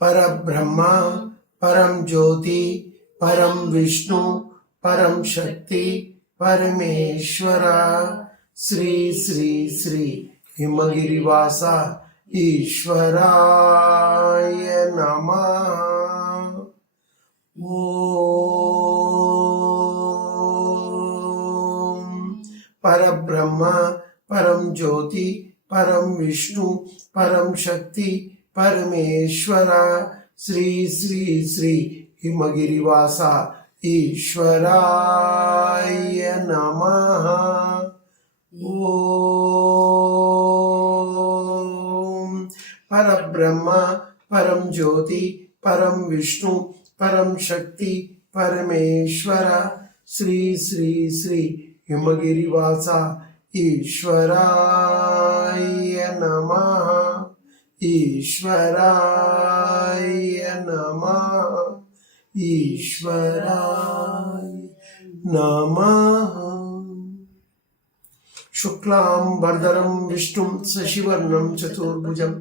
परब्रह्म परम ज्योति परम विष्णु परम शक्ति परमेश्वर श्री श्री श्री हिमगिरिवास ईश्वराय नमः। ओम परब्रह्म परम ज्योति परम विष्णु परम शक्ति परमेश्वर श्री श्री श्री हिमगिरिवास ईश्वराय नमः। ओम परब्रह्म परम ज्योति परम विष्णु परम शक्ति परमेश्वर श्री श्री श्री हिमगिरिवास ईश्वराय नमः। ईश्वराय नमः। ईश्वराय नमः। शुक्लां वरदरं विष्णुं शशिवर्णं चतुर्भुजं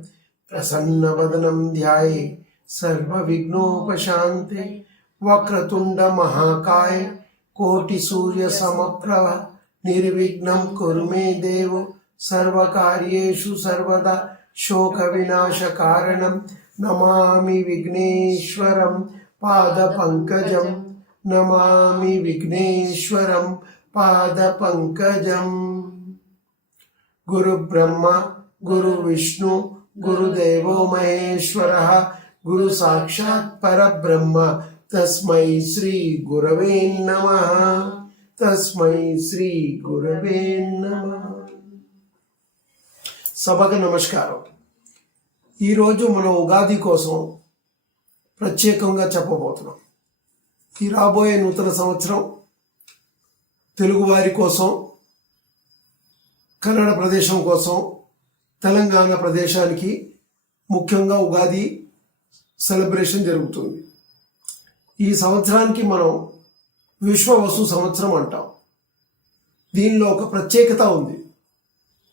प्रसन्नवदनं ध्याये सर्वविघ्नोपशान्ते। वक्रतुंड महाकाय कोटिसूर्यसमप्रभ निर्विघ्नं कुरु मे देव सर्वकार्येषु सर्वदा शोकविनाशकारणं नमामि विघ्नेश्वरं पादपङ्कजं। नमामि विघ्नेश्वरं पादपङ्कजम्। गुरुब्रह्मा गुरुविष्णु गुरुदेवो महेश्वरः गुरु साक्षात् परब्रह्म तस्मै श्री गुरवे नमः। तस्मै श्री गुरवे नमः। సభకు నమస్కారం। ఈరోజు మనం ఉగాది కోసం ప్రత్యేకంగా చెప్పబోతున్నాం। ఈ రాబోయే నూతన సంవత్సరం తెలుగువారి కోసం, కన్నడ ప్రదేశం కోసం, తెలంగాణ ప్రదేశానికి ముఖ్యంగా ఉగాది సెలబ్రేషన్ జరుగుతుంది। ఈ సంవత్సరానికి మనం విశ్వవసు సంవత్సరం అంటాం। దీనిలో ఒక ప్రత్యేకత ఉంది।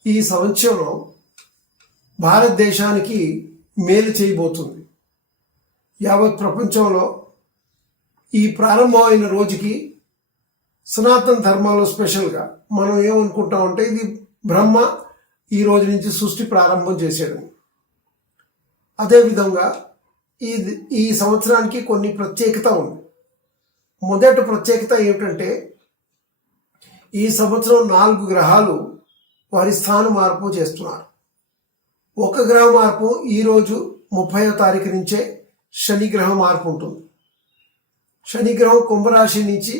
ఈ సంవత్సరం భారతదేశానికి మేలు చేయబోతుంది। యావత్ ప్రపంచంలో ఈ ప్రారంభమైన రోజుకి సనాతన ధర్మాల్లో స్పెషల్గా మనం ఏమనుకుంటామంటే ఇది బ్రహ్మ ఈ రోజు నుంచి సృష్టి ప్రారంభం చేశాడు। అదేవిధంగా ఈ సంవత్సరానికి కొన్ని ప్రత్యేకత ఉంది। మొదటి ప్రత్యేకత ఏమిటంటే ఈ సంవత్సరం 4 గ్రహాలు వారి స్థాన మార్పు చేస్తున్నారు। ఒక గ్రహ మార్పు ఈరోజు 30వ తారీఖు నుంచే శని గ్రహ మార్పు ఉంటుంది। శని గ్రహం కుంభరాశి నుంచి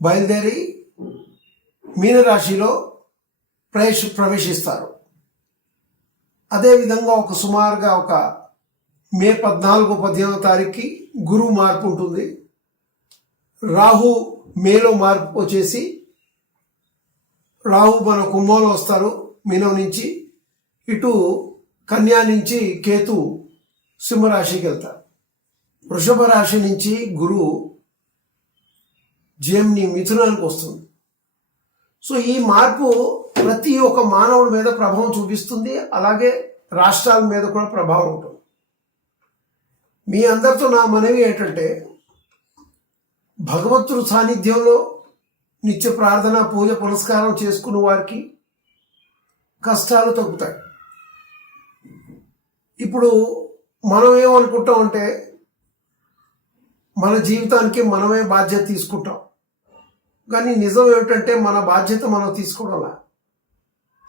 బయలుదేరి మీనరాశిలో ప్రవేశిస్తారు। అదేవిధంగా సుమారుగా మే 14-15వ తారీఖుకి గురువు మార్పు ఉంటుంది। రాహు మేలో మార్పు వచ్చేసి రాహు మన కుంభంలో వస్తారు మీనం నుంచి, ఇటు కన్యా నుంచి కేతు సింహరాశికి వెళ్తారు। వృషభ రాశి నుంచి గురువు జెమిని మిథునానికి వస్తుంది। సో ఈ మార్పు ప్రతి ఒక్క మానవుడి మీద ప్రభావం చూపిస్తుంది, అలాగే రాష్ట్రాల మీద కూడా ప్రభావం ఉంటుంది। మీ అందరితో నా మనవి ఏంటంటే భగవంతుడి సాన్నిధ్యంలో నిత్య ప్రార్థన పూజ పునస్కారం చేసుకున్న వారికి కష్టాలు తగ్గుతాయి। ఇప్పుడు మనం ఏమనుకుంటామంటే మన జీవితానికి మనమే బాధ్యత తీసుకుంటాం, కానీ నిజం ఏమిటంటే మన బాధ్యత మనం తీసుకోవడంలా।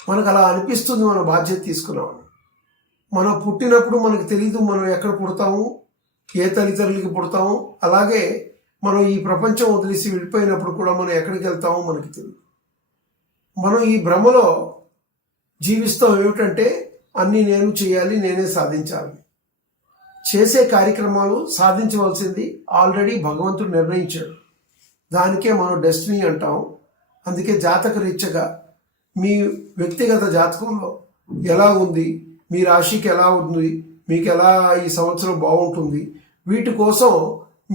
మనకు అలా అనిపిస్తుంది మన బాధ్యత తీసుకున్నామని। మనం పుట్టినప్పుడు మనకు తెలియదు మనం ఎక్కడ పుడతాము, ఏ తల్లిదండ్రులకి పుడతాము, అలాగే మనం ఈ ప్రపంచం వదిలేసి వెళ్ళిపోయినప్పుడు కూడా మనం ఎక్కడికి వెళ్తామో మనకి తెలియదు। మనం ఈ భ్రమలో జీవిస్తాం ఏమిటంటే అన్నీ నేను చేయాలి, నేనే సాధించాలి। చేసే కార్యక్రమాలు సాధించవలసింది ఆల్రెడీ భగవంతుడు నిర్ణయించాడు, దానికే మనం డెస్టినీ అంటాం। అందుకే జాతక రీత్యగా మీ వ్యక్తిగత జాతకంలో ఎలా ఉంది, మీ రాశికి ఎలా ఉంది, మీకు ఎలా ఈ సంవత్సరం బాగుంటుంది, వీటి కోసం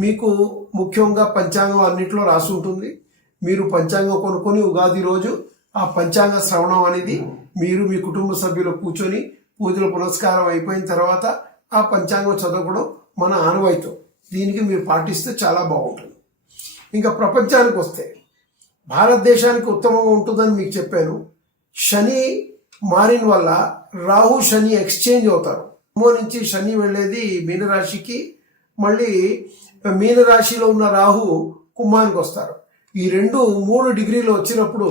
మీకు ముఖ్యంగా పంచాంగం అన్నిట్లో రాసి ఉంటుంది। మీరు పంచాంగం కొనుక్కొని ఉగాది రోజు ఆ పంచాంగ శ్రవణం అనేది మీరు మీ కుటుంబ సభ్యులు కూర్చొని పూజల పురస్కారం అయిపోయిన తర్వాత ఆ పంచాంగం చదవడం మన ఆనవాయితీ. దీనికి మీరు పాటిస్తే చాలా బాగుంటుంది. ఇంకా ప్రపంచానికి వస్తే భారతదేశానికి ఉత్తమంగా ఉంటుందని మీకు చెప్పాను. శని మారిన వల్ల రాహు శని ఎక్స్చేంజ్ అవుతారు. కుంభం నుంచి శని వెళ్ళేది మీనరాశికి, మళ్ళీ మీనరాశిలో ఉన్న రాహు కుంభానికి వస్తారు. ఈ 3 డిగ్రీలు వచ్చినప్పుడు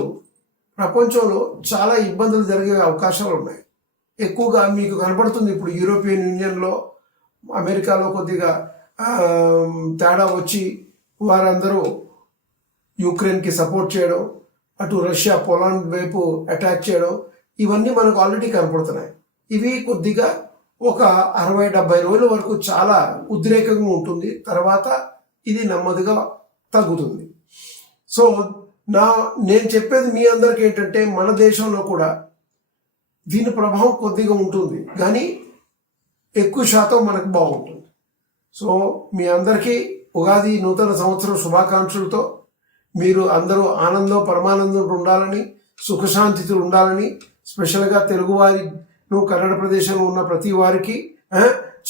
ప్రపంచంలో చాలా ఇబ్బందులు జరిగే అవకాశాలు ఉన్నాయి. ఎక్కువగా మీకు కనబడుతుంది ఇప్పుడు యూరోపియన్ యూనియన్లో, అమెరికాలో కొద్దిగా తేడా వచ్చి వారందరూ యుక్రెయిన్కి సపోర్ట్ చేయడం, అటు రష్యా పోలాండ్ వైపు అటాక్ చేయడం, ఇవన్నీ మనకు ఆల్రెడీ కనపడుతున్నాయి. ఇవి కొద్దిగా ఒక 60-70 రోజుల వరకు చాలా ఉద్రేకంగా ఉంటుంది. తర్వాత ఇది నెమ్మదిగా తగ్గుతుంది. సో నేను చెప్పేది మీ అందరికీ ఏంటంటే, మన దేశంలో కూడా దీని ప్రభావం కొద్దిగా ఉంటుంది, కానీ ఎక్కువ శాతం మనకు బాగుంటుంది. సో మీ అందరికీ ఉగాది నూతన సంవత్సరం శుభాకాంక్షలతో మీరు అందరూ ఆనందం పరమానందం ఉండాలని, సుఖశాంతితో ఉండాలని, స్పెషల్గా తెలుగువారిను కన్నడ ప్రదేశంలో ఉన్న ప్రతి వారికి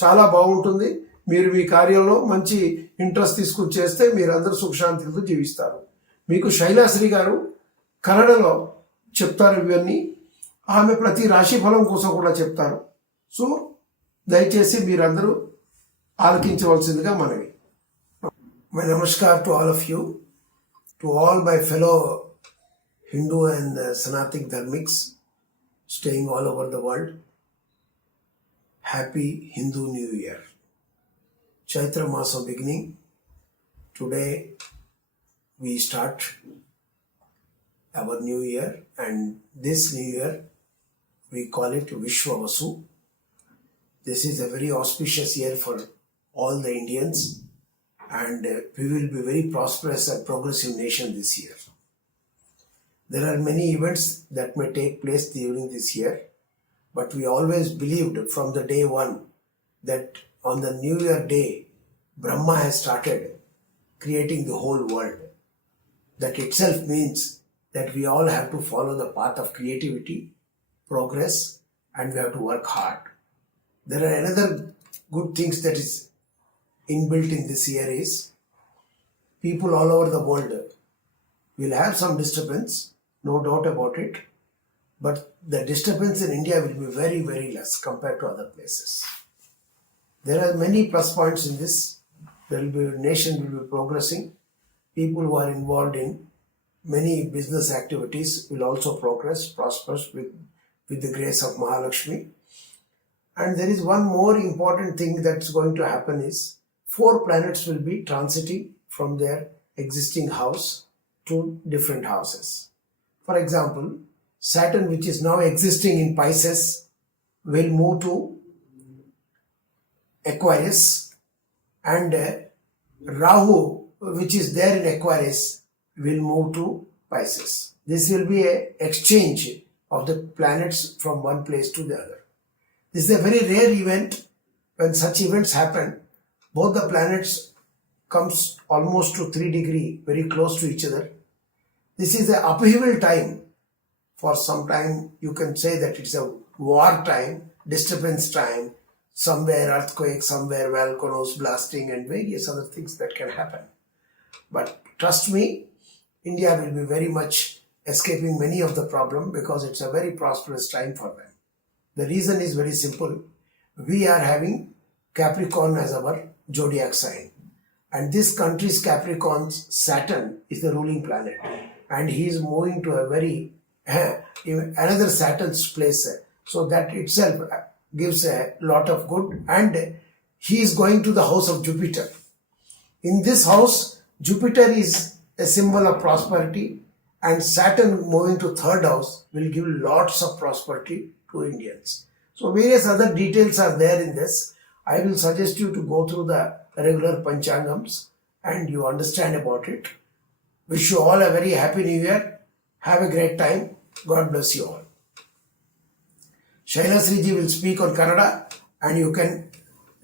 చాలా బాగుంటుంది. మీరు మీ కార్యంలో మంచి ఇంట్రెస్ట్ తీసుకుని చేస్తే మీరందరూ సుఖశాంతితో జీవిస్తారు. మీకు శైలాశ్రీ గారు కన్నడలో చెప్తారు ఇవన్నీ. ఆమె ప్రతి రాశి ఫలం కోసం కూడా చెప్తారు. సో దయచేసి మీరందరూ ఆలకించవలసిందిగా మనవి. My namaskar to all of you, to all my fellow Hindu and Sanatic Dharmics staying all over the world. Happy Hindu New Year. Chaitra Masam beginning. Today we start our new year, and this new year we call it Vishwavasu. This is a very auspicious year for all the Indians, and we will be very prosperous and progressive nation this year. There are many events that may take place during this year, but we always believed from the day one that on the New Year day, Brahma has started creating the whole world. That itself means that we all have to follow the path of creativity, progress, and we have to work hard. There are another good things that is inbuilt in this year is people all over the world will have some disturbance, no doubt about it, but the disturbance in India will be very, very less compared to other places. There are many plus points in this. Nation will be progressing. People who are involved in many business activities will also progress, prosper with the grace of Mahalakshmi. And there is one more important thing that's going to happen is 4 planets will be transiting from their existing house to different houses. For example, Saturn, which is now existing in Pisces, will move to Aquarius, and Rahu, which is there in Aquarius, will move to Pisces. This will be an exchange of the planets from one place to the other. This is a very rare event. When such events happen, both the planets comes almost to 3 degrees, very close to each other. This is an upheaval time. For some time, you can say that it's a war time, disturbance time, somewhere earthquake, somewhere volcanoes blasting, and various other things that can happen. But trust me, India will be very much escaping many of the problem because it's a very prosperous time for them. The reason is very simple. We are having Capricorn as our zodiac sign. And this country's Capricorn's Saturn is the ruling planet. And he is moving to a very, another Saturn's place. So that itself gives a lot of good. And he is going to the house of Jupiter. In this house, Jupiter is a symbol of prosperity. And Saturn moving to 3rd house will give lots of prosperity to Indians. So various other details are there in this. I will suggest you to go through the regular Panchangams and you understand about it. Wish you all a very happy new year. Have a great time. God bless you all. Shailasri ji will speak on Kannada and you can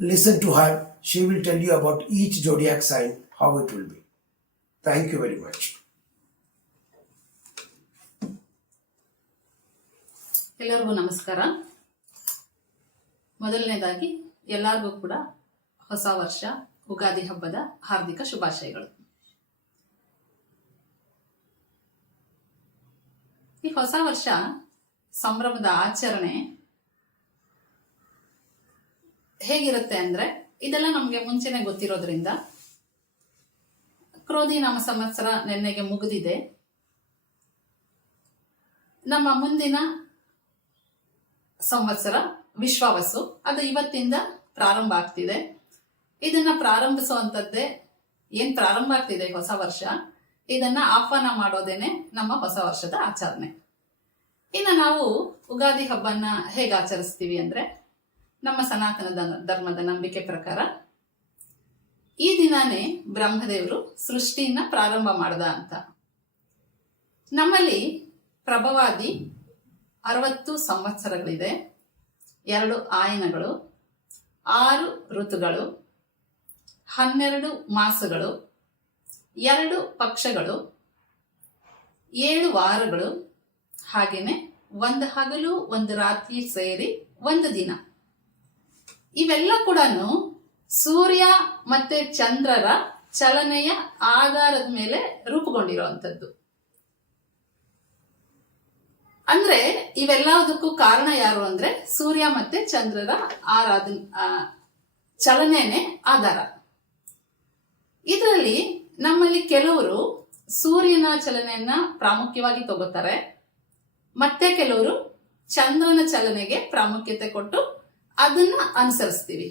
listen to her. She will tell you about each zodiac sign, how it will be. Thank you very much. ಎಲ್ಲರಿಗೂ ನಮಸ್ಕಾರ. ಮೊದಲನೇದಾಗಿ ಎಲ್ಲರಿಗೂ ಕೂಡ ಹೊಸ ವರ್ಷ ಉಗಾದಿ ಹಬ್ಬದ ಹಾರ್ದಿಕ ಶುಭಾಶಯಗಳು. ಈ ಹೊಸ ವರ್ಷ ಸಂಭ್ರಮದ ಆಚರಣೆ ಹೇಗಿರುತ್ತೆ ಅಂದ್ರೆ, ಇದೆಲ್ಲ ನಮ್ಗೆ ಮುಂಚೆನೆ ಗೊತ್ತಿರೋದ್ರಿಂದ ಕ್ರೋಧಿ ನಾಮ ಸಂವತ್ಸರ ನೆನ್ನೆಗೆ ಮುಗಿದಿದೆ. ನಮ್ಮ ಮುಂದಿನ ಸಂವತ್ಸರ ವಿಶ್ವಾವಸು, ಅದು ಇವತ್ತಿಂದ ಪ್ರಾರಂಭ ಆಗ್ತಿದೆ. ಇದನ್ನ ಪ್ರಾರಂಭಿಸುವಂತದ್ದೇ ಏನ್ ಪ್ರಾರಂಭ ಆಗ್ತಿದೆ ಹೊಸ ವರ್ಷ, ಇದನ್ನ ಆಹ್ವಾನ ಮಾಡೋದೇನೆ ನಮ್ಮ ಹೊಸ ವರ್ಷದ ಆಚರಣೆ. ಇನ್ನು ನಾವು ಉಗಾದಿ ಹಬ್ಬನ ಹೇಗೆ ಆಚರಿಸ್ತೀವಿ ಅಂದ್ರೆ, ನಮ್ಮ ಸನಾತನ ಧರ್ಮದ ನಂಬಿಕೆ ಪ್ರಕಾರ ಈ ದಿನಾನೇ ಬ್ರಹ್ಮದೇವರು ಸೃಷ್ಟಿಯನ್ನ ಪ್ರಾರಂಭ ಮಾಡ್ದ ಅಂತ. ನಮ್ಮಲ್ಲಿ ಪ್ರಭವಾದಿ 60 ಸಂವತ್ಸರಗಳಿದೆ, 2 ಆಯನಗಳು, 6 ಋತುಗಳು, 12 ಮಾಸಗಳು, 2 ಪಕ್ಷಗಳು, 7 ವಾರಗಳು, ಹಾಗೇನೆ 1 ಹಗಲು 1 ರಾತ್ರಿ ಸೇರಿ 1 ದಿನ. ಇವೆಲ್ಲ ಕೂಡ ಸೂರ್ಯ ಮತ್ತೆ ಚಂದ್ರರ ಚಲನೆಯ ಆಧಾರದ ಮೇಲೆ ರೂಪುಗೊಂಡಿರುವಂತದ್ದು. ಅಂದ್ರೆ ಇವೆಲ್ಲದಕ್ಕೂ ಕಾರಣ ಯಾರು ಅಂದ್ರೆ, ಸೂರ್ಯ ಮತ್ತೆ ಚಂದ್ರರ ಚಲನೆನೇ ಆಧಾರ. ಇದರಲ್ಲಿ ನಮ್ಮಲ್ಲಿ ಕೆಲವರು ಸೂರ್ಯನ ಚಲನೆಯನ್ನ ಪ್ರಾಮುಖ್ಯವಾಗಿ ತಗೋತಾರೆ, ಮತ್ತೆ ಕೆಲವರು ಚಂದ್ರನ ಚಲನೆಗೆ ಪ್ರಾಮುಖ್ಯತೆ ಕೊಟ್ಟು ಅದನ್ನ ಅನುಸರಿಸ್ತೀವಿ.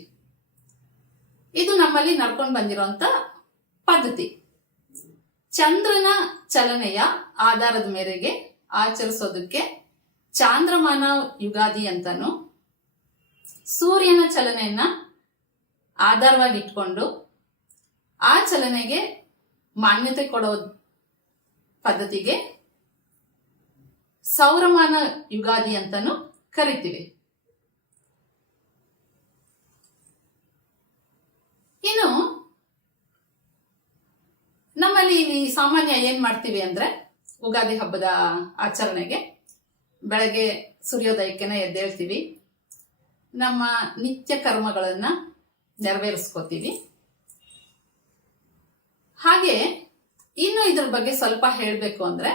ಇದು ನಮ್ಮಲ್ಲಿ ನಡ್ಕೊಂಡು ಬಂದಿರುವಂತ ಪದ್ಧತಿ. ಚಂದ್ರನ ಚಲನೆಯ ಆಧಾರದ ಮೇರೆಗೆ ಆಚರಿಸೋದಕ್ಕೆ ಚಾಂದ್ರಮಾನ ಯುಗಾದಿ ಅಂತಾನು, ಸೂರ್ಯನ ಚಲನೆಯನ್ನ ಆಧಾರವಾಗಿ ಇಟ್ಕೊಂಡು ಆ ಚಲನೆಗೆ ಮಾನ್ಯತೆ ಕೊಡೋ ಪದ್ಧತಿಗೆ ಸೌರಮಾನ ಯುಗಾದಿ ಅಂತಾನು ಕರಿತೀವಿ. ಇನ್ನು ನಮ್ಮಲ್ಲಿ ಸಾಮಾನ್ಯ ಏನ್ ಮಾಡ್ತೀವಿ ಅಂದ್ರೆ, ಉಗಾದಿ ಹಬ್ಬದ ಆಚರಣೆಗೆ ಬೆಳಗ್ಗೆ ಸೂರ್ಯೋದಯಕ್ಕೆನೆ ಎದ್ದೇಳ್ತೀವಿ, ನಮ್ಮ ನಿತ್ಯ ಕರ್ಮಗಳನ್ನ ನೆರವೇರಿಸ್ಕೋತೀವಿ. ಹಾಗೆ ಇನ್ನು ಇದ್ರ ಬಗ್ಗೆ ಸ್ವಲ್ಪ ಹೇಳಬೇಕು ಅಂದ್ರೆ,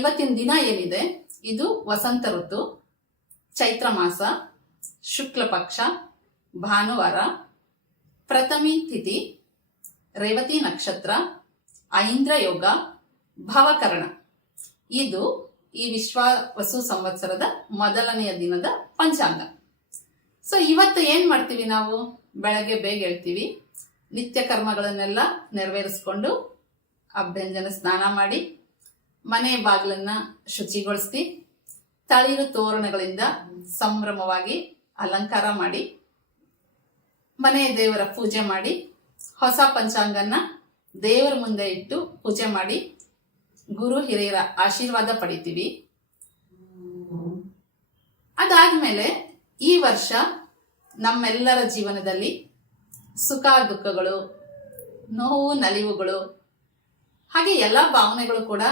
ಇವತ್ತಿನ ದಿನ ಏನಿದೆ ಇದು ವಸಂತ ಋತು, ಚೈತ್ರ ಮಾಸ, ಶುಕ್ಲ ಪಕ್ಷ, ಭಾನುವಾರ, ಪ್ರಥಮಿ ತಿಥಿ, ರೇವತಿ ನಕ್ಷತ್ರ, ಐಂದ್ರ ಯೋಗ, ಭವಕರಣ. ಇದು ಈ ವಿಶ್ವಾವಸು ಸಂವತ್ಸರದ ಮೊದಲನೆಯ ದಿನದ ಪಂಚಾಂಗ. ಸೊ ಇವತ್ತು ಏನ್ ಮಾಡ್ತೀವಿ ನಾವು, ಬೆಳಗ್ಗೆ ಬೇಗ ಹೇಳ್ತೀವಿ, ನಿತ್ಯ ಕರ್ಮಗಳನ್ನೆಲ್ಲ ನೆರವೇರಿಸ್ಕೊಂಡು ಅಭ್ಯಂಜನ ಸ್ನಾನ ಮಾಡಿ ಮನೆ ಬಾಗಿಲನ್ನ ಶುಚಿಗೊಳಿಸಿ ತಳಿರು ತೋರಣಗಳಿಂದ ಸಂಭ್ರಮವಾಗಿ ಅಲಂಕಾರ ಮಾಡಿ ಮನೆ ದೇವರ ಪೂಜೆ ಮಾಡಿ, ಹೊಸ ಪಂಚಾಂಗನ ದೇವರ ಮುಂದೆ ಇಟ್ಟು ಪೂಜೆ ಮಾಡಿ ಗುರು ಹಿರಿಯರ ಆಶೀರ್ವಾದ ಪಡಿತೀವಿ. ಅದಾದ್ಮೇಲೆ ಈ ವರ್ಷ ನಮ್ಮೆಲ್ಲರ ಜೀವನದಲ್ಲಿ ಸುಖ ದುಃಖಗಳು, ನೋವು ನಲಿವುಗಳು, ಹಾಗೆ ಎಲ್ಲ ಭಾವನೆಗಳು ಕೂಡ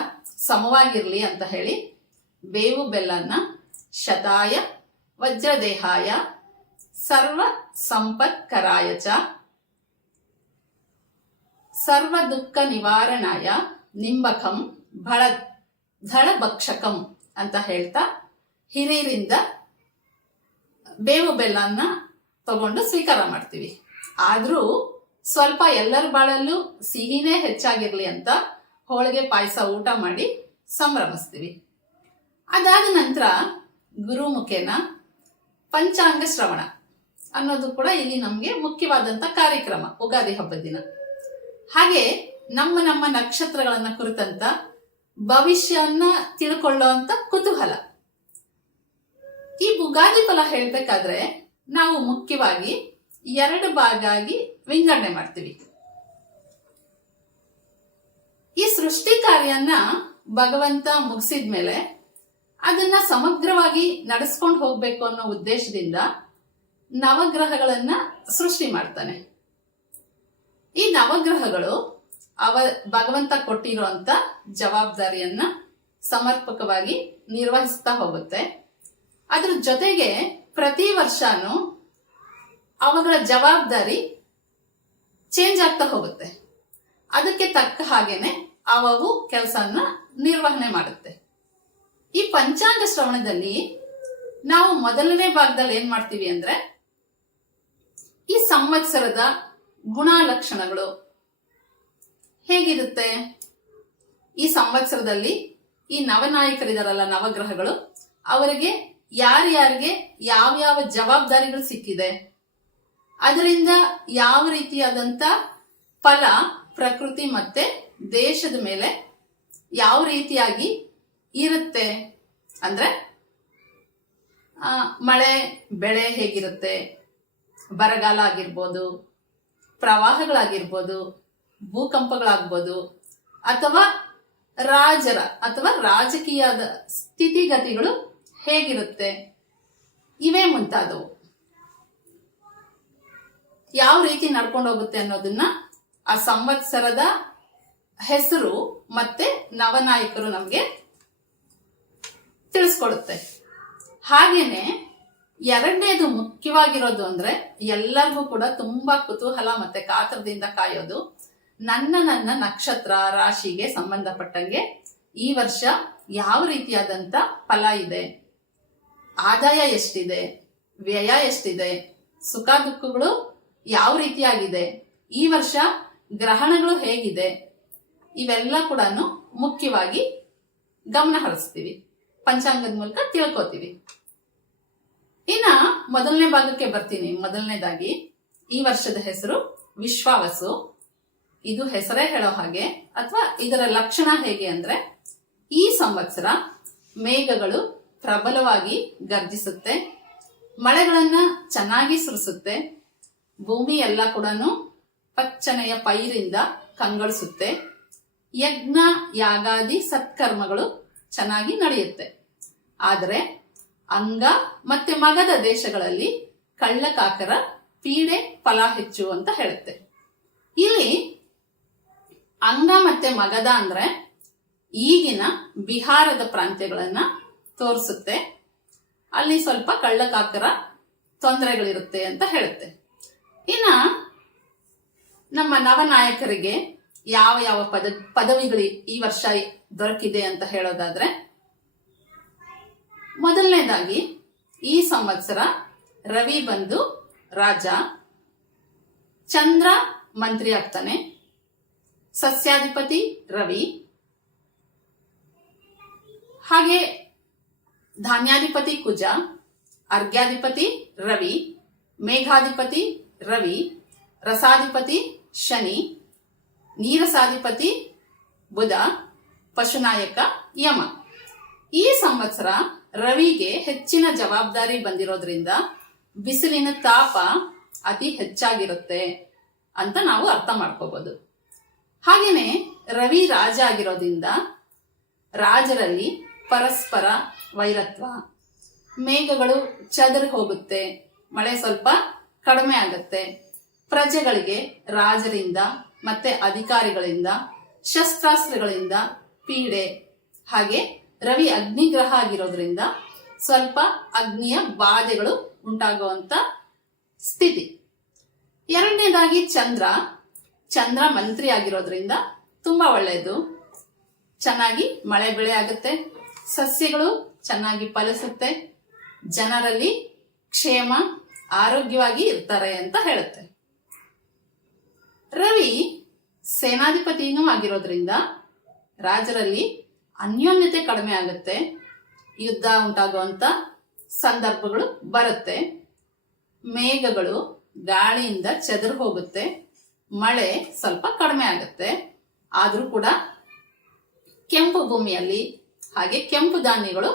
ಸಮವಾಗಿರ್ಲಿ ಅಂತ ಹೇಳಿ ಬೇವು ಬೆಲ್ಲನ ಶತಾಯ ವಜ್ರದೇಹಾಯ ಸರ್ವ ಸಂಪತ್ಕರಾಯ ಚ ಸರ್ವ ದುಃಖ ನಿವಾರಣಾಯ ನಿಂಬಕಂ ಧಳಭಕ್ಷಕಂ ಅಂತ ಹೇಳ್ತಾ ಹಿರಿಯರಿಂದ ಬೇವು ಬೆಲ್ಲನ ತಗೊಂಡು ಸ್ವೀಕಾರ ಮಾಡ್ತೀವಿ. ಆದ್ರೂ ಸ್ವಲ್ಪ ಎಲ್ಲರ ಬಾಳಲ್ಲೂ ಸಿಹಿನೇ ಹೆಚ್ಚಾಗಿರ್ಲಿ ಅಂತ ಹೋಳಿಗೆ ಪಾಯಸ ಊಟ ಮಾಡಿ ಸಂಭ್ರಮಿಸ್ತೀವಿ. ಅದಾದ ನಂತರ ಗುರುಮುಖೇನ ಪಂಚಾಂಗ ಶ್ರವಣ ಅನ್ನೋದು ಕೂಡ ಇಲ್ಲಿ ನಮ್ಗೆ ಮುಖ್ಯವಾದಂತ ಕಾರ್ಯಕ್ರಮ ಉಗಾದಿ ಹಬ್ಬದ ದಿನ. ಹಾಗೆ ನಮ್ಮ ನಮ್ಮ ನಕ್ಷತ್ರಗಳನ್ನ ಕುರಿತಂತ ಭವಿಷ್ಯವನ್ನ ತಿಳ್ಕೊಳ್ಳುವಂತ ಕುತೂಹಲ. ಈ ಉಗಾದಿ ಫಲ ಹೇಳ್ಬೇಕಾದ್ರೆ ನಾವು ಮುಖ್ಯವಾಗಿ 2 ಭಾಗ ಆಗಿ ವಿಂಗಡಣೆ ಮಾಡ್ತೀವಿ. ಈ ಸೃಷ್ಟಿ ಕಾರ್ಯನ ಭಗವಂತ ಮುಗಿಸಿದ್ಮೇಲೆ ಅದನ್ನ ಸಮಗ್ರವಾಗಿ ನಡೆಸ್ಕೊಂಡು ಹೋಗ್ಬೇಕು ಅನ್ನೋ ಉದ್ದೇಶದಿಂದ ನವಗ್ರಹಗಳನ್ನ ಸೃಷ್ಟಿ ಮಾಡ್ತಾನೆ. ಈ ನವಗ್ರಹಗಳು ಭಗವಂತ ಕೊಟ್ಟಿರುವಂತ ಜವಾಬ್ದಾರಿಯನ್ನ ಸಮರ್ಪಕವಾಗಿ ನಿರ್ವಹಿಸ್ತಾ ಹೋಗುತ್ತೆ. ಅದ್ರ ಜೊತೆಗೆ ಪ್ರತಿ ವರ್ಷನೂ ಅವುಗಳ ಜವಾಬ್ದಾರಿ ಚೇಂಜ್ ಆಗ್ತಾ ಹೋಗುತ್ತೆ. ಅದಕ್ಕೆ ತಕ್ಕ ಹಾಗೇನೆ ಅವು ಕೆಲಸನ ನಿರ್ವಹಣೆ ಮಾಡುತ್ತೆ. ಈ ಪಂಚಾಂಗ ಶ್ರವಣದಲ್ಲಿ ನಾವು ಮೊದಲನೇ ಭಾಗದಲ್ಲಿ ಏನ್ ಮಾಡ್ತೀವಿ ಅಂದ್ರೆ ಈ ಸಂವತ್ಸರದ ಗುಣಲಕ್ಷಣಗಳು ಹೇಗಿರುತ್ತೆ, ಈ ಸಂವತ್ಸರದಲ್ಲಿ ಈ ನವನಾಯಕರಿದಾರಲ್ಲ, ನವಗ್ರಹಗಳು, ಅವರಿಗೆ ಯಾರ್ಯಾರಿಗೆ ಯಾವ್ಯಾವ ಜವಾಬ್ದಾರಿಗಳು ಸಿಕ್ಕಿದೆ, ಅದರಿಂದ ಯಾವ ರೀತಿಯಾದಂತ ಫಲ ಪ್ರಕೃತಿ ಮತ್ತೆ ದೇಶದ ಮೇಲೆ ಯಾವ ರೀತಿಯಾಗಿ ಇರುತ್ತೆ, ಅಂದ್ರೆ ಮಳೆ ಬೆಳೆ ಹೇಗಿರುತ್ತೆ, ಬರಗಾಲ ಆಗಿರ್ಬೋದು, ಪ್ರವಾಹಗಳಾಗಿರ್ಬೋದು, ಭೂಕಂಪಗಳಾಗ್ಬೋದು, ಅಥವಾ ರಾಜರ ಅಥವಾ ರಾಜಕೀಯದ ಸ್ಥಿತಿಗತಿಗಳು ಹೇಗಿರುತ್ತೆ, ಇವೇ ಮುಂತಾದವು ಯಾವ ರೀತಿ ನಡ್ಕೊಂಡು ಹೋಗುತ್ತೆ ಅನ್ನೋದನ್ನ ಆ ಸಂವತ್ಸರದ ಹೆಸರು ಮತ್ತೆ ನವನಾಯಕರು ನಮ್ಗೆ ತಿಳಿಸ್ಕೊಡುತ್ತೆ. ಹಾಗೇನೆ ಎರಡನೇದು ಮುಖ್ಯವಾಗಿರೋದು ಅಂದ್ರೆ ಎಲ್ಲರಿಗೂ ಕೂಡ ತುಂಬಾ ಕುತೂಹಲ ಮತ್ತೆ ಕಾತರದಿಂದ ಕಾಯೋದು, ನನ್ನ ನಕ್ಷತ್ರ ರಾಶಿಗೆ ಸಂಬಂಧಪಟ್ಟಂಗೆ ಈ ವರ್ಷ ಯಾವ ರೀತಿಯಾದಂತ ಫಲ ಇದೆ, ಆದಾಯ ಎಷ್ಟಿದೆ, ವ್ಯಯ ಎಷ್ಟಿದೆ, ಸುಖ ದುಃಖಗಳು ಯಾವ ರೀತಿಯಾಗಿದೆ, ಈ ವರ್ಷ ಗ್ರಹಣಗಳು ಹೇಗಿದೆ, ಇವೆಲ್ಲ ಕೂಡ ಮುಖ್ಯವಾಗಿ ಗಮನ ಹರಿಸ್ತೀವಿ, ಪಂಚಾಂಗದ ಮೂಲಕ ತಿಳ್ಕೊತೀವಿ. ಇನ್ನ ಮೊದಲನೇ ಭಾಗಕ್ಕೆ ಬರ್ತೀನಿ. ಮೊದಲನೇದಾಗಿ ಈ ವರ್ಷದ ಹೆಸರು ವಿಶ್ವಾವಸು. ಇದು ಹೆಸರೇ ಹೇಳೋ ಹಾಗೆ, ಅಥವಾ ಇದರ ಲಕ್ಷಣ ಹೇಗೆ ಅಂದ್ರೆ ಈ ಸಂವತ್ಸರ ಮೇಘಗಳು ಪ್ರಬಲವಾಗಿ ಗರ್ಜಿಸುತ್ತೆ, ಮಳೆಗಳನ್ನ ಚೆನ್ನಾಗಿ ಸುರಿಸುತ್ತೆ, ಭೂಮಿ ಎಲ್ಲ ಕೂಡ ಪಚ್ಚನೆಯ ಪೈರಿಂದ ಕಂಗೊಳಿಸುತ್ತೆ, ಯಜ್ಞ ಯಾಗಾದಿ ಸತ್ಕರ್ಮಗಳು ಚೆನ್ನಾಗಿ ನಡೆಯುತ್ತೆ. ಆದರೆ ಅಂಗ ಮತ್ತೆ ಮಗದ ದೇಶಗಳಲ್ಲಿ ಕಳ್ಳಕಾಕರ ಪೀಡೆ ಫಲ ಹೆಚ್ಚು ಅಂತ ಹೇಳುತ್ತೆ. ಇಲ್ಲಿ ಅಂಗ ಮತ್ತೆ ಮಗದ ಅಂದ್ರೆ ಈಗಿನ ಬಿಹಾರದ ಪ್ರಾಂತ್ಯಗಳನ್ನ ತೋರಿಸುತ್ತೆ. ಅಲ್ಲಿ ಸ್ವಲ್ಪ ಕಳ್ಳಕಾಕರ ತೊಂದರೆಗಳಿರುತ್ತೆ ಅಂತ ಹೇಳುತ್ತೆ. ಇನ್ನ ನಮ್ಮ ನವನಾಯಕರಿಗೆ ಯಾವ ಯಾವ ಪದವಿಗಳು ಈ ವರ್ಷ ದೊರಕಿದೆ ಅಂತ ಹೇಳೋದಾದ್ರೆ, ಮೊದಲನೇದಾಗಿ ಈ ಸಂವತ್ಸರ ರವಿ ಬಂದು ರಾಜ, ಚಂದ್ರ ಮಂತ್ರಿ ಆಗ್ತಾನೆ, ಸಸ್ಯಾಧಿಪತಿ ರವಿ, ಹಾಗೆ ಧಾನ್ಯಾಧಿಪತಿ ಕುಜ, ಅರ್ಘ್ಯಾಧಿಪತಿ ರವಿ, ಮೇಘಾಧಿಪತಿ ರವಿ, ರಸಾಧಿಪತಿ ಶನಿ, ನೀರಸಾಧಿಪತಿ ಬುಧ, ಪಶುನಾಯಕ ಯಮ. ಈ ಸಂವತ್ಸರ ರವಿಗೆ ಹೆಚ್ಚಿನ ಜವಾಬ್ದಾರಿ ಬಂದಿರೋದ್ರಿಂದ ಬಿಸಿಲಿನ ತಾಪ ಅತಿ ಹೆಚ್ಚಾಗಿರುತ್ತೆ ಅಂತ ನಾವು ಅರ್ಥ ಮಾಡ್ಕೋಬಹುದು. ಹಾಗೇನೆ ರವಿ ರಾಜ ಆಗಿರೋದ್ರಿಂದ ರಾಜರಲ್ಲಿ ಪರಸ್ಪರ ವೈರತ್ವ, ಮೇಘಗಳು ಚದರಿ ಹೋಗುತ್ತೆ, ಮಳೆ ಸ್ವಲ್ಪ ಕಡಿಮೆ ಆಗುತ್ತೆ, ಪ್ರಜೆಗಳಿಗೆ ರಾಜರಿಂದ ಮತ್ತೆ ಅಧಿಕಾರಿಗಳಿಂದ ಶಸ್ತ್ರಾಸ್ತ್ರಗಳಿಂದ ಪೀಡೆ, ಹಾಗೆ ರವಿ ಅಗ್ನಿಗ್ರಹ ಆಗಿರೋದ್ರಿಂದ ಸ್ವಲ್ಪ ಅಗ್ನಿಯ ಬಾಧೆಗಳು ಉಂಟಾಗುವಂತ ಸ್ಥಿತಿ. ಎರಡನೇದಾಗಿ ಚಂದ್ರ ಮಂತ್ರಿ ಆಗಿರೋದ್ರಿಂದ ತುಂಬಾ ಒಳ್ಳೆಯದು, ಚೆನ್ನಾಗಿ ಮಳೆ ಬೆಳೆ ಆಗುತ್ತೆ, ಸಸ್ಯಗಳು ಚೆನ್ನಾಗಿ ಫಲಿಸುತ್ತೆ, ಜನರಲ್ಲಿ ಕ್ಷೇಮ ಆರೋಗ್ಯವಾಗಿ ಇರ್ತಾರೆ ಅಂತ ಹೇಳುತ್ತೆ. ರವಿ ಸೇನಾಧಿಪತಿನೂ ಆಗಿರೋದ್ರಿಂದ ರಾಜರಲ್ಲಿ ಅನ್ಯೋನ್ಯತೆ ಕಡಿಮೆ ಆಗುತ್ತೆ, ಯುದ್ಧ ಉಂಟಾಗುವಂತ ಸಂದರ್ಭಗಳು ಬರುತ್ತೆ, ಮೇಘಗಳು ಗಾಳಿಯಿಂದ ಚೆದರು ಹೋಗುತ್ತೆ, ಮಳೆ ಸ್ವಲ್ಪ ಕಡಿಮೆ ಆಗುತ್ತೆ. ಆದ್ರೂ ಕೂಡ ಕೆಂಪು ಭೂಮಿಯಲ್ಲಿ ಹಾಗೆ ಕೆಂಪು ಧಾನ್ಯಗಳು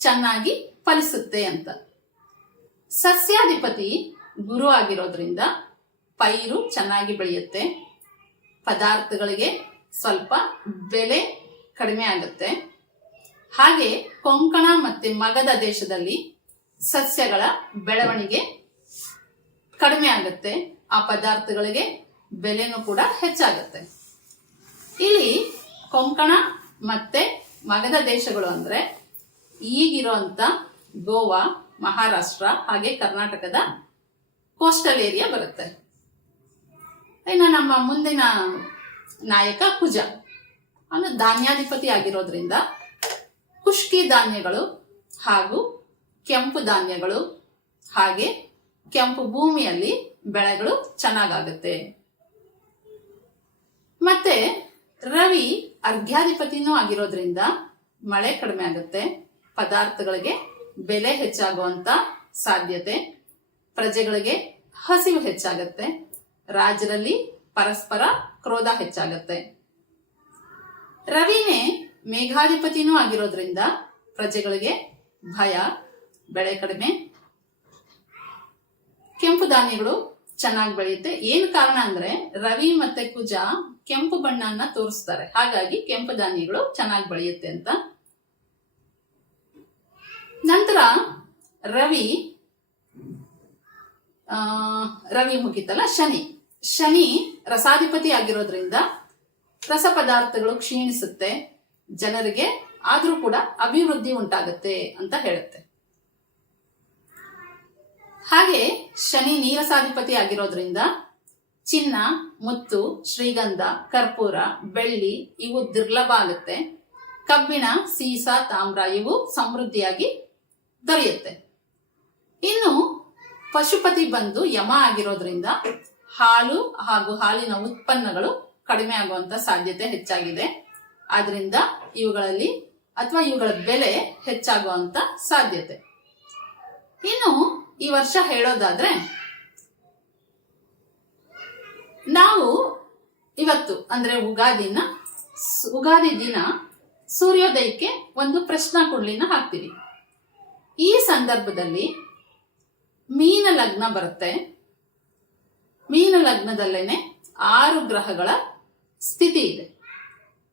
ಚೆನ್ನಾಗಿ ಫಲಿಸುತ್ತೆ ಅಂತ. ಸಸ್ಯಾಧಿಪತಿ ಗುರು ಆಗಿರೋದ್ರಿಂದ ಪೈರು ಚೆನ್ನಾಗಿ ಬೆಳೆಯುತ್ತೆ, ಪದಾರ್ಥಗಳಿಗೆ ಸ್ವಲ್ಪ ಬೆಲೆ ಕಡಿಮೆ ಆಗುತ್ತೆ, ಹಾಗೆ ಕೊಂಕಣ ಮತ್ತೆ ಮಗಧ ದೇಶದಲ್ಲಿ ಸಸ್ಯಗಳ ಬೆಳವಣಿಗೆ ಕಡಿಮೆ ಆಗುತ್ತೆ, ಆ ಪದಾರ್ಥಗಳಿಗೆ ಬೆಲೆನೂ ಕೂಡ ಹೆಚ್ಚಾಗುತ್ತೆ. ಇಲ್ಲಿ ಕೊಂಕಣ ಮತ್ತೆ ಮಗಧ ದೇಶಗಳು ಅಂದ್ರೆ ಈಗಿರುವಂತ ಗೋವಾ, ಮಹಾರಾಷ್ಟ್ರ ಹಾಗೆ ಕರ್ನಾಟಕದ ಕೋಸ್ಟಲ್ ಏರಿಯಾ ಬರುತ್ತೆ. ಇನ್ನು ನಮ್ಮ ಮುಂದಿನ ನಾಯಕ ಕುಜ. ಅವನು ಧಾನ್ಯಾಧಿಪತಿ ಆಗಿರೋದ್ರಿಂದ ಖುಷ್ಕಿ ಧಾನ್ಯಗಳು ಹಾಗೂ ಕೆಂಪು ಧಾನ್ಯಗಳು ಹಾಗೆ ಕೆಂಪು ಭೂಮಿಯಲ್ಲಿ ಬೆಳೆಗಳು ಚೆನ್ನಾಗಾಗುತ್ತೆ. ಮತ್ತೆ ರವಿ ಅರ್ಘ್ಯಾಧಿಪತಿನೂ ಆಗಿರೋದ್ರಿಂದ ಮಳೆ ಕಡಿಮೆ ಆಗುತ್ತೆ, ಪದಾರ್ಥಗಳಿಗೆ ಬೆಲೆ ಹೆಚ್ಚಾಗುವಂತ ಸಾಧ್ಯತೆ, ಪ್ರಜೆಗಳಿಗೆ ಹಸಿವು ಹೆಚ್ಚಾಗತ್ತೆ, ರಾಜರಲ್ಲಿ ಪರಸ್ಪರ ಕ್ರೋಧ ಹೆಚ್ಚಾಗತ್ತೆ. ರವಿನೇ ಮೇಘಾಧಿಪತಿನೂ ಆಗಿರೋದ್ರಿಂದ ಪ್ರಜೆಗಳಿಗೆ ಭಯ, ಬೆಳೆ ಕಡಿಮೆ, ಕೆಂಪು ಧಾನ್ಯಗಳು ಚೆನ್ನಾಗಿ ಬೆಳೆಯುತ್ತೆ. ಏನು ಕಾರಣ ಅಂದ್ರೆ ರವಿ ಮತ್ತೆ ಕುಜ ಕೆಂಪು ಬಣ್ಣನ ತೋರಿಸ್ತಾರೆ, ಹಾಗಾಗಿ ಕೆಂಪು ಧಾನ್ಯಗಳು ಚೆನ್ನಾಗಿ ಬೆಳೆಯುತ್ತೆ ಅಂತ. ನಂತರ ರವಿ ಮುಗಿತಲ್ಲ, ಶನಿ ರಸಾಧಿಪತಿ ಆಗಿರೋದ್ರಿಂದ ರಸ ಪದಾರ್ಥಗಳು ಕ್ಷೀಣಿಸುತ್ತೆ, ಜನರಿಗೆ ಆದ್ರೂ ಕೂಡ ಅಭಿವೃದ್ಧಿ ಉಂಟಾಗುತ್ತೆ ಅಂತ ಹೇಳುತ್ತೆ. ಹಾಗೆ ಶನಿ ನೀರಸಾಧಿಪತಿ ಆಗಿರೋದ್ರಿಂದ ಚಿನ್ನ, ಮುತ್ತು, ಶ್ರೀಗಂಧ, ಕರ್ಪೂರ, ಬೆಳ್ಳಿ ಇವು ದುರ್ಲಭ ಆಗುತ್ತೆ, ಕಬ್ಬಿಣ, ಸೀಸ, ತಾಮ್ರ ಇವು ಸಮೃದ್ಧಿಯಾಗಿ ದೊರೆಯುತ್ತೆ. ಇನ್ನು ಪಶುಪತಿ ಬಂದು ಯಮ ಆಗಿರೋದ್ರಿಂದ ಹಾಲು ಹಾಗೂ ಹಾಲಿನ ಉತ್ಪನ್ನಗಳು ಕಡಿಮೆ ಆಗುವಂತ ಸಾಧ್ಯತೆ ಹೆಚ್ಚಾಗಿದೆ. ಆದ್ರಿಂದ ಇವುಗಳಲ್ಲಿ ಅಥವಾ ಇವುಗಳ ಬೆಲೆ ಹೆಚ್ಚಾಗುವಂತ ಸಾಧ್ಯತೆ. ಇನ್ನು ಈ ವರ್ಷ ಹೇಳೋದಾದ್ರೆ, ನಾವು ಇವತ್ತು ಅಂದ್ರೆ ಉಗಾದಿ ದಿನ ಸೂರ್ಯೋದಯಕ್ಕೆ ಒಂದು ಪ್ರಶ್ನಾಕುಂಡ್ಲಿನ ಹಾಕ್ತೀವಿ. ಈ ಸಂದರ್ಭದಲ್ಲಿ ಮೀನ ಲಗ್ನ ಬರುತ್ತೆ. ಮೀನ ಲಗ್ನದಲ್ಲೇನೆ 6 ಗ್ರಹಗಳ ಸ್ಥಿತಿ ಇದೆ.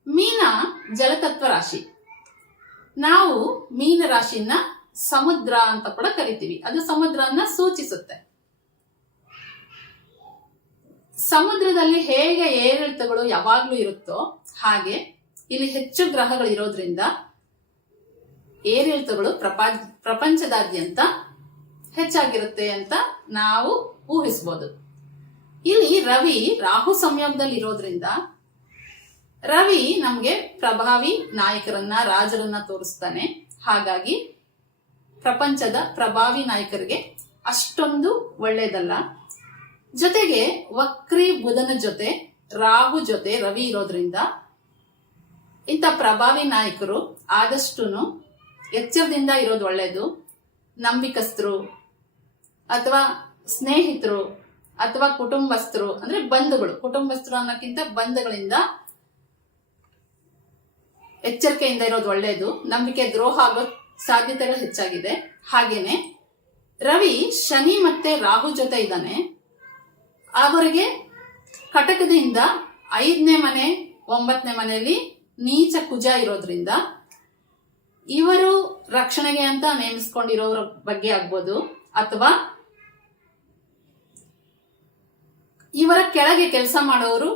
ಮೀನ ಜಲತತ್ವ ರಾಶಿ. ನಾವು ಮೀನ ರಾಶಿನ ಸಮುದ್ರ ಅಂತ ಕೂಡ ಕರಿತೀವಿ. ಅದು ಸಮುದ್ರನ ಸೂಚಿಸುತ್ತೆ. ಸಮುದ್ರದಲ್ಲಿ ಹೇಗೆ ಏರಿಳಿತಗಳು ಯಾವಾಗ್ಲೂ ಇರುತ್ತೋ ಹಾಗೆ ಇಲ್ಲಿ ಹೆಚ್ಚು ಗ್ರಹಗಳು ಇರೋದ್ರಿಂದ ಏರಿಳಿತಗಳು ಪ್ರಪಂಚದಾದ್ಯಂತ ಹೆಚ್ಚಾಗಿರುತ್ತೆ ಅಂತ ನಾವು ಊಹಿಸಬಹುದು. ಇಲ್ಲಿ ರವಿ ರಾಹು ಸಂಯೋಗದಲ್ಲಿ ಇರೋದ್ರಿಂದ ರವಿ ನಮ್ಗೆ ಪ್ರಭಾವಿ ನಾಯಕರನ್ನ, ರಾಜರನ್ನ ತೋರಿಸ್ತಾನೆ. ಹಾಗಾಗಿ ಪ್ರಪಂಚದ ಪ್ರಭಾವಿ ನಾಯಕರಿಗೆ ಅಷ್ಟೊಂದು ಒಳ್ಳೇದಲ್ಲ. ಜೊತೆಗೆ ವಕ್ರಿ ಬುಧನ ಜೊತೆ ರಾಹು ಜೊತೆ ರವಿ ಇರೋದ್ರಿಂದ ಇಂಥ ಪ್ರಭಾವಿ ನಾಯಕರು ಆದಷ್ಟು ಎಚ್ಚರದಿಂದ ಇರೋದು ಒಳ್ಳೇದು. ನಂಬಿಕಸ್ಥರು ಅಥವಾ ಸ್ನೇಹಿತರು ಅಥವಾ ಕುಟುಂಬಸ್ಥರು ಅಂದ್ರೆ ಬಂಧುಗಳು, ಕುಟುಂಬಸ್ಥರು ಅನ್ನೋಕ್ಕಿಂತ ಬಂಧುಗಳಿಂದ ಎಚ್ಚರಿಕೆಯಿಂದ ಇರೋದು ಒಳ್ಳೇದು. ನಂಬಿಕೆ ದ್ರೋಹ ಆಗೋ ಸಾಧ್ಯತೆಗಳು ಹೆಚ್ಚಾಗಿದೆ. ಹಾಗೇನೆ ರವಿ ಶನಿ ಮತ್ತೆ ರಾಹು ಜೊತೆ ಇದ್ದಾನೆ. ಅವರಿಗೆ ಕಟಕದಿಂದ 5ನೇ ಮನೆ 9ನೇ ಮನೆಯಲ್ಲಿ ನೀಚ ಕುಜ ಇರೋದ್ರಿಂದ ಇವರು ರಕ್ಷಣೆಗೆ ಅಂತ ನೇಮಿಸ್ಕೊಂಡಿರೋರ ಬಗ್ಗೆ ಆಗ್ಬೋದು, ಅಥವಾ ಇವರ ಕೆಳಗೆ ಕೆಲಸ ಮಾಡೋರು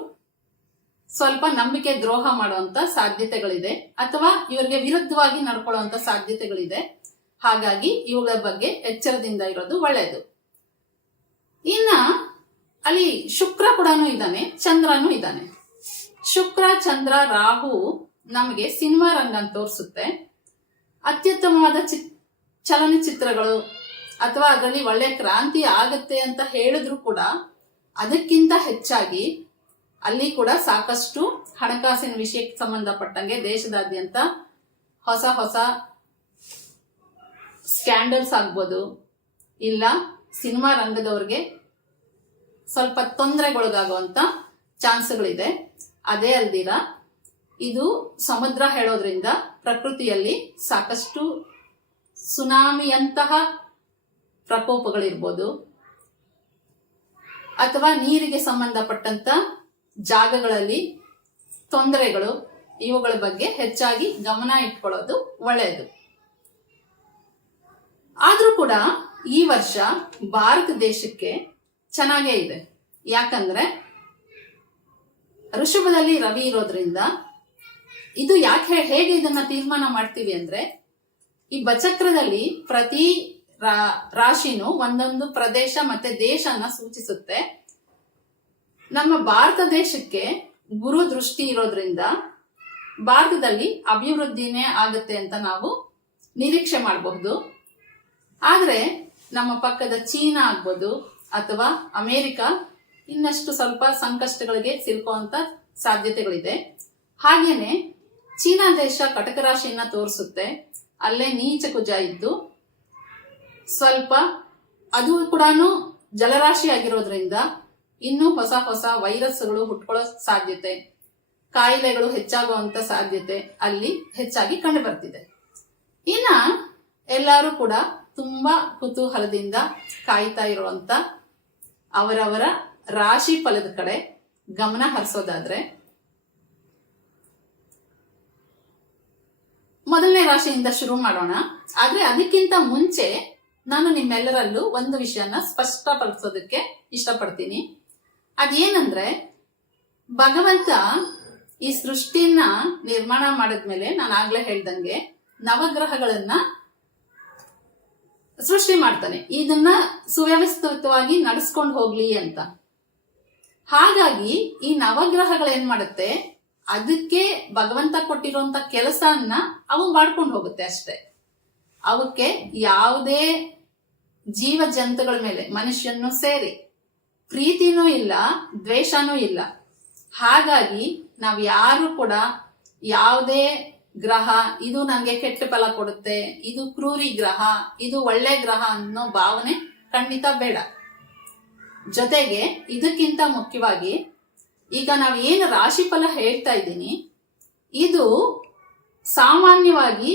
ಸ್ವಲ್ಪ ನಂಬಿಕೆ ದ್ರೋಹ ಮಾಡುವಂತ ಸಾಧ್ಯತೆಗಳಿದೆ, ಅಥವಾ ಇವರಿಗೆ ವಿರುದ್ಧವಾಗಿ ನಡ್ಕೊಳ್ಳುವಂತ ಸಾಧ್ಯತೆಗಳಿದೆ. ಹಾಗಾಗಿ ಇವುಗಳ ಬಗ್ಗೆ ಎಚ್ಚರದಿಂದ ಇರೋದು ಒಳ್ಳೆಯದು. ಇನ್ನ ಅಲ್ಲಿ ಶುಕ್ರ ಕೂಡ ಇದ್ದಾನೆ, ಚಂದ್ರನೂ ಇದ್ದಾನೆ. ಶುಕ್ರ, ಚಂದ್ರ, ರಾಹು ನಮಗೆ ಸಿನಿಮಾ ರಂಗ ತೋರಿಸುತ್ತೆ. ಅತ್ಯುತ್ತಮವಾದ ಚಲನಚಿತ್ರಗಳು ಅಥವಾ ಅದರಲ್ಲಿ ಒಳ್ಳೆ ಕ್ರಾಂತಿ ಆಗತ್ತೆ ಅಂತ ಹೇಳಿದ್ರು ಕೂಡ ಅದಕ್ಕಿಂತ ಹೆಚ್ಚಾಗಿ ಅಲ್ಲಿ ಕೂಡ ಸಾಕಷ್ಟು ಹಣಕಾಸಿನ ವಿಷಯಕ್ಕೆ ಸಂಬಂಧಪಟ್ಟಂಗೆ ದೇಶದಾದ್ಯಂತ ಹೊಸ ಹೊಸ ಸ್ಕ್ಯಾಂಡಲ್ಸ್ ಆಗ್ಬೋದು, ಇಲ್ಲ ಸಿನಿಮಾ ರಂಗದವ್ರಿಗೆ ಸ್ವಲ್ಪ ತೊಂದರೆಗೊಳಗಾಗುವಂತ ಚಾನ್ಸ್ಗಳಿದೆ. ಅದೇ ಅಲ್ದಿರ ಇದು ಸಮುದ್ರ ಹೇಳೋದ್ರಿಂದ ಪ್ರಕೃತಿಯಲ್ಲಿ ಸಾಕಷ್ಟು ಸುನಾಮಿಯಂತಹ ಪ್ರಕೋಪಗಳಿರ್ಬೋದು, ಅಥವಾ ನೀರಿಗೆ ಸಂಬಂಧಪಟ್ಟಂತ ಜಾಗಗಳಲ್ಲಿ ತೊಂದರೆಗಳು, ಇವುಗಳ ಬಗ್ಗೆ ಹೆಚ್ಚಾಗಿ ಗಮನ ಇಟ್ಕೊಳ್ಳೋದು ಒಳ್ಳೆಯದು. ಆದ್ರೂ ಕೂಡ ಈ ವರ್ಷ ಭಾರತ ದೇಶಕ್ಕೆ ಚೆನ್ನಾಗೇ ಇದೆ. ಯಾಕಂದ್ರೆ ಋಷಭದಲ್ಲಿ ರವಿ ಇರೋದ್ರಿಂದ ಇದು ಯಾಕೆ ಹೇಗೆ ಇದನ್ನ ತೀರ್ಮಾನ ಮಾಡ್ತೀವಿ ಅಂದ್ರೆ, ಈ ಬಚಕ್ರದಲ್ಲಿ ಪ್ರತಿ ರಾಶಿನೂ ಒಂದೊಂದು ಪ್ರದೇಶ ಮತ್ತೆ ದೇಶನ ಸೂಚಿಸುತ್ತೆ. ನಮ್ಮ ಭಾರತ ದೇಶಕ್ಕೆ ಗುರು ದೃಷ್ಟಿ ಇರೋದ್ರಿಂದ ಭಾರತದಲ್ಲಿ ಅಭಿವೃದ್ಧಿನೇ ಆಗುತ್ತೆ ಅಂತ ನಾವು ನಿರೀಕ್ಷೆ ಮಾಡಬಹುದು. ಆದ್ರೆ ನಮ್ಮ ಪಕ್ಕದ ಚೀನಾ ಆಗ್ಬೋದು ಅಥವಾ ಅಮೆರಿಕ ಇನ್ನಷ್ಟು ಸ್ವಲ್ಪ ಸಂಕಷ್ಟಗಳಿಗೆ ಸಿಲುಕುವಂತ ಸಾಧ್ಯತೆಗಳಿದೆ. ಹಾಗೇನೆ ಚೀನಾ ದೇಶ ಕಟಕ ರಾಶಿಯನ್ನ ತೋರಿಸುತ್ತೆ. ಅಲ್ಲೇ ನೀಚ ಕುಜ ಇದ್ದು ಸ್ವಲ್ಪ ಅದು ಕೂಡ ಜಲರಾಶಿ ಆಗಿರೋದ್ರಿಂದ ಇನ್ನೂ ಹೊಸ ಹೊಸ ವೈರಸ್ಗಳು ಹುಟ್ಕೊಳ್ಳೋ ಸಾಧ್ಯತೆ, ಕಾಯಿಲೆಗಳು ಹೆಚ್ಚಾಗುವಂತ ಸಾಧ್ಯತೆ ಅಲ್ಲಿ ಹೆಚ್ಚಾಗಿ ಕಂಡು ಬರ್ತಿದೆ. ಇನ್ನ ಎಲ್ಲರೂ ಕೂಡ ತುಂಬಾ ಕುತೂಹಲದಿಂದ ಕಾಯ್ತಾ ಇರುವಂತ ಅವರವರ ರಾಶಿ ಫಲದ ಕಡೆ ಗಮನ ಹರಿಸೋದಾದ್ರೆ, ಮೊದಲನೇ ರಾಶಿಯಿಂದ ಶುರು ಮಾಡೋಣ. ಆದ್ರೆ ಅದಕ್ಕಿಂತ ಮುಂಚೆ ನಾನು ನಿಮ್ಮೆಲ್ಲರಲ್ಲೂ ಒಂದು ವಿಷಯನ ಸ್ಪಷ್ಟಪಡಿಸೋದಕ್ಕೆ ಇಷ್ಟಪಡ್ತೀನಿ. ಅದೇನಂದ್ರೆ, ಭಗವಂತ ಈ ಸೃಷ್ಟಿನ ನಿರ್ಮಾಣ ಮಾಡಿದ್ಮೇಲೆ ನಾನು ಆಗ್ಲೇ ಹೇಳ್ದಂಗೆ ನವಗ್ರಹಗಳನ್ನ ಸೃಷ್ಟಿ ಮಾಡ್ತಾನೆ, ಇದನ್ನ ಸುವ್ಯವಸ್ಥಿತವಾಗಿ ನಡೆಸ್ಕೊಂಡು ಹೋಗ್ಲಿ ಅಂತ. ಹಾಗಾಗಿ ಈ ನವಗ್ರಹಗಳು ಏನ್ ಮಾಡುತ್ತೆ, ಅದಕ್ಕೆ ಭಗವಂತ ಕೊಟ್ಟಿರುವಂತ ಕೆಲಸನ್ನ ಅವು ಮಾಡ್ಕೊಂಡು ಹೋಗುತ್ತೆ ಅಷ್ಟೇ. ಅವಕ್ಕೆ ಯಾವುದೇ ಜೀವ ಜಂತುಗಳ ಮೇಲೆ ಮನುಷ್ಯನು ಸೇರಿ ಪ್ರೀತಿನೂ ಇಲ್ಲ, ದ್ವೇಷನೂ ಇಲ್ಲ. ಹಾಗಾಗಿ ನಾವ್ ಯಾರು ಕೂಡ ಯಾವುದೇ ಗ್ರಹ ಇದು ನಂಗೆ ಕೆಟ್ಟ ಫಲ ಕೊಡುತ್ತೆ, ಇದು ಕ್ರೂರಿ ಗ್ರಹ, ಇದು ಒಳ್ಳೆ ಗ್ರಹ ಅನ್ನೋ ಭಾವನೆ ಖಂಡಿತ ಬೇಡ. ಜೊತೆಗೆ ಇದಕ್ಕಿಂತ ಮುಖ್ಯವಾಗಿ ಈಗ ನಾವ್ ಏನು ರಾಶಿ ಫಲ ಹೇಳ್ತಾ ಇದ್ದೀನಿ, ಇದು ಸಾಮಾನ್ಯವಾಗಿ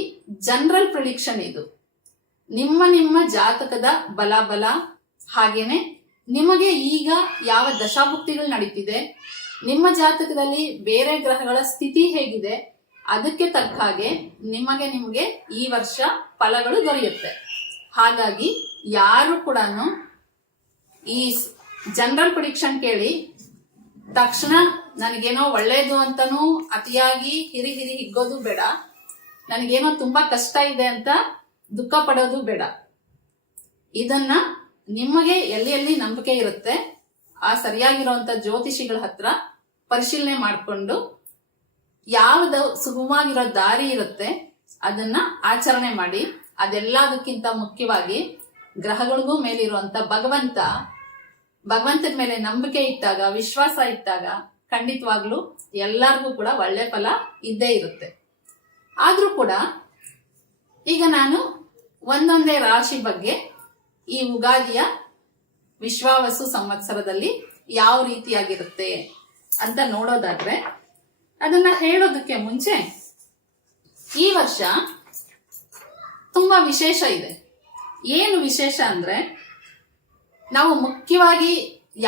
ಜನರಲ್ ಪ್ರಿಡಿಕ್ಷನ್. ಇದು ನಿಮ್ಮ ಜಾತಕದ ಬಲ ಹಾಗೇನೆ ನಿಮಗೆ ಈಗ ಯಾವ ದಶಾಭುಕ್ತಿಗಳು ನಡೀತಿದೆ, ನಿಮ್ಮ ಜಾತಕದಲ್ಲಿ ಬೇರೆ ಗ್ರಹಗಳ ಸ್ಥಿತಿ ಹೇಗಿದೆ, ಅದಕ್ಕೆ ತಕ್ಕ ಹಾಗೆ ನಿಮಗೆ ಈ ವರ್ಷ ಫಲಗಳು ದೊರೆಯುತ್ತೆ. ಹಾಗಾಗಿ ಯಾರು ಕೂಡ ಈ ಜನರಲ್ ಪ್ರಿಡಿಕ್ಷನ್ ಕೇಳಿ ತಕ್ಷಣ ನನಗೇನೋ ಒಳ್ಳೇದು ಅಂತಾನೂ ಅತಿಯಾಗಿ ಹಿರಿ ಹಿಗ್ಗೋದು ಬೇಡ, ನನಗೇನೋ ತುಂಬಾ ಕಷ್ಟ ಇದೆ ಅಂತ ದುಃಖ ಪಡೋದು ಬೇಡ. ಇದನ್ನ ನಿಮಗೆ ಎಲ್ಲಿ ನಂಬಿಕೆ ಇರುತ್ತೆ ಆ ಸರಿಯಾಗಿರುವಂತ ಜ್ಯೋತಿಷಿಗಳ ಹತ್ರ ಪರಿಶೀಲನೆ ಮಾಡಿಕೊಂಡು ಯಾವ್ದು ಸುಗಮವಾಗಿರೋ ದಾರಿ ಇರುತ್ತೆ ಅದನ್ನ ಆಚರಣೆ ಮಾಡಿ. ಅದೆಲ್ಲದಕ್ಕಿಂತ ಮುಖ್ಯವಾಗಿ ಗ್ರಹಗಳಿಗೂ ಮೇಲಿರುವಂತ ಭಗವಂತನ ಮೇಲೆ ನಂಬಿಕೆ ಇಟ್ಟಾಗ, ವಿಶ್ವಾಸ ಇಟ್ಟಾಗ ಖಂಡಿತವಾಗ್ಲೂ ಎಲ್ಲರಿಗೂ ಕೂಡ ಒಳ್ಳೆ ಫಲ ಇದ್ದೇ ಇರುತ್ತೆ. ಆದ್ರೂ ಕೂಡ ಈಗ ನಾನು ಒಂದೊಂದೇ ರಾಶಿ ಬಗ್ಗೆ ಈ ಉಗಾದಿಯ ವಿಶ್ವಾವಸು ಸಂವತ್ಸರದಲ್ಲಿ ಯಾವ ರೀತಿಯಾಗಿರುತ್ತೆ ಅಂತ ನೋಡೋದಾದ್ರೆ, ಅದನ್ನ ಹೇಳೋದಕ್ಕೆ ಮುಂಚೆ ಈ ವರ್ಷ ತುಂಬಾ ವಿಶೇಷ ಇದೆ. ಏನು ವಿಶೇಷ ಅಂದ್ರೆ, ನಾವು ಮುಖ್ಯವಾಗಿ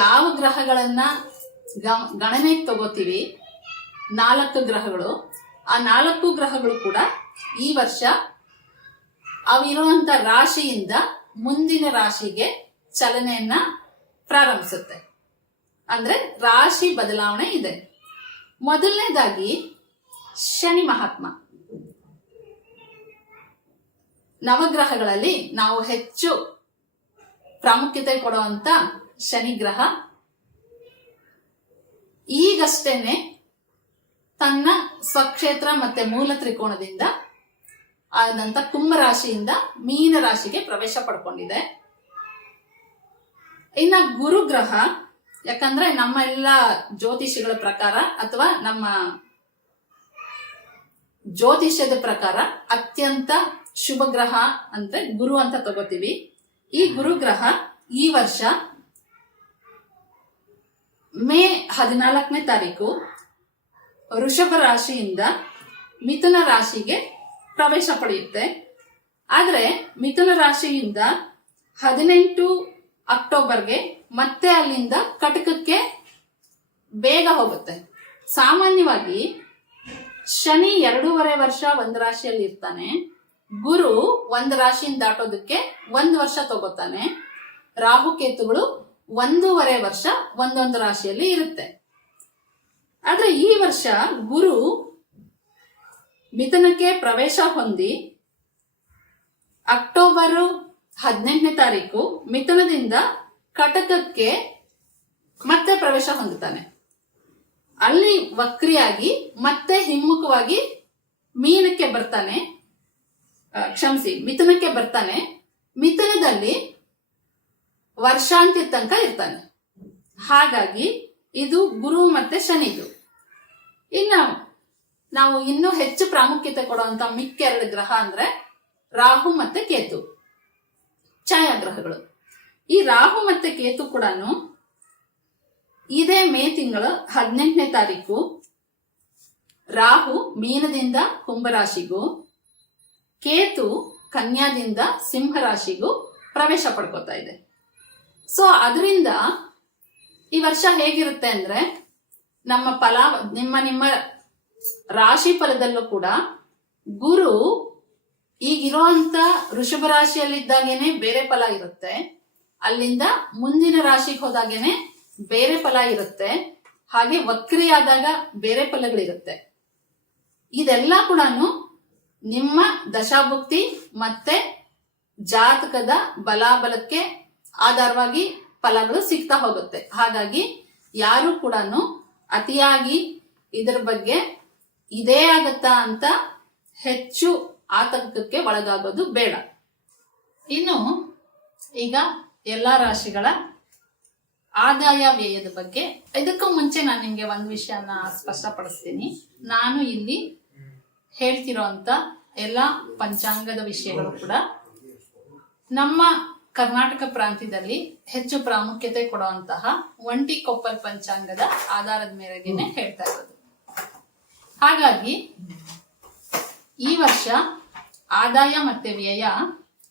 ಯಾವ ಗ್ರಹಗಳನ್ನ ಗಣನೆಗೆ ತಗೋತೀವಿ, 4 ಗ್ರಹಗಳು, ಆ 4 ಗ್ರಹಗಳು ಕೂಡ ಈ ವರ್ಷ ಅವಿರುವಂತ ರಾಶಿಯಿಂದ ಮುಂದಿನ ರಾಶಿಗೆ ಚಲನೆಯನ್ನ ಪ್ರಾರಂಭಿಸುತ್ತೆ. ಅಂದ್ರೆ ರಾಶಿ ಬದಲಾವಣೆ ಇದೆ. ಮೊದಲನೇದಾಗಿ ಶನಿ ಮಹಾತ್ಮ. ನವಗ್ರಹಗಳಲ್ಲಿ ನಾವು ಹೆಚ್ಚು ಪ್ರಾಮುಖ್ಯತೆ ಕೊಡುವಂತ ಶನಿ ಗ್ರಹ ಈಗಷ್ಟೇನೆ ತನ್ನ ಸ್ವಕ್ಷೇತ್ರ ಮತ್ತೆ ಮೂಲ ತ್ರಿಕೋಣದಿಂದ ಆದಂತ ಕುಂಭ ರಾಶಿಯಿಂದ ಮೀನ ರಾಶಿಗೆ ಪ್ರವೇಶ ಪಡ್ಕೊಂಡಿದೆ. ಇನ್ನ ಗುರು ಗ್ರಹ, ಯಾಕಂದ್ರೆ ನಮ್ಮ ಎಲ್ಲ ಜ್ಯೋತಿಷಿಗಳ ಪ್ರಕಾರ ಅಥವಾ ನಮ್ಮ ಜ್ಯೋತಿಷ್ಯದ ಪ್ರಕಾರ ಅತ್ಯಂತ ಶುಭ ಗ್ರಹ ಅಂದ್ರೆ ಗುರು ಅಂತ ತಗೋತೀವಿ. ಈ ಗುರು ಗ್ರಹ ಈ ವರ್ಷ ಮೇ 14ನೇ ತಾರೀಕು ವೃಷಭ ರಾಶಿಯಿಂದ ಮಿಥುನ ರಾಶಿಗೆ ಪ್ರವೇಶ ಪಡೆಯುತ್ತೆ. ಆದ್ರೆ ಮಿಥುನ ರಾಶಿಯಿಂದ 18 ಅಕ್ಟೋಬರ್ಗೆ ಮತ್ತೆ ಅಲ್ಲಿಂದ ಕಟಕಕ್ಕೆ ಬೇಗ ಹೋಗುತ್ತೆ. ಸಾಮಾನ್ಯವಾಗಿ ಶನಿ 2.5 ವರ್ಷ ಒಂದು ರಾಶಿಯಲ್ಲಿ ಇರ್ತಾನೆ, ಗುರು ಒಂದು ರಾಶಿಯಿಂದ ದಾಟೋದಕ್ಕೆ 1 ವರ್ಷ ತಗೋತಾನೆ, ರಾಹುಕೇತುಗಳು 1.5 ವರ್ಷ ಒಂದೊಂದು ರಾಶಿಯಲ್ಲಿ ಇರುತ್ತೆ. ಆದ್ರೆ ಈ ವರ್ಷ ಗುರು ಮಿಥುನಕ್ಕೆ ಪ್ರವೇಶ ಹೊಂದಿ ಅಕ್ಟೋಬರ್ 18ನೇ ತಾರೀಕು ಮಿಥುನದಿಂದ ಕಟಕಕ್ಕೆ ಮತ್ತೆ ಪ್ರವೇಶ ಹೊಂದುತ್ತಾನೆ. ಅಲ್ಲಿ ವಕ್ರಿಯಾಗಿ ಮತ್ತೆ ಹಿಮ್ಮುಖವಾಗಿ ಮಿಥುನಕ್ಕೆ ಬರ್ತಾನೆ. ಮಿಥುನದಲ್ಲಿ ವರ್ಷಾಂತ್ಯ ತನಕ ಇರ್ತಾನೆ. ಹಾಗಾಗಿ ಇದು ಗುರು ಮತ್ತೆ ಶನಿದು. ಇನ್ನು ನಾವು ಇನ್ನೂ ಹೆಚ್ಚು ಪ್ರಾಮುಖ್ಯತೆ ಕೊಡುವಂತ ಮಿಕ್ಕ 2 ಗ್ರಹ ಅಂದ್ರೆ ರಾಹು ಮತ್ತೆ ಕೇತು, ಛಾಯಾಗ್ರಹಗಳು. ಈ ರಾಹು ಮತ್ತೆ ಕೇತು ಕೂಡ ಇದೇ ಮೇ ತಿಂಗಳ 18ನೇ ತಾರೀಕು ರಾಹು ಮೀನದಿಂದ ಕುಂಭರಾಶಿಗೂ ಕೇತು ಕನ್ಯಾದಿಂದ ಸಿಂಹರಾಶಿಗೂ ಪ್ರವೇಶ ಪಡ್ಕೋತಾ ಇದೆ. ಸೊ ಅದರಿಂದ ಈ ವರ್ಷ ಹೇಗಿರುತ್ತೆ ಅಂದ್ರೆ ನಿಮ್ಮ ರಾಶಿ ಫಲದಲ್ಲೂ ಕೂಡ ಗುರು ಈಗಿರುವಂತ ವೃಷಭ ರಾಶಿಯಲ್ಲಿದ್ದಾಗೇನೆ ಬೇರೆ ಫಲ ಇರುತ್ತೆ, ಅಲ್ಲಿಂದ ಮುಂದಿನ ರಾಶಿಗೆ ಹೋದಾಗೇನೆ ಬೇರೆ ಫಲ ಇರುತ್ತೆ, ಹಾಗೆ ವಕ್ರಿಯಾದಾಗ ಬೇರೆ ಫಲಗಳಿರುತ್ತೆ. ಇದೆಲ್ಲ ಕೂಡ ನಿಮ್ಮ ದಶಾಭುಕ್ತಿ ಮತ್ತೆ ಜಾತಕದ ಬಲಾಬಲಕ್ಕೆ ಆಧಾರವಾಗಿ ಫಲಗಳು ಸಿಗ್ತಾ ಹೋಗುತ್ತೆ. ಹಾಗಾಗಿ ಯಾರು ಕೂಡ ಅತಿಯಾಗಿ ಇದರ ಬಗ್ಗೆ ಇದೇ ಆಗತ್ತಾ ಅಂತ ಹೆಚ್ಚು ಆತಂಕಕ್ಕೆ ಒಳಗಾಗೋದು ಬೇಡ. ಇನ್ನು ಈಗ ಎಲ್ಲಾ ರಾಶಿಗಳ ಆದಾಯ ವ್ಯಯದ ಬಗ್ಗೆ, ಇದಕ್ಕೂ ಮುಂಚೆ ನಾನು ನಿಮ್ಗೆ ಒಂದು ವಿಷಯನ ಸ್ಪಷ್ಟಪಡಿಸ್ತೀನಿ. ನಾನು ಇಲ್ಲಿ ಹೇಳ್ತಿರೋಂತ ಎಲ್ಲ ಪಂಚಾಂಗದ ವಿಷಯಗಳು ಕೂಡ ನಮ್ಮ ಕರ್ನಾಟಕ ಪ್ರಾಂತ್ಯದಲ್ಲಿ ಹೆಚ್ಚು ಪ್ರಾಮುಖ್ಯತೆ ಕೊಡುವಂತಹ ಒಂಟಿ ಕೊಪ್ಪಲ್ ಪಂಚಾಂಗದ ಆಧಾರದ ಮೇರೆಗೆನೆ ಹೇಳ್ತಾ ಇರೋದು. ಹಾಗಾಗಿ ಈ ವರ್ಷ ಆದಾಯ ಮತ್ತೆ ವ್ಯಯ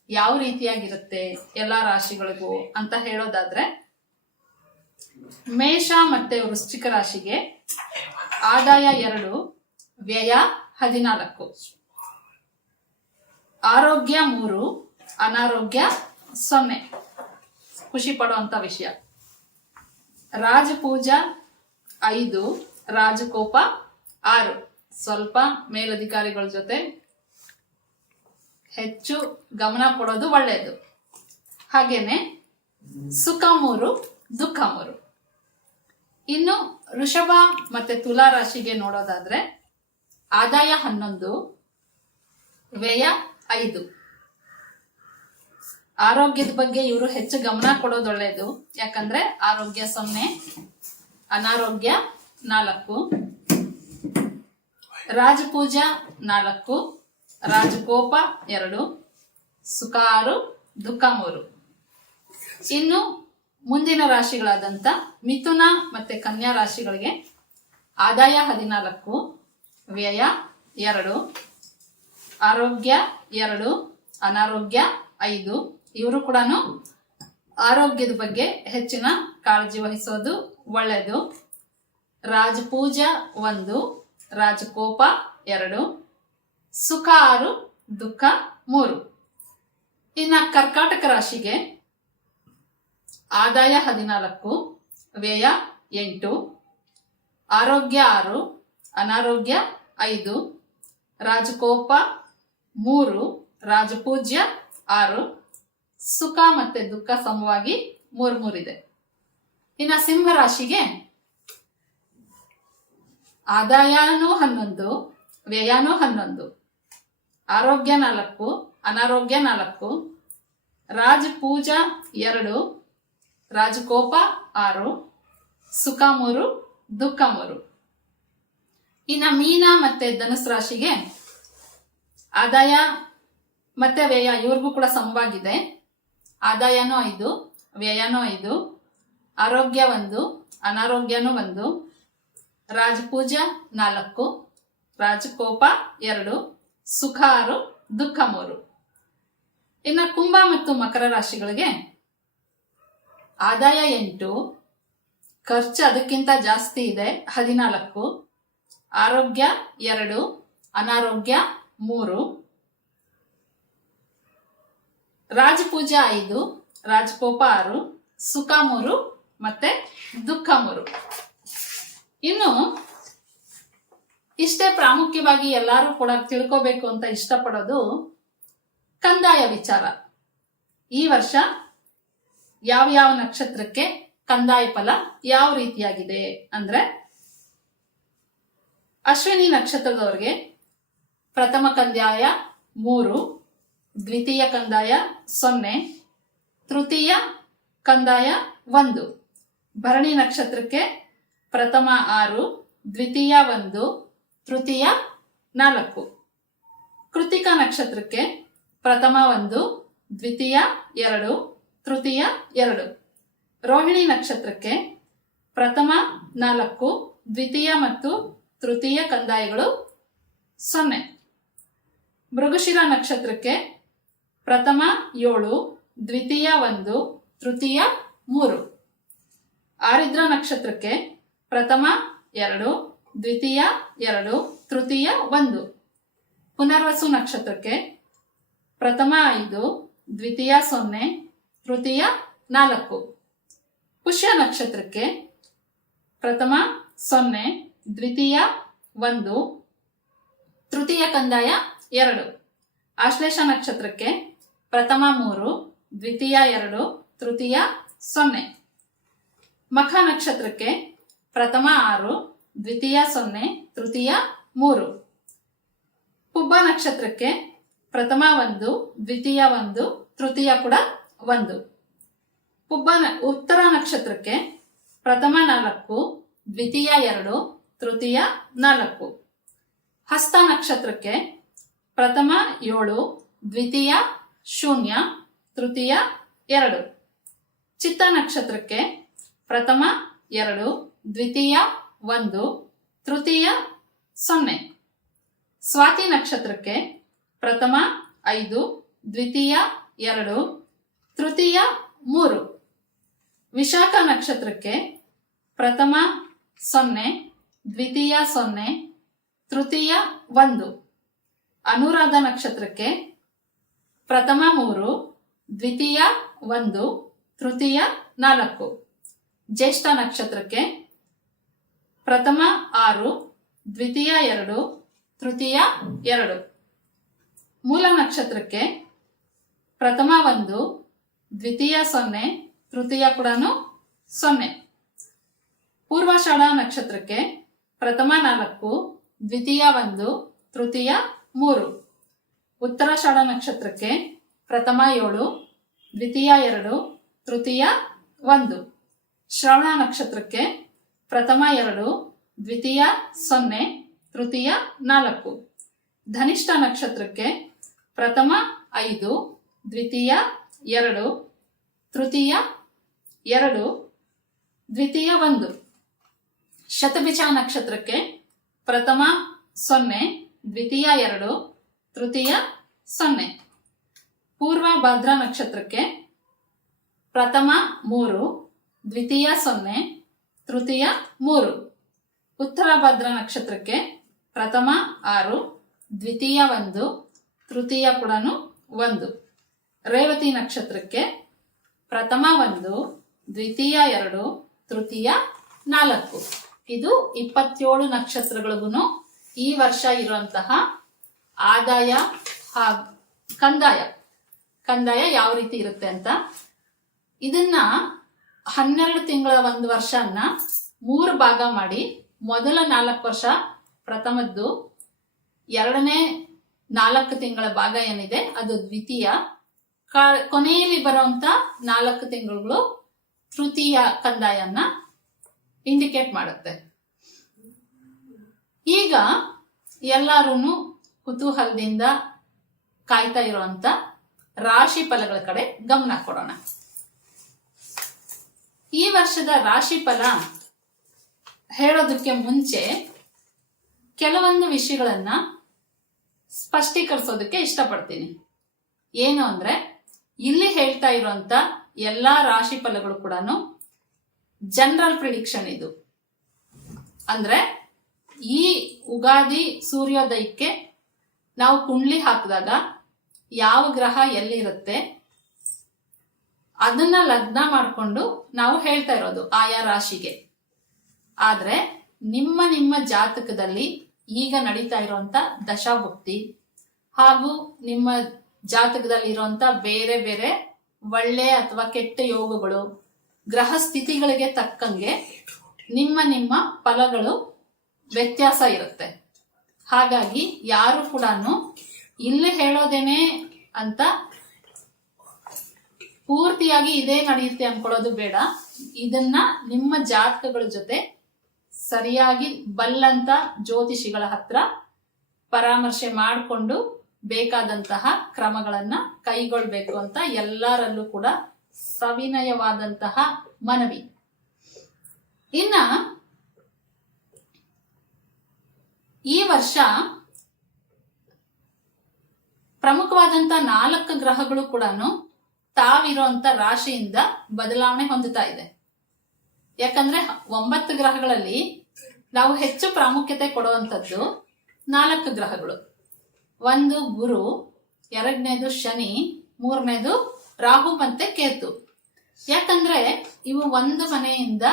ಯಾವ ರೀತಿಯಾಗಿರುತ್ತೆ ಎಲ್ಲಾ ರಾಶಿಗಳಿಗೂ ಅಂತ ಹೇಳೋದಾದ್ರೆ, ಮೇಷ ಮತ್ತೆ ವೃಶ್ಚಿಕ ರಾಶಿಗೆ ಆದಾಯ 2, ವ್ಯಯ 14, ಆರೋಗ್ಯ 3, ಅನಾರೋಗ್ಯ 0. ಖುಷಿ ಪಡುವಂತ ವಿಷಯ. ರಾಜಪೂಜಾ 5, ರಾಜಕೋಪ 6. ಸ್ವಲ್ಪ ಮೇಲಧಿಕಾರಿಗಳ ಜೊತೆ ಹೆಚ್ಚು ಗಮನ ಕೊಡೋದು ಒಳ್ಳೆಯದು. ಹಾಗೇನೆ ಸುಖ 3, ದುಃಖ 3. ಇನ್ನು ವೃಷಭ ಮತ್ತೆ ತುಲಾ ರಾಶಿಗೆ ನೋಡೋದಾದ್ರೆ ಆದಾಯ 11, ವ್ಯಯ 5. ಆರೋಗ್ಯದ ಬಗ್ಗೆ ಇವರು ಹೆಚ್ಚು ಗಮನ ಕೊಡೋದು ಒಳ್ಳೆಯದು. ಯಾಕಂದ್ರೆ ಆರೋಗ್ಯ 0, ಅನಾರೋಗ್ಯ 4, ರಾಜಪೂಜಾ 4, ರಾಜಕೋಪ 2, ಸುಖ 6, ದುಃಖ 3. ಇನ್ನು ಮುಂದಿನ ರಾಶಿಗಳಾದಂತ ಮಿಥುನ ಮತ್ತೆ ಕನ್ಯಾ ರಾಶಿಗಳಿಗೆ ಆದಾಯ 14, ವ್ಯಯ 2, ಆರೋಗ್ಯ 2, ಅನಾರೋಗ್ಯ 5. ಇವರು ಕೂಡ ಆರೋಗ್ಯದ ಬಗ್ಗೆ ಹೆಚ್ಚಿನ ಕಾಳಜಿ ವಹಿಸೋದು ಒಳ್ಳೆಯದು. ರಾಜಪೂಜಾ 1, ರಾಜಕೋಪ 2, ಸುಖ 6, ದುಃಖ 3. ಇನ್ನ ಕರ್ಕಾಟಕ ರಾಶಿಗೆ ಆದಾಯ 14, ವ್ಯಯ 8, ಆರೋಗ್ಯ 6, ಅನಾರೋಗ್ಯ 5, ರಾಜಕೋಪ 3, ರಾಜಪೂಜ್ಯ 6, ಸುಖ ಮತ್ತೆ ದುಃಖ ಸಮವಾಗಿ 3 ಇದೆ. ಇನ್ನ ಸಿಂಹ ರಾಶಿಗೆ ಆದಾಯನೂ 11, ವ್ಯಯನೂ 11, ಆರೋಗ್ಯ 4, ಅನಾರೋಗ್ಯ 4, ರಾಜಪೂಜಾ 2, ರಾಜಕೋಪ 6, ಸುಖ 3, ದುಃಖ 3. ಇನ್ನ ಮೀನ ಮತ್ತೆ ಧನುಸ್ ರಾಶಿಗೆ ಆದಾಯ ಮತ್ತೆ ವ್ಯಯ ಇವ್ರಿಗೂ ಕೂಡ ಸಮವಾಗಿದೆ. ಆದಾಯನೂ 5, ವ್ಯಯನೂ 5, ಆರೋಗ್ಯ 1, ಅನಾರೋಗ್ಯನೂ 1, ರಾಜಪೂಜಾ 4, ರಾಜಕೋಪ 2, ಸುಖ 6, ದುಃಖ 3. ಇನ್ನ ಕುಂಭ ಮತ್ತು ಮಕರ ರಾಶಿಗಳಿಗೆ ಆದಾಯ 8, ಖರ್ಚು ಅದಕ್ಕಿಂತ ಜಾಸ್ತಿ ಇದೆ 14, ಆರೋಗ್ಯ 2, ಅನಾರೋಗ್ಯ 3, ರಾಜಪೂಜಾ 5, ರಾಜಕೋಪ 6, ಸುಖ 3 ಮತ್ತೆ ದುಃಖ 3. ಇನ್ನು ಇಷ್ಟೇ ಪ್ರಾಮುಖ್ಯವಾಗಿ ಎಲ್ಲರೂ ಕೂಡ ತಿಳ್ಕೋಬೇಕು ಅಂತ ಇಷ್ಟಪಡೋದು ಕಂದಾಯ ವಿಚಾರ. ಈ ವರ್ಷ ಯಾವ ನಕ್ಷತ್ರಕ್ಕೆ ಕಂದಾಯ ಫಲ ಯಾವ ರೀತಿಯಾಗಿದೆ ಅಂದ್ರೆ, ಅಶ್ವಿನಿ ನಕ್ಷತ್ರದವರಿಗೆ ಪ್ರಥಮ ಕಂದಾಯ 3, ದ್ವಿತೀಯ ಕಂದಾಯ 0, ತೃತೀಯ ಕಂದಾಯ 1. ಭರಣಿ ನಕ್ಷತ್ರಕ್ಕೆ ಪ್ರಥಮ 6, ದ್ವಿತೀಯ 1, ತೃತೀಯ 4. ಕೃತಿಕಾ ನಕ್ಷತ್ರಕ್ಕೆ ಪ್ರಥಮ 1, ದ್ವಿತೀಯ 2, ತೃತೀಯ 2. ರೋಹಿಣಿ ನಕ್ಷತ್ರಕ್ಕೆ ಪ್ರಥಮ 4, ದ್ವಿತೀಯ ಮತ್ತು ತೃತೀಯ ಕಂದಾಯಗಳು 0. ಮೃಗಶಿರ ನಕ್ಷತ್ರಕ್ಕೆ ಪ್ರಥಮ 7, ದ್ವಿತೀಯ 1, ತೃತೀಯ 3. ಆರಿದ್ರ ನಕ್ಷತ್ರಕ್ಕೆ ಪ್ರಥಮ 2, ದ್ವಿತೀಯ 2, ತೃತೀಯ 1. ಪುನರ್ವಸು ನಕ್ಷತ್ರಕ್ಕೆ ಪ್ರಥಮ 5, ದ್ವಿತೀಯ 0, ತೃತೀಯ 4. ಪುಷ್ಯ ನಕ್ಷತ್ರಕ್ಕೆ ಪ್ರಥಮ 0, ದ್ವಿತೀಯ 1, ತೃತೀಯ ಕಂದಾಯ 2. ಆಶ್ಲೇಷ ನಕ್ಷತ್ರಕ್ಕೆ ಪ್ರಥಮ 3, ದ್ವಿತೀಯ 2, ತೃತೀಯ 0. ಮಖ ನಕ್ಷತ್ರಕ್ಕೆ ಪ್ರಥಮ 6, ದ್ವಿತೀಯ 0, ತೃತೀಯ 3. ಪುಬ್ಬ ನಕ್ಷತ್ರಕ್ಕೆ ಪ್ರಥಮ 1, ದ್ವಿತೀಯ 1, ತೃತೀಯ ಕೂಡ 1. ಉತ್ತರ ನಕ್ಷತ್ರಕ್ಕೆ ಪ್ರಥಮ 4, ದ್ವಿತೀಯ 2, ತೃತೀಯ 4. ಹಸ್ತ ನಕ್ಷತ್ರಕ್ಕೆ ಪ್ರಥಮ 7, ದ್ವಿತೀಯ 0, ತೃತೀಯ 2. ಚಿತ್ತ ನಕ್ಷತ್ರಕ್ಕೆ ಪ್ರಥಮ 2, ದ್ವಿತೀಯ 1, ತೃತೀಯ 0. ಸ್ವಾತಿ ನಕ್ಷತ್ರಕ್ಕೆ ಪ್ರಥಮ 5, ದ್ವಿತೀಯ 2, ತೃತೀಯ 3. ವಿಶಾಖ ನಕ್ಷತ್ರಕ್ಕೆ ಪ್ರಥಮ 0, ದ್ವಿತೀಯ 0, ತೃತೀಯ 1. ಅನುರಾಧ ನಕ್ಷತ್ರಕ್ಕೆ ಪ್ರಥಮ 3, ದ್ವಿತೀಯ 1, ತೃತೀಯ 4. ಜ್ಯೇಷ್ಠ ನಕ್ಷತ್ರಕ್ಕೆ ಪ್ರಥಮ 6, ದ್ವಿತೀಯ 2, ತೃತೀಯ 2. ಮೂಲ ನಕ್ಷತ್ರಕ್ಕೆ ಪ್ರಥಮ 1, ದ್ವಿತೀಯ 0, ತೃತೀಯ ಕೂಡ 0. ಪೂರ್ವಾಷಾಢ ನಕ್ಷತ್ರಕ್ಕೆ ಪ್ರಥಮ 4, ದ್ವಿತೀಯ 1, ತೃತೀಯ 3. ಉತ್ತರಾಷಾಢ ನಕ್ಷತ್ರಕ್ಕೆ ಪ್ರಥಮ 7, ದ್ವಿತೀಯ 2, ತೃತೀಯ 1. ಶ್ರವಣ ನಕ್ಷತ್ರಕ್ಕೆ ಪ್ರಥಮ 2, ದ್ವಿತೀಯ 0, ತೃತೀಯ 4. ಧನಿಷ್ಠ ನಕ್ಷತ್ರಕ್ಕೆ ಪ್ರಥಮ 5, ದ್ವಿತೀಯ 2, ತೃತೀಯ 2, ದ್ವಿತೀಯ 1. ಶತಭಿಷ ನಕ್ಷತ್ರಕ್ಕೆ ಪ್ರಥಮ 0, ದ್ವಿತೀಯ 2, ತೃತೀಯ 0. ಪೂರ್ವ ಭಾದ್ರ ನಕ್ಷತ್ರಕ್ಕೆ ಪ್ರಥಮ 3, ದ್ವಿತೀಯ 0, ತೃತೀಯ 3. ಉತ್ತರ ಭಾದ್ರ ನಕ್ಷತ್ರಕ್ಕೆ ಪ್ರಥಮ 6, ದ್ವಿತೀಯ 1, ತೃತೀಯ ಕೂಡ 1. ರೇವತಿ ನಕ್ಷತ್ರಕ್ಕೆ ಪ್ರಥಮ 1, ದ್ವಿತೀಯ 2, ತೃತೀಯ 4. ಇದು 27 ನಕ್ಷತ್ರಗಳಿಗೂ ಈ ವರ್ಷ ಇರುವಂತಹ ಆದಾಯ ಹಾಗೂ ಕಂದಾಯ ಯಾವ ರೀತಿ ಇರುತ್ತೆ ಅಂತ. ಇದನ್ನ 12 ತಿಂಗಳ ಒಂದು ವರ್ಷನ 3 ಭಾಗ ಮಾಡಿ, ಮೊದಲ 4 ವರ್ಷ ಪ್ರಥಮದ್ದು, ಎರಡನೇ 4 ತಿಂಗಳ ಭಾಗ ಏನಿದೆ ಅದು ದ್ವಿತೀಯ, ಕೊನೆಯಲ್ಲಿ ಬರುವಂತ 4 ತಿಂಗಳು ತೃತೀಯ ಕಂದಾಯನ್ನ ಇಂಡಿಕೇಟ್ ಮಾಡುತ್ತೆ. ಈಗ ಎಲ್ಲರೂ ಕುತೂಹಲದಿಂದ ಕಾಯ್ತಾ ಇರುವಂತ ರಾಶಿ ಫಲಗಳ ಕಡೆ ಗಮನ ಕೊಡೋಣ. ಈ ವರ್ಷದ ರಾಶಿ ಫಲ ಹೇಳೋದಕ್ಕೆ ಮುಂಚೆ ಕೆಲವೊಂದು ವಿಷಯಗಳನ್ನ ಸ್ಪಷ್ಟೀಕರಿಸೋದಕ್ಕೆ ಇಷ್ಟಪಡ್ತೀನಿ. ಏನು ಅಂದ್ರೆ, ಇಲ್ಲಿ ಹೇಳ್ತಾ ಇರುವಂತ ಎಲ್ಲಾ ರಾಶಿ ಫಲಗಳು ಕೂಡ ಜನರಲ್ ಪ್ರಿಡಿಕ್ಷನ್. ಇದು ಅಂದ್ರೆ ಈ ಉಗಾದಿ ಸೂರ್ಯೋದಯಕ್ಕೆ ನಾವು ಕುಂಡ್ಲಿ ಹಾಕಿದಾಗ ಯಾವ ಗ್ರಹ ಎಲ್ಲಿರುತ್ತೆ ಅದನ್ನ ಲಗ್ನ ಮಾಡಿಕೊಂಡು ನಾವು ಹೇಳ್ತಾ ಇರೋದು ಆಯಾ ರಾಶಿಗೆ. ಆದ್ರೆ ನಿಮ್ಮ ಜಾತಕದಲ್ಲಿ ಈಗ ನಡೀತಾ ಇರುವಂತ ದಶಾಭುಕ್ತಿ ಹಾಗೂ ನಿಮ್ಮ ಜಾತಕದಲ್ಲಿ ಇರುವಂತ ಬೇರೆ ಬೇರೆ ಒಳ್ಳೆ ಅಥವಾ ಕೆಟ್ಟ ಯೋಗಗಳು ಗ್ರಹ ಸ್ಥಿತಿಗಳಿಗೆ ತಕ್ಕಂಗೆ ನಿಮ್ಮ ಫಲಗಳು ವ್ಯತ್ಯಾಸ ಇರುತ್ತೆ. ಹಾಗಾಗಿ ಯಾರು ಕೂಡ ಇಲ್ಲಿ ಹೇಳೋದೇನೆ ಅಂತ ಪೂರ್ತಿಯಾಗಿ ಇದೇ ನಡೆಯುತ್ತೆ ಅನ್ಕೊಳ್ಳೋದು ಬೇಡ. ಇದನ್ನ ನಿಮ್ಮ ಜಾತಕಗಳ ಜೊತೆ ಸರಿಯಾಗಿ ಬಲ್ಲಂತ ಜ್ಯೋತಿಷಿಗಳ ಹತ್ರ ಪರಾಮರ್ಶೆ ಮಾಡಿಕೊಂಡು ಬೇಕಾದಂತಹ ಕ್ರಮಗಳನ್ನ ಕೈಗೊಳ್ಬೇಕು ಅಂತ ಎಲ್ಲರಲ್ಲೂ ಕೂಡ ಸವಿನಯವಾದಂತಹ ಮನವಿ. ಇನ್ನ ಈ ವರ್ಷ ಪ್ರಮುಖವಾದಂತ 4 ಗ್ರಹಗಳು ಕೂಡ ತಾವಿರುವಂತ ರಾಶಿಯಿಂದ ಬದಲಾವಣೆ ಹೊಂದುತ್ತಾ ಇದೆ. ಯಾಕಂದ್ರೆ 9 ಗ್ರಹಗಳಲ್ಲಿ ನಾವು ಹೆಚ್ಚು ಪ್ರಾಮುಖ್ಯತೆ ಕೊಡುವಂತದ್ದು 4 ಗ್ರಹಗಳು. ಒಂದು ಗುರು, 2ನೇದು ಶನಿ, 3ನೇದು ರಾಹು ಮತ್ತೆ ಕೇತು. ಯಾಕಂದ್ರೆ ಇವು ಒಂದು ಮನೆಯಿಂದ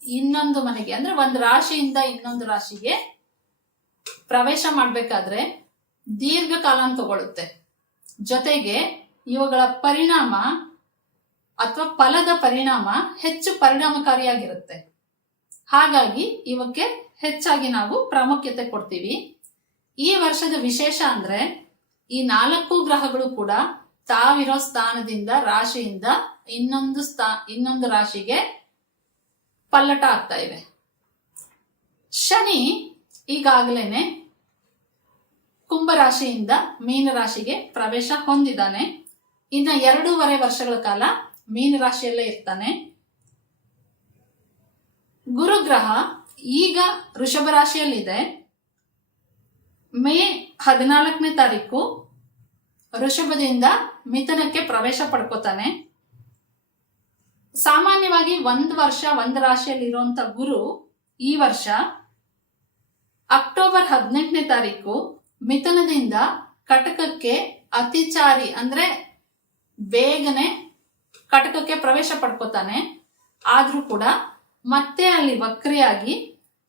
ಇನ್ನೊಂದು ಮನೆಗೆ ಅಂದ್ರೆ ಒಂದು ರಾಶಿಯಿಂದ ಇನ್ನೊಂದು ರಾಶಿಗೆ ಪ್ರವೇಶ ಮಾಡ್ಬೇಕಾದ್ರೆ ದೀರ್ಘಕಾಲ ತಗೊಳುತ್ತೆ. ಜೊತೆಗೆ ಇವುಗಳ ಪರಿಣಾಮ ಅಥವಾ ಫಲದ ಪರಿಣಾಮ ಹೆಚ್ಚು ಪರಿಣಾಮಕಾರಿಯಾಗಿರುತ್ತೆ. ಹಾಗಾಗಿ ಇವಕ್ಕೆ ಹೆಚ್ಚಾಗಿ ನಾವು ಪ್ರಾಮುಖ್ಯತೆ ಕೊಡ್ತೀವಿ. ಈ ವರ್ಷದ ವಿಶೇಷ ಅಂದ್ರೆ ಈ 4 ಗ್ರಹಗಳು ಕೂಡ ತಾವಿರೋ ಸ್ಥಾನದಿಂದ ರಾಶಿಯಿಂದ ಇನ್ನೊಂದು ರಾಶಿಗೆ ಪಲ್ಲಟ ಆಗ್ತಾ ಇವೆ. ಶನಿ ಈಗಾಗಲೇನೆ ಕುಂಭರಾಶಿಯಿಂದ ಮೀನರಾಶಿಗೆ ಪ್ರವೇಶ ಹೊಂದಿದ್ದಾನೆ. ಇನ್ನ 2.5 ವರ್ಷಗಳ ಕಾಲ ಮೀನರಾಶಿಯಲ್ಲೇ ಇರ್ತಾನೆ. ಗುರುಗ್ರಹ ಈಗ ವೃಷಭ ರಾಶಿಯಲ್ಲಿದೆ. ಮೇ 14ನೇ ತಾರೀಕು ವೃಷಭದಿಂದ ಮಿಥುನಕ್ಕೆ ಪ್ರವೇಶ ಪಡ್ಕೋತಾನೆ. ಸಾಮಾನ್ಯವಾಗಿ 1 ವರ್ಷ 1 ರಾಶಿಯಲ್ಲಿ ಇರುವಂತ ಗುರು ಈ ವರ್ಷ ಅಕ್ಟೋಬರ್ 18ನೇ ತಾರೀಕು ಮಿಥುನದಿಂದ ಕಟಕಕ್ಕೆ ಅತಿಚಾರಿ ಅಂದ್ರೆ ಬೇಗನೆ ಕಟಕಕ್ಕೆ ಪ್ರವೇಶ ಪಡ್ಕೋತಾನೆ. ಆದ್ರೂ ಕೂಡ ಮತ್ತೆ ಅಲ್ಲಿ ವಕ್ರಿಯಾಗಿ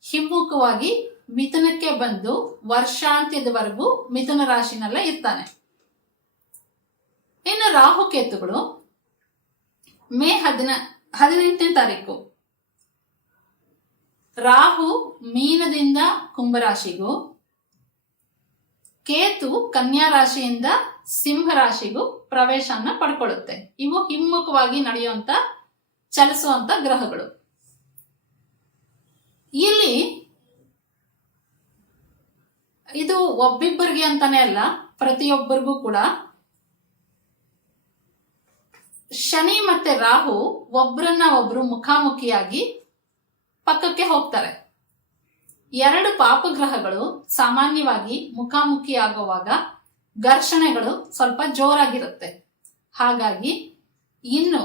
ಹಿಮ್ಮುಖವಾಗಿ ಮಿಥುನಕ್ಕೆ ಬಂದು ವರ್ಷಾಂತ್ಯದವರೆಗೂ ಮಿಥುನ ರಾಶಿನಲ್ಲೇ ಇರ್ತಾನೆ. ಇನ್ನು ರಾಹುಕೇತುಗಳು ಮೇ 18ನೇ ತಾರೀಕು ರಾಹು ಮೀನದಿಂದ ಕುಂಭರಾಶಿಗೂ, ಕೇತು ಕನ್ಯಾ ರಾಶಿಯಿಂದ ಸಿಂಹ ರಾಶಿಗೂ ಪ್ರವೇಶನ ಪಡ್ಕೊಳ್ಳುತ್ತೆ. ಇವು ಹಿಮ್ಮುಖವಾಗಿ ನಡೆಯುವಂತ ಚಲಿಸುವಂತ ಗ್ರಹಗಳು. ಇಲ್ಲಿ ಇದು ಒಬ್ಬಿಬ್ಬರಿಗೆ ಅಂತಾನೆ ಅಲ್ಲ, ಪ್ರತಿಯೊಬ್ಬರಿಗೂ ಕೂಡ ಶನಿ ಮತ್ತೆ ರಾಹು ಒಬ್ರನ್ನ ಒಬ್ರು ಮುಖಾಮುಖಿಯಾಗಿ ಪಕ್ಕಕ್ಕೆ ಹೋಗ್ತಾರೆ. 2 ಪಾಪಗ್ರಹಗಳು ಸಾಮಾನ್ಯವಾಗಿ ಮುಖಾಮುಖಿ ಆಗುವಾಗ ಘರ್ಷಣೆಗಳು ಸ್ವಲ್ಪ ಜೋರಾಗಿರುತ್ತೆ. ಹಾಗಾಗಿ ಇನ್ನು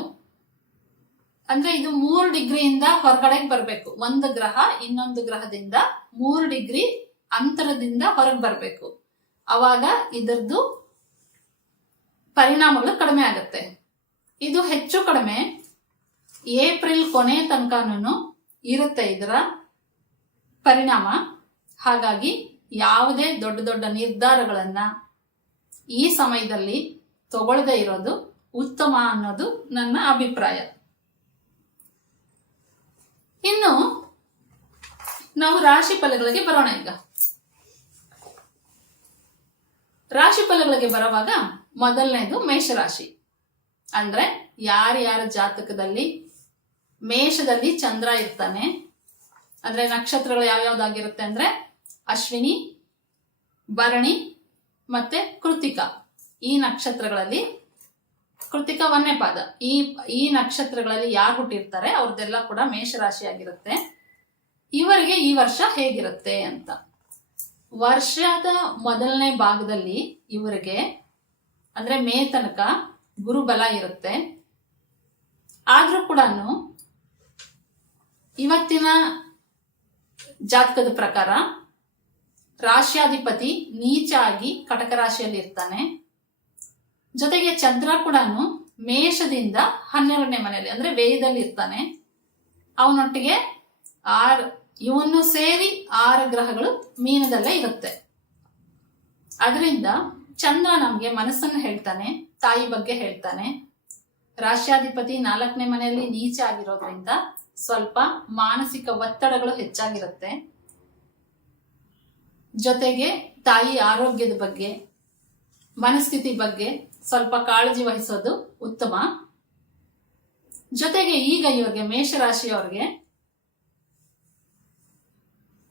ಅಂದ್ರೆ ಇದು 3 ಡಿಗ್ರಿಯಿಂದ ಹೊರಗಡೆ ಬರಬೇಕು. ಒಂದು ಗ್ರಹ ಇನ್ನೊಂದು ಗ್ರಹದಿಂದ 3 ಡಿಗ್ರಿ ಅಂತರದಿಂದ ಹೊರಗೆ ಬರಬೇಕು. ಅವಾಗ ಇದರದ್ದು ಪರಿಣಾಮಗಳು ಕಡಿಮೆ ಆಗುತ್ತೆ. ಇದು ಹೆಚ್ಚು ಕಡಿಮೆ ಏಪ್ರಿಲ್ ಕೊನೆ ತನಕನೂ ಇರುತ್ತೆ ಇದರ ಪರಿಣಾಮ. ಹಾಗಾಗಿ ಯಾವುದೇ ದೊಡ್ಡ ದೊಡ್ಡ ನಿರ್ಧಾರಗಳನ್ನ ಈ ಸಮಯದಲ್ಲಿ ತಗೊಳ್ಳದೆ ಇರೋದು ಉತ್ತಮ ಅನ್ನೋದು ನನ್ನ ಅಭಿಪ್ರಾಯ. ಇನ್ನು ನಾವು ರಾಶಿ ಫಲಗಳಿಗೆ ಬರೋಣ. ಈಗ ರಾಶಿ ಫಲಗಳಿಗೆ ಬರುವಾಗ ಮೊದಲನೇದು ಮೇಷರಾಶಿ. ಅಂದ್ರೆ ಯಾರ್ಯಾರ ಜಾತಕದಲ್ಲಿ ಮೇಷದಲ್ಲಿ ಚಂದ್ರ ಇರ್ತಾನೆ, ಅಂದ್ರೆ ನಕ್ಷತ್ರಗಳು ಯಾವ್ಯಾವ್ದಾಗಿರುತ್ತೆ ಅಂದ್ರೆ ಅಶ್ವಿನಿ, ಭರಣಿ ಮತ್ತೆ ಕೃತಿಕ. ಈ ನಕ್ಷತ್ರಗಳಲ್ಲಿ ಕೃತಿಕ 1ನೇ ಪಾದ, ಈ ನಕ್ಷತ್ರಗಳಲ್ಲಿ ಯಾರು ಹುಟ್ಟಿರ್ತಾರೆ ಅವ್ರದ್ದೆಲ್ಲ ಕೂಡ ಮೇಷರಾಶಿ ಆಗಿರುತ್ತೆ. ಇವರಿಗೆ ಈ ವರ್ಷ ಹೇಗಿರುತ್ತೆ ಅಂತ, ವರ್ಷದ ಮೊದಲನೇ ಭಾಗದಲ್ಲಿ ಇವರಿಗೆ ಅಂದ್ರೆ ಮೇ ತನಕ ಗುರುಬಲ ಇರುತ್ತೆ. ಆದ್ರೂ ಕೂಡ ಇವತ್ತಿನ ಜಾತಕದ ಪ್ರಕಾರ ರಾಶ್ಯಾಧಿಪತಿ ನೀಚ ಆಗಿ ಕಟಕ ರಾಶಿಯಲ್ಲಿ ಇರ್ತಾನೆ. ಜೊತೆಗೆ ಚಂದ್ರ ಕೂಡ ಮೇಷದಿಂದ 12ನೇ ಮನೆಯಲ್ಲಿ ಅಂದ್ರೆ ವ್ಯಯದಲ್ಲಿ ಇರ್ತಾನೆ. ಅವನೊಟ್ಟಿಗೆ ಇವನ್ನು ಸೇರಿ 6 ಗ್ರಹಗಳು ಮೀನದಲ್ಲೇ ಇರುತ್ತೆ. ಅದರಿಂದ ಚಂದ್ರ ನಮ್ಗೆ ಮನಸ್ಸನ್ನು ಹೇಳ್ತಾನೆ, ತಾಯಿ ಬಗ್ಗೆ ಹೇಳ್ತಾನೆ. ರಾಷ್ಟ್ರಾಧಿಪತಿ 4ನೇ ಮನೆಯಲ್ಲಿ ನೀಚ ಆಗಿರೋದ್ರಿಂದ ಸ್ವಲ್ಪ ಮಾನಸಿಕ ಒತ್ತಡಗಳು ಹೆಚ್ಚಾಗಿರುತ್ತೆ. ಜೊತೆಗೆ ತಾಯಿ ಆರೋಗ್ಯದ ಬಗ್ಗೆ, ಮನಸ್ಥಿತಿ ಬಗ್ಗೆ ಸ್ವಲ್ಪ ಕಾಳಜಿ ವಹಿಸೋದು ಉತ್ತಮ. ಜೊತೆಗೆ ಈಗ ಇವ್ರಿಗೆ ಮೇಷರಾಶಿಯವ್ರಿಗೆ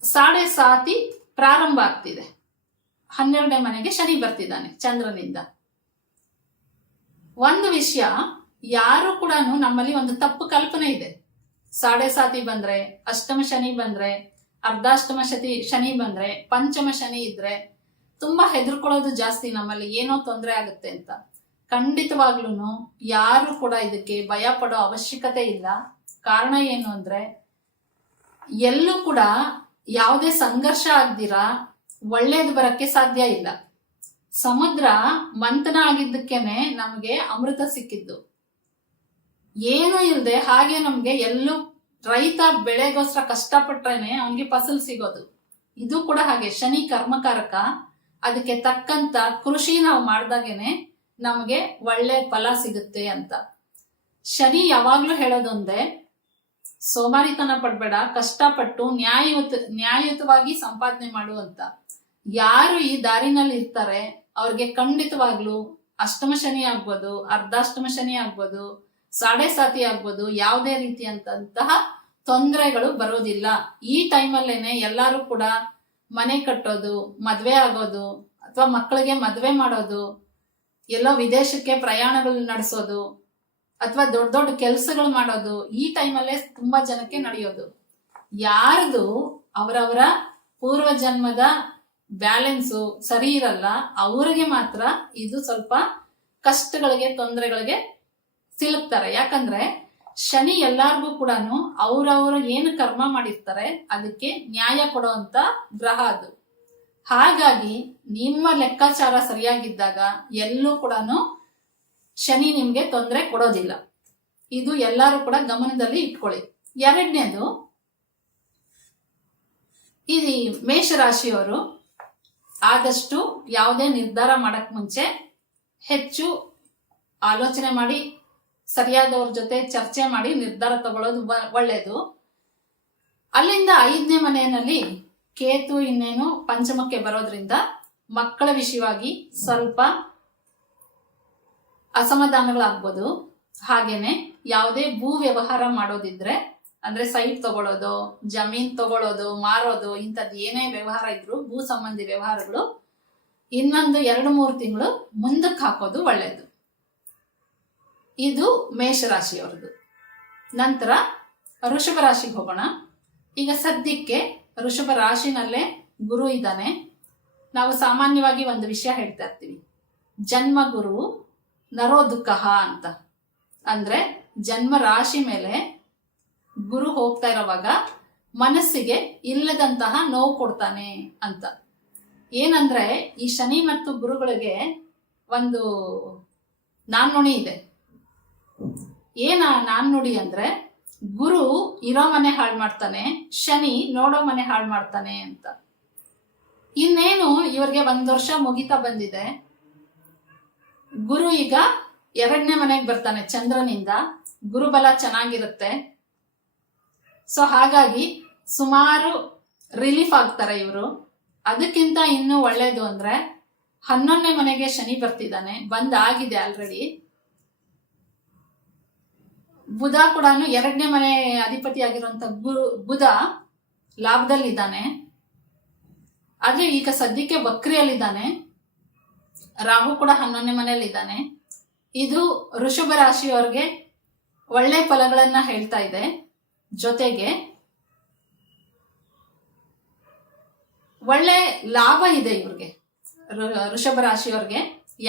ಸಾಡೆ ಸಾತಿ ಪ್ರಾರಂಭ ಆಗ್ತಿದೆ. 12ನೇ ಮನೆಗೆ ಶನಿ ಬರ್ತಿದ್ದಾನೆ ಚಂದ್ರನಿಂದ. ಒಂದು ವಿಷಯ, ಯಾರು ಕೂಡ ನಮ್ಮಲ್ಲಿ ಒಂದು ತಪ್ಪು ಕಲ್ಪನೆ ಇದೆ. ಸಾಡೆ ಸಾತಿ ಬಂದ್ರೆ, ಅಷ್ಟಮ ಶನಿ ಬಂದ್ರೆ, ಅರ್ಧಾಷ್ಟಮ ಶನಿ ಬಂದ್ರೆ, ಪಂಚಮ ಶನಿ ಇದ್ರೆ ತುಂಬಾ ಹೆದರ್ಕೊಳ್ಳೋದು ಜಾಸ್ತಿ. ನಮ್ಮಲ್ಲಿ ಏನೋ ತೊಂದರೆ ಆಗುತ್ತೆ ಅಂತ. ಖಂಡಿತವಾಗ್ಲೂ ಯಾರು ಕೂಡ ಇದಕ್ಕೆ ಭಯ ಪಡೋ ಅವಶ್ಯಕತೆ ಇಲ್ಲ. ಕಾರಣ ಏನು ಅಂದ್ರೆ, ಎಲ್ಲೂ ಕೂಡ ಯಾವುದೇ ಸಂಘರ್ಷ ಆಗ್ದಿರಾ ಒಳ್ಳೇದು ಬರಕ್ಕೆ ಸಾಧ್ಯ ಇಲ್ಲ. ಸಮುದ್ರ ಮಂಥನ ಆಗಿದ್ದಕ್ಕೇನೆ ನಮಗೆ ಅಮೃತ ಸಿಕ್ಕಿದ್ದು. ಏನೂ ಇಲ್ಲದೆ ಹಾಗೆ ನಮ್ಗೆ ಎಲ್ಲೂ ರೈತ ಬೆಳೆಗೋಸ್ಕರ ಕಷ್ಟಪಟ್ರೇನೆ ಅವನಿಗೆ ಫಸಲ್ ಸಿಗೋದು. ಇದು ಕೂಡ ಹಾಗೆ, ಶನಿ ಕರ್ಮಕಾರಕ. ಅದಕ್ಕೆ ತಕ್ಕಂತ ಕೃಷಿ ನಾವು ಮಾಡ್ದಾಗೇನೆ ನಮಗೆ ಒಳ್ಳೆ ಫಲ ಸಿಗುತ್ತೆ ಅಂತ. ಶನಿ ಯಾವಾಗ್ಲೂ ಹೇಳೋದೊಂದೇ, ಸೋಮಾರಿತನ ಪಡ್ಬೇಡ, ಕಷ್ಟಪಟ್ಟು ನ್ಯಾಯಯುತವಾಗಿ ಸಂಪಾದನೆ ಮಾಡು ಅಂತ. ಯಾರು ಈ ದಾರಿನಲ್ಲಿ ಇರ್ತಾರೆ ಅವ್ರಿಗೆ ಖಂಡಿತವಾಗ್ಲು ಅಷ್ಟಮ ಶನಿ ಆಗ್ಬೋದು, ಅರ್ಧಾಷ್ಟಮ ಶನಿ ಆಗ್ಬೋದು, ಸಾಡೆ ಸಾತಿ ಆಗ್ಬೋದು, ಯಾವುದೇ ರೀತಿಯಂತಹ ತೊಂದರೆಗಳು ಬರೋದಿಲ್ಲ. ಈ ಟೈಮಲ್ಲೇನೆ ಎಲ್ಲಾರು ಕೂಡ ಮನೆ ಕಟ್ಟೋದು, ಮದ್ವೆ ಆಗೋದು, ಅಥವಾ ಮಕ್ಕಳಿಗೆ ಮದ್ವೆ ಮಾಡೋದು, ಎಲ್ಲೋ ವಿದೇಶಕ್ಕೆ ಪ್ರಯಾಣಗಳು ನಡೆಸೋದು, ಅಥವಾ ದೊಡ್ಡ ದೊಡ್ಡ ಕೆಲಸಗಳು ಮಾಡೋದು ಈ ಟೈಮಲ್ಲೇ ತುಂಬಾ ಜನಕ್ಕೆ ನಡೆಯೋದು. ಯಾರ್ದು ಅವರವರ ಪೂರ್ವ ಜನ್ಮದ ಬ್ಯಾಲೆನ್ಸು ಸರಿ ಇರಲ್ಲ ಅವ್ರಿಗೆ ಮಾತ್ರ ಇದು ಸ್ವಲ್ಪ ಕಷ್ಟಗಳಿಗೆ, ತೊಂದರೆಗಳಿಗೆ ಸಿಲುಕ್ತಾರೆ. ಯಾಕಂದ್ರೆ ಶನಿ ಎಲ್ಲಾರ್ಗೂ ಕೂಡ ಅವ್ರವ್ರು ಏನು ಕರ್ಮ ಮಾಡಿರ್ತಾರೆ ಅದಕ್ಕೆ ನ್ಯಾಯ ಕೊಡುವಂತ ಗ್ರಹ ಅದು. ಹಾಗಾಗಿ ನಿಮ್ಮ ಲೆಕ್ಕಾಚಾರ ಸರಿಯಾಗಿದ್ದಾಗ ಎಲ್ಲೂ ಕೂಡ ಶನಿ ನಿಮ್ಗೆ ತೊಂದರೆ ಕೊಡೋದಿಲ್ಲ. ಇದು ಎಲ್ಲರೂ ಕೂಡ ಗಮನದಲ್ಲಿ ಇಟ್ಕೊಳ್ಳಿ. ಎರಡನೇದು, ಇದು ಮೇಷರಾಶಿಯವರು ಆದಷ್ಟು ಯಾವುದೇ ನಿರ್ಧಾರ ಮಾಡಕ್ ಮುಂಚೆ ಹೆಚ್ಚು ಆಲೋಚನೆ ಮಾಡಿ, ಸರಿಯಾದವ್ರ ಜೊತೆ ಚರ್ಚೆ ಮಾಡಿ ನಿರ್ಧಾರ ತಗೊಳ್ಳೋದು ಒಳ್ಳೇದು. ಅಲ್ಲಿಂದ 5ನೇ ಮನೆಯಲ್ಲಿ ಕೇತು ಇನ್ನೇನು ಪಂಚಮಕ್ಕೆ ಬರೋದ್ರಿಂದ ಮಕ್ಕಳ ವಿಷಯವಾಗಿ ಸ್ವಲ್ಪ ಅಸಮಾಧಾನಗಳಾಗ್ಬೋದು. ಹಾಗೇನೆ ಯಾವುದೇ ಭೂ ವ್ಯವಹಾರ ಮಾಡೋದಿದ್ರೆ, ಅಂದ್ರೆ ಸೈಟ್ ತಗೊಳ್ಳೋದು, ಜಮೀನ್ ತಗೊಳ್ಳೋದು, ಮಾರೋದು, ಇಂಥದ್ದು ಏನೇ ವ್ಯವಹಾರ ಇದ್ರು ಭೂ ಸಂಬಂಧಿ ವ್ಯವಹಾರಗಳು ಇನ್ನೊಂದು 2-3 ತಿಂಗಳು ಮುಂದಕ್ಕೆ ಹಾಕೋದು ಒಳ್ಳೇದು. ಇದು ಮೇಷರಾಶಿಯವ್ರದ್ದು. ನಂತರ ವೃಷಭ ರಾಶಿಗೆ ಹೋಗೋಣ. ಈಗ ಸದ್ಯಕ್ಕೆ ವೃಷಭ ರಾಶಿನಲ್ಲೇ ಗುರು ಇದ್ದಾನೆ. ನಾವು ಸಾಮಾನ್ಯವಾಗಿ ಒಂದು ವಿಷಯ ಹೇಳ್ತಾ ಇರ್ತೀವಿ, ಜನ್ಮ ಗುರು ನರೋ ದುಃಖ ಅಂತ. ಅಂದ್ರೆ ಜನ್ಮ ರಾಶಿ ಮೇಲೆ ಗುರು ಹೋಗ್ತಾ ಇರೋವಾಗ ಮನಸ್ಸಿಗೆ ಇಲ್ಲದಂತಹ ನೋವು ಕೊಡ್ತಾನೆ ಅಂತ. ಏನಂದ್ರೆ ಈ ಶನಿ ಮತ್ತು ಗುರುಗಳಿಗೆ ಒಂದು ನಾಣ್ಣುಡಿ ಇದೆ. ನಾಣ್ಣುಡಿ ಅಂದ್ರೆ ಗುರು ಇರೋ ಮನೆ ಹಾಳು ಮಾಡ್ತಾನೆ, ಶನಿ ನೋಡೋ ಮನೆ ಹಾಳು ಮಾಡ್ತಾನೆ ಅಂತ. ಇನ್ನೇನು ಇವ್ರಿಗೆ 1 ವರ್ಷ ಮುಗಿತಾ ಬಂದಿದೆ. ಗುರು ಈಗ 2ನೇ ಮನೆಗೆ ಬರ್ತಾನೆ ಚಂದ್ರನಿಂದ. ಗುರುಬಲ ಚೆನ್ನಾಗಿರುತ್ತೆ. ಸೊ ಹಾಗಾಗಿ ಸುಮಾರು ರಿಲೀಫ್ ಆಗ್ತಾರೆ ಇವರು. ಅದಕ್ಕಿಂತ ಇನ್ನೂ ಒಳ್ಳೇದು ಅಂದ್ರೆ 11ನೇ ಮನೆಗೆ ಶನಿ ಬರ್ತಿದ್ದಾನೆ, ಬಂದಾಗಿದೆ ಆಲ್ರೆಡಿ. ಬುಧ ಕೂಡ 2ನೇ ಮನೆ ಅಧಿಪತಿ ಆಗಿರುವಂತ ಬುಧ ಲಾಭದಲ್ಲಿದ್ದಾನೆ. ಆದ್ರೆ ಈಗ ಸದ್ಯಕ್ಕೆ ವಕ್ರಿಯಲ್ಲಿದ್ದಾನೆ. ರಾಹು ಕೂಡ 11ನೇ ಮನೆಯಲ್ಲಿದ್ದಾನೆ. ಇದು ವೃಷಭ ರಾಶಿಯವರಿಗೆ ಒಳ್ಳೆ ಫಲಗಳನ್ನ ಹೇಳ್ತಾ ಇದೆ. ಜೊತೆಗೆ ಒಳ್ಳೆ ಲಾಭ ಇದೆ ಇವ್ರಿಗೆ. ವೃಷಭ ರಾಶಿಯವ್ರಿಗೆ